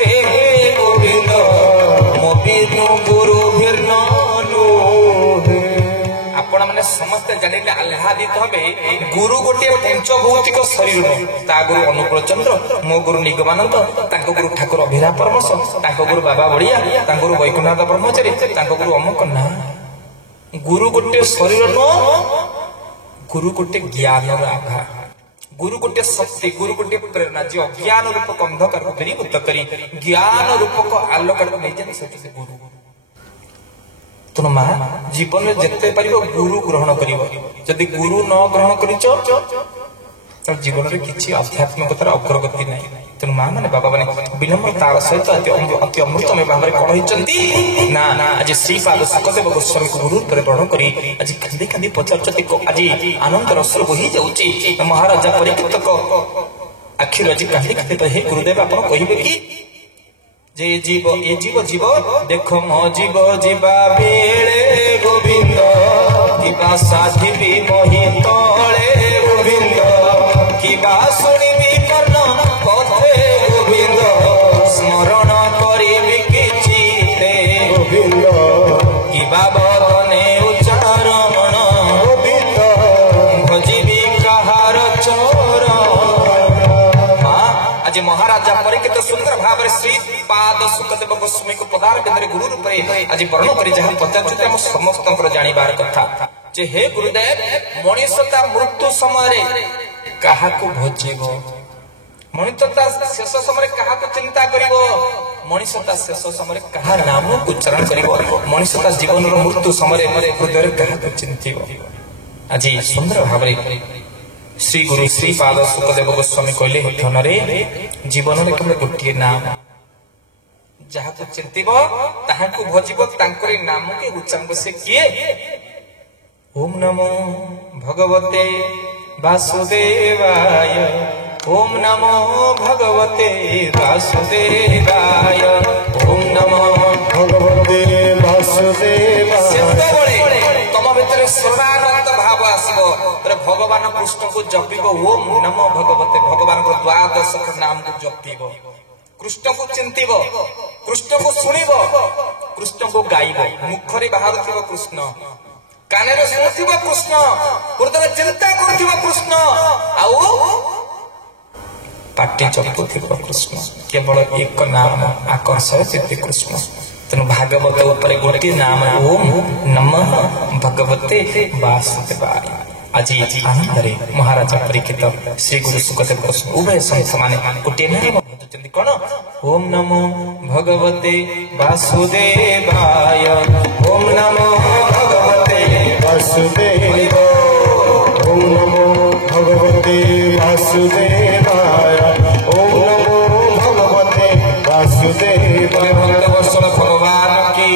देहे गोविंद मो बिनु गुरु बिना नुहे आपण माने समस्त जानिले आह्लादित हबे गुरु गोटे पंचभौतिक शरीर ता गुरु अनुकूल चंद्र मो गुरु निगमानंद तांको गुरु ठाकुर अभिरा परमश तांको गुरु बाबा बड़िया तांको गुरु वैकुंठनाथ ब्रह्मचारी तांको गुरु अमुक ना गुरु गोटे शरीर नो गुरु गोटे ज्ञान आभा गुरु गोटे शक्ति गुरु गोटे प्रेरणा जो अज्ञान रूपक अंधकार को दूरीभूत करी ज्ञान रूपक आलोक नहीं जाए गुरु तुम माँ जीवन में जिते पार गुरु ग्रहण कर गुरु न ग्रहण कर जीवन में किसी आध्यात्मिकतार अग्रगति ना तेणु माँ मैंने बाबा मैंने विनम्रतार सहित अति अमृतमय भाव कहते ना आज श्रीपाद सुखदेव गोस्वामी को गुरु ग्रहण कर आज खांदी खांदी पचार आज आनंद रसर बोही जाऊँगी महाराजा परीक्षित आखिर आज कांदी खांदी हे गुरुदेव आप कहे कि जे जीव ए जीव जीव देख मो जीव जीवा बेले गोविंद किबा साधी भी मोहि तले गोविंद किबा सुनिबी कर्ण पथे गोविंद स्मरण करिबी किछिते गोविंद किबा बरने उच्चारण गोविंद भजिबी कहार चरण आज महाराजा परीक्षित सुंदर भाव श्रीपाद सुखदेव गोस्वामी को पदार केन्द्र गुरु रूप आज वर्ण कर जहाँ पचार आम समस्त जानवर कथा जे हे गुरुदेव मनुष्यता मृत्यु समय क्या भोजब मनुष्यता शेष समय क्या चिंता कर मनुष्यता शेष समय क्या नाम उच्चारण कर मनुष्यता जीवन मृत्यु समय हृदय क्या चिंतिब आज सुंदर भाव श्री गुरु श्रीपाद सुखदेव गोस्वामी कहले धनरे जीवन में केवल गोटे नाम जहाँ को चिंतिब ताहाको भजिब तांकरे नाम के उच्चारण से किए ओम नमो भगवते वासुदेवाय ओम नमो भगवते वासुदेवाय ओम नमो भगवते वासुदेवाय तुम भितर स्वरानंद भाव आसब भगवान कृष्ण को जपिब ओम नमो भगवते भगवान को द्वादश नाम को जपिब कृष्ण को चिंतिब कृष्ण को शुणिब कृष्ण को गाइब मुखरे बाहर कृष्ण कान शुणुव कृष्ण हृदय चिंता कर कृष्ण आउ पाटी चपुथिब कृष्ण केवल एक नाम आकर्षण सिद्धि कृष्ण तेणु भागवत उपरे गोटे नाम ओम नमः भगवते वासुदेवाय आज आनंदरे महाराजा परीक्षित श्री गुरु सुखदेव कृष्ण उभय संत माने गोटे नाम भजुचंती कोन ओम नमो भगवते वासुदेवाय ओम नमो भगवते वासुदेव ओम नमो भगवते वासुदेवाय ओम नमो भगवते वासुदेवाय भक्तवत्सल भगवान की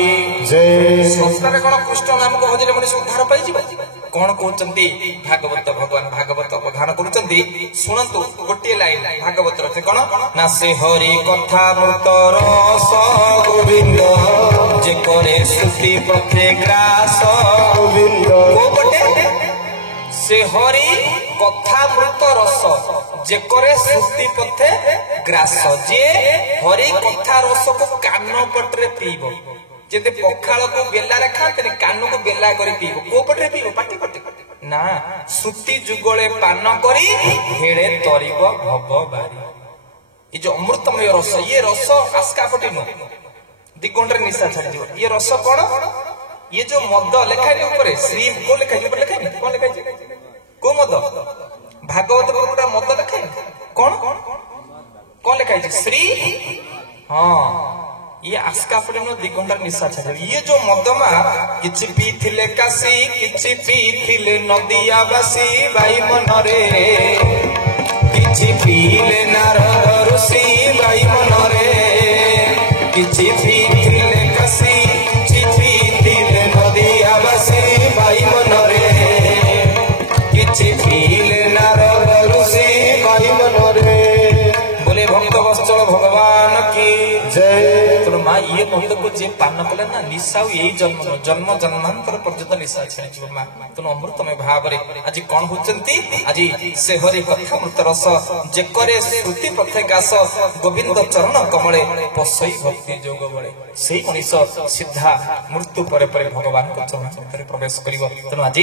जय संसार कौन कृष्ण नाम को भजले मनुष्य उद्धार पाई कौन कहते भागवत भगवान भागवत अवधान करुँच शुणु गोटे लाइन भागवत कौन ना से हरि कथा मृत रस गोविंद जे करे श्रुति पथे ग्रास गोविंद गोटे से हरि कथा मृत रस जे करे श्रुति पथे ग्रास जे हरि कथा रस को कान पटरे पीब जदि पखाल को बेला खाते कान को बेला कर पीब को पटे पीब पाटी पटे ना श्रुति जुगले पान करी हेड़े तरीब भव बारी ये जो अमृतमय रस ये रस आस्का पटे नु दिगंडर निशा छाड़ ये रस कौन ये जो मद लिखाई ऊपर श्री को लिखाई ऊपर लिखाई कौन लिखाई को मद भागवत गोटा मद लिखाई कौन कौन लिखाई श्री हाँ ये आस्का पड़े दिगंडर निशा छाड़ ये जो मदमा किछि पीथिले काशी किछि पीथिले नदियाबासी बाई मनरे किछि पीले नारद ऋषि बाई मनरे किछि पीथिले काशी किछि पीथिले नदियाबासी बाई मनरे किछि पीले नारद ऋषि बाई मनरे बोले भक्त वत्सल भगवान की जय माँ ये मद को जे पान कले ना निशा यही जन्म जन्म जन्मांतर पर्यंत निशा छाड़ माँ तेणु अमृतमय भाव आज कौन होती आज से हरि कथा मृत रस जे करे श्रुति प्रत्येकाश गोविंद चरण कमले पशई भक्ति जोग बड़े से मनीष सीधा मृत्यु पर भगवान चरण प्रवेश कर तेणु आज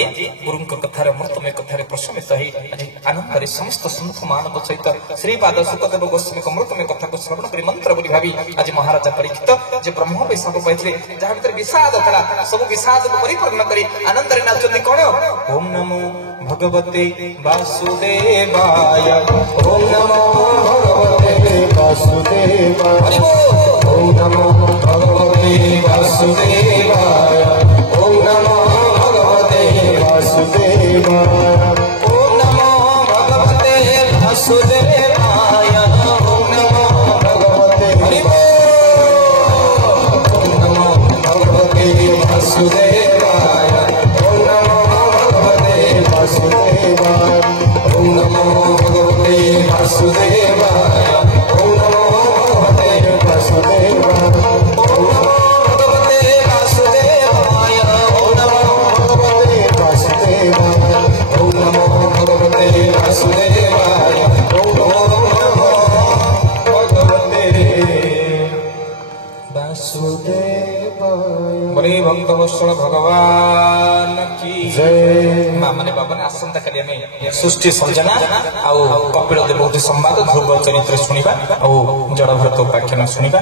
गुरु कथार अमृतमय कथार प्रशमित आज आनंद समस्त सुख मानव सहित श्रीपाद सुखदेव गोस्वामी अमृतमय कथा को श्रवण कर मंत्र बोली भावी आज महाराजा परीक्षित जे ब्रह्म वैष्णव पाइले जहाँ भीतर विषाद था सब विषाद को परिपूर्ण करी आनंद नाचती कौन ओम नमो भगवते वासुदेवाय ओम नमो भगवते वासुदेवाय ओम नमो भगवते वासुदेवाय ओम नमो भगवते वासुदेवाय ओम नमो भगवते वासुदेवाय ओम नमो भगवते वासुदेवाय ओम नमो भगवते वासुदेवाय ओम नमो भगवते वासुदेवाय ओम नमो भगवते वासुदेवाय ओम नमो भगवते वासुदेवाय ओम नमो भगवते वासुदेवाय ओम नमो भगवते वासुदेवाय ओम नमो भगवते वासुदेवाय बोले भक्त वत्सल भगवान की जय माँ मैंने बाबा ने आसंता काली आम सृष्टि सर्जना आउ कपिल देव संवाद ध्रुव चरित्र शुणा आउ जड़भरत उपाख्यान शुणा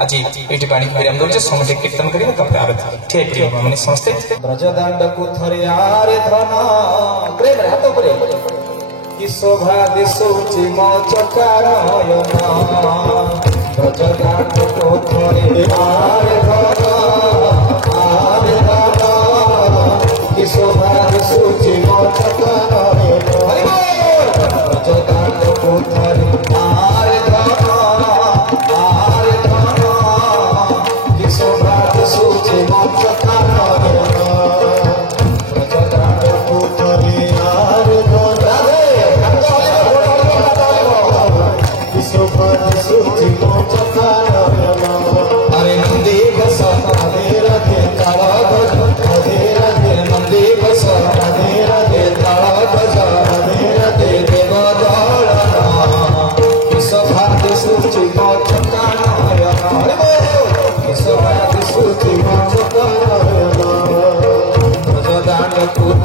आज ये पानी विराम दौचे समस्त कीर्तन करेंगे ठीक मैंने समस्ते ब्रजदाण्ड को थरे आरे धन प्रेम हाथ करे कि शोभा दिशुची मो चकारयन ब्रजदाण्ड को थरे आरे धन कि शोभा दिशुची मो चकारयन ब्रजदाण्ड को थरे आरे धन कि शोभा दिशुची मो चकारयन ब्रजदाण्ड को थरे आरे धन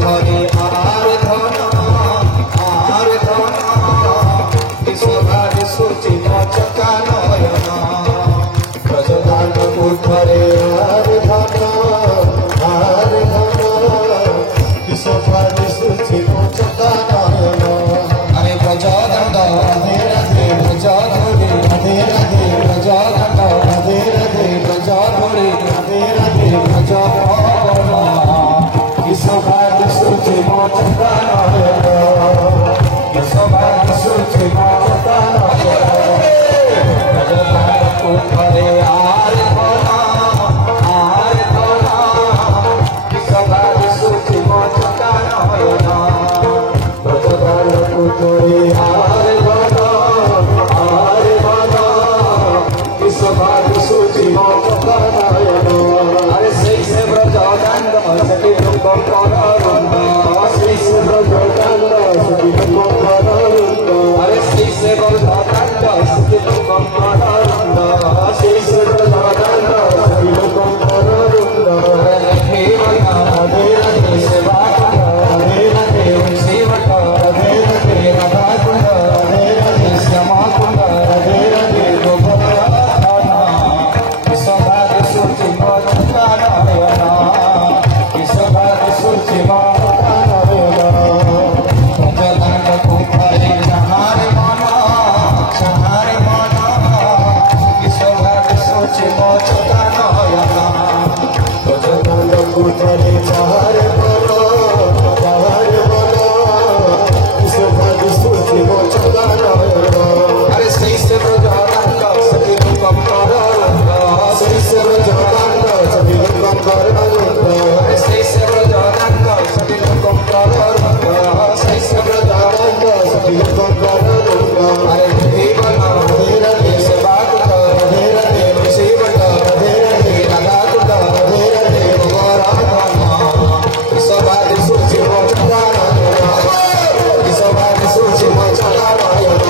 धरे आर धन विश्वभारि सूचि मचका नयन ब्रजदान कुठरे आर धन विश्वभारि सूचि मचका नयन अरे ब्रजदंड राधे राधे ब्रजधुरी राधे राधे ब्रजदंड राधे राधे ब्रजधुरी राधे राधे ब्रजभवन विश्वभारि सूचि मचका नयन विश्वभारि सूचि मचका नयन ब्रजदान कुठरे आर धन विश्वभारि सूचि मचका नयन ब्रजदान कुठरे आर धन विश्वभारि सूचि मचका नयन अरे सही से ब्रजदंड सखी रूपम कररुंड श्री से ब्रजदान सखी रूपम कररुंड अरे सही से ब्रजदंड सखी रूपम कररुंड श्री से ब्रजदान सखी रूपम कररुंड हे राधे राधे सेवा राधे राधे सेवक राधे राधे राधा कुंड राधे राधे श्यामा कुंड राधे राधे विश्वभारि सूचि मचका नयन विश्वभारि सूचि मचका नयन ब्रजदंड कुठरे सहारे मन विश्वभारि सूचि मचका नयन ब्रजदान कुठरे चार मन विश्वभारि सूचि मचका नयन अरे सही से ब्रजदंड सखी रूपम कररुंड श्री से ब्रजदान सखी रूपम कररुंड अरे सही से ब्रजदंड सखी रूपम कररुंड सही से ब्रजदान सखी रूपम कररुंड अरे हे राधे राधे सेवा कुंड राधे राधे सेवक राधे राधे राधा कुंड राधे राधे विश्वभारि सूचि मचका नयन विश्वभारि सूचि मचका नयन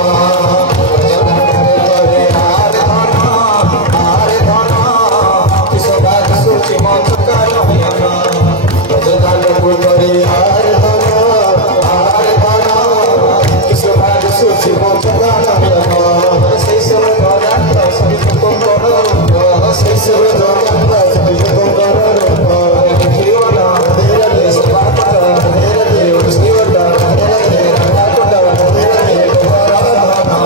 विश्वभारि सूचि मचका नयन ब्रजदान कुठरे आर धन विश्वभारि सूचि मचका नयन सही से ब्रजदंड सखी रूपम कररुंड श्री से ब्रजदान सखी रूपम कररुंड राधे राधे सेवा कुंड राधे राधे सेवक राधे राधे राधा कुंड राधे राधे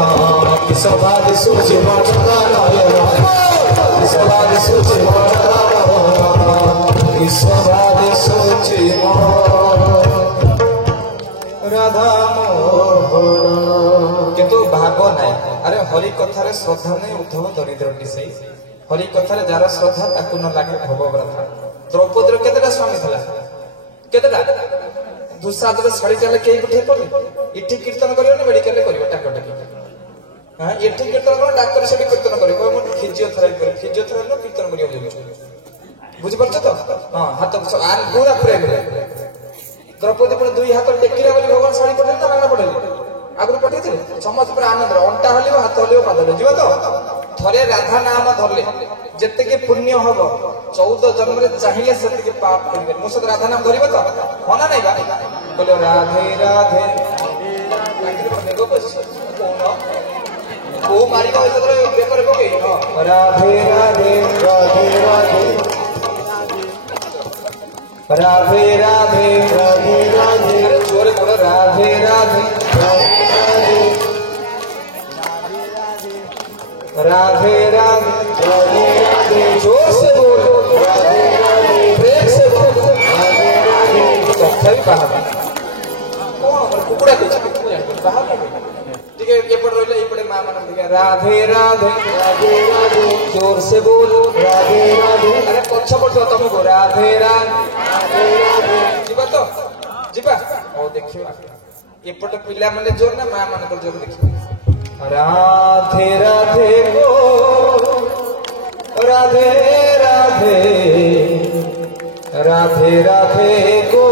विश्वभारि सूचि मचका नयन विश्वभारि सूचि मचका नयन विश्वभारि सूचि राधा मोहन किंतु भाव नाई अरे हरि कथारे श्रद्धा नहीं उद्धव दरिद्र से हरि कथारे जार श्रद्धा ताकू न लागे भवव्रता द्रौपदी केतेटा स्वामी थिला केतेटा दुस्साहस छाड़ी चले कई उठे पड़े इठी कीर्तन करियो ना मेडिकल रे करियो टाक टाक हां इठी कीर्तन कर डाक्टर से भी कीर्तन करे कोई मन फिजियोथेरापी न कीर्तन करियो बुझि परछ तो हां हाथ आन पूरा प्रेम रे द्रौपदी पर दुई हाथ टेकिला बोली भगवान साड़ी पठे ना मांगा पड़े आगु पठे थे समस्त पर आनंद अंटा हलियो हाथ हलियो पाद जीव तो थरे राधा नाम धरले जत्ते के पुण्य हबो 14 जन्म रे चाहिए सत्य के पाप करिवे मो सत राधा नाम धरिबो तो होना नहीं बा बोले राधे राधे आखिर में गो बस कोन ओ मारी का इधर पेपर को गई राधे राधे राधे राधे राधे राधे राधे राधे अरे जोरे बोलो राधे राधे राधे राधे राधे राधे जोर से बोलो राधे राधे प्रेम से बोलो राधे राधे कथा भी बाहर कौन हमर कुकुड़ा के बाहर ठीक है ये पढ़ रहे ये पढ़े मां मन ठीक है राधे राधे राधे राधे जोर से बोलो राधे राधे अरे पछ पड़ तुमको राधे राधे जीवा तो जीवा ओ देखियो एपटे पिला माने जोर ना मां मन जोर देखियो राधे राधे गो राधे राधे राधे राधे गो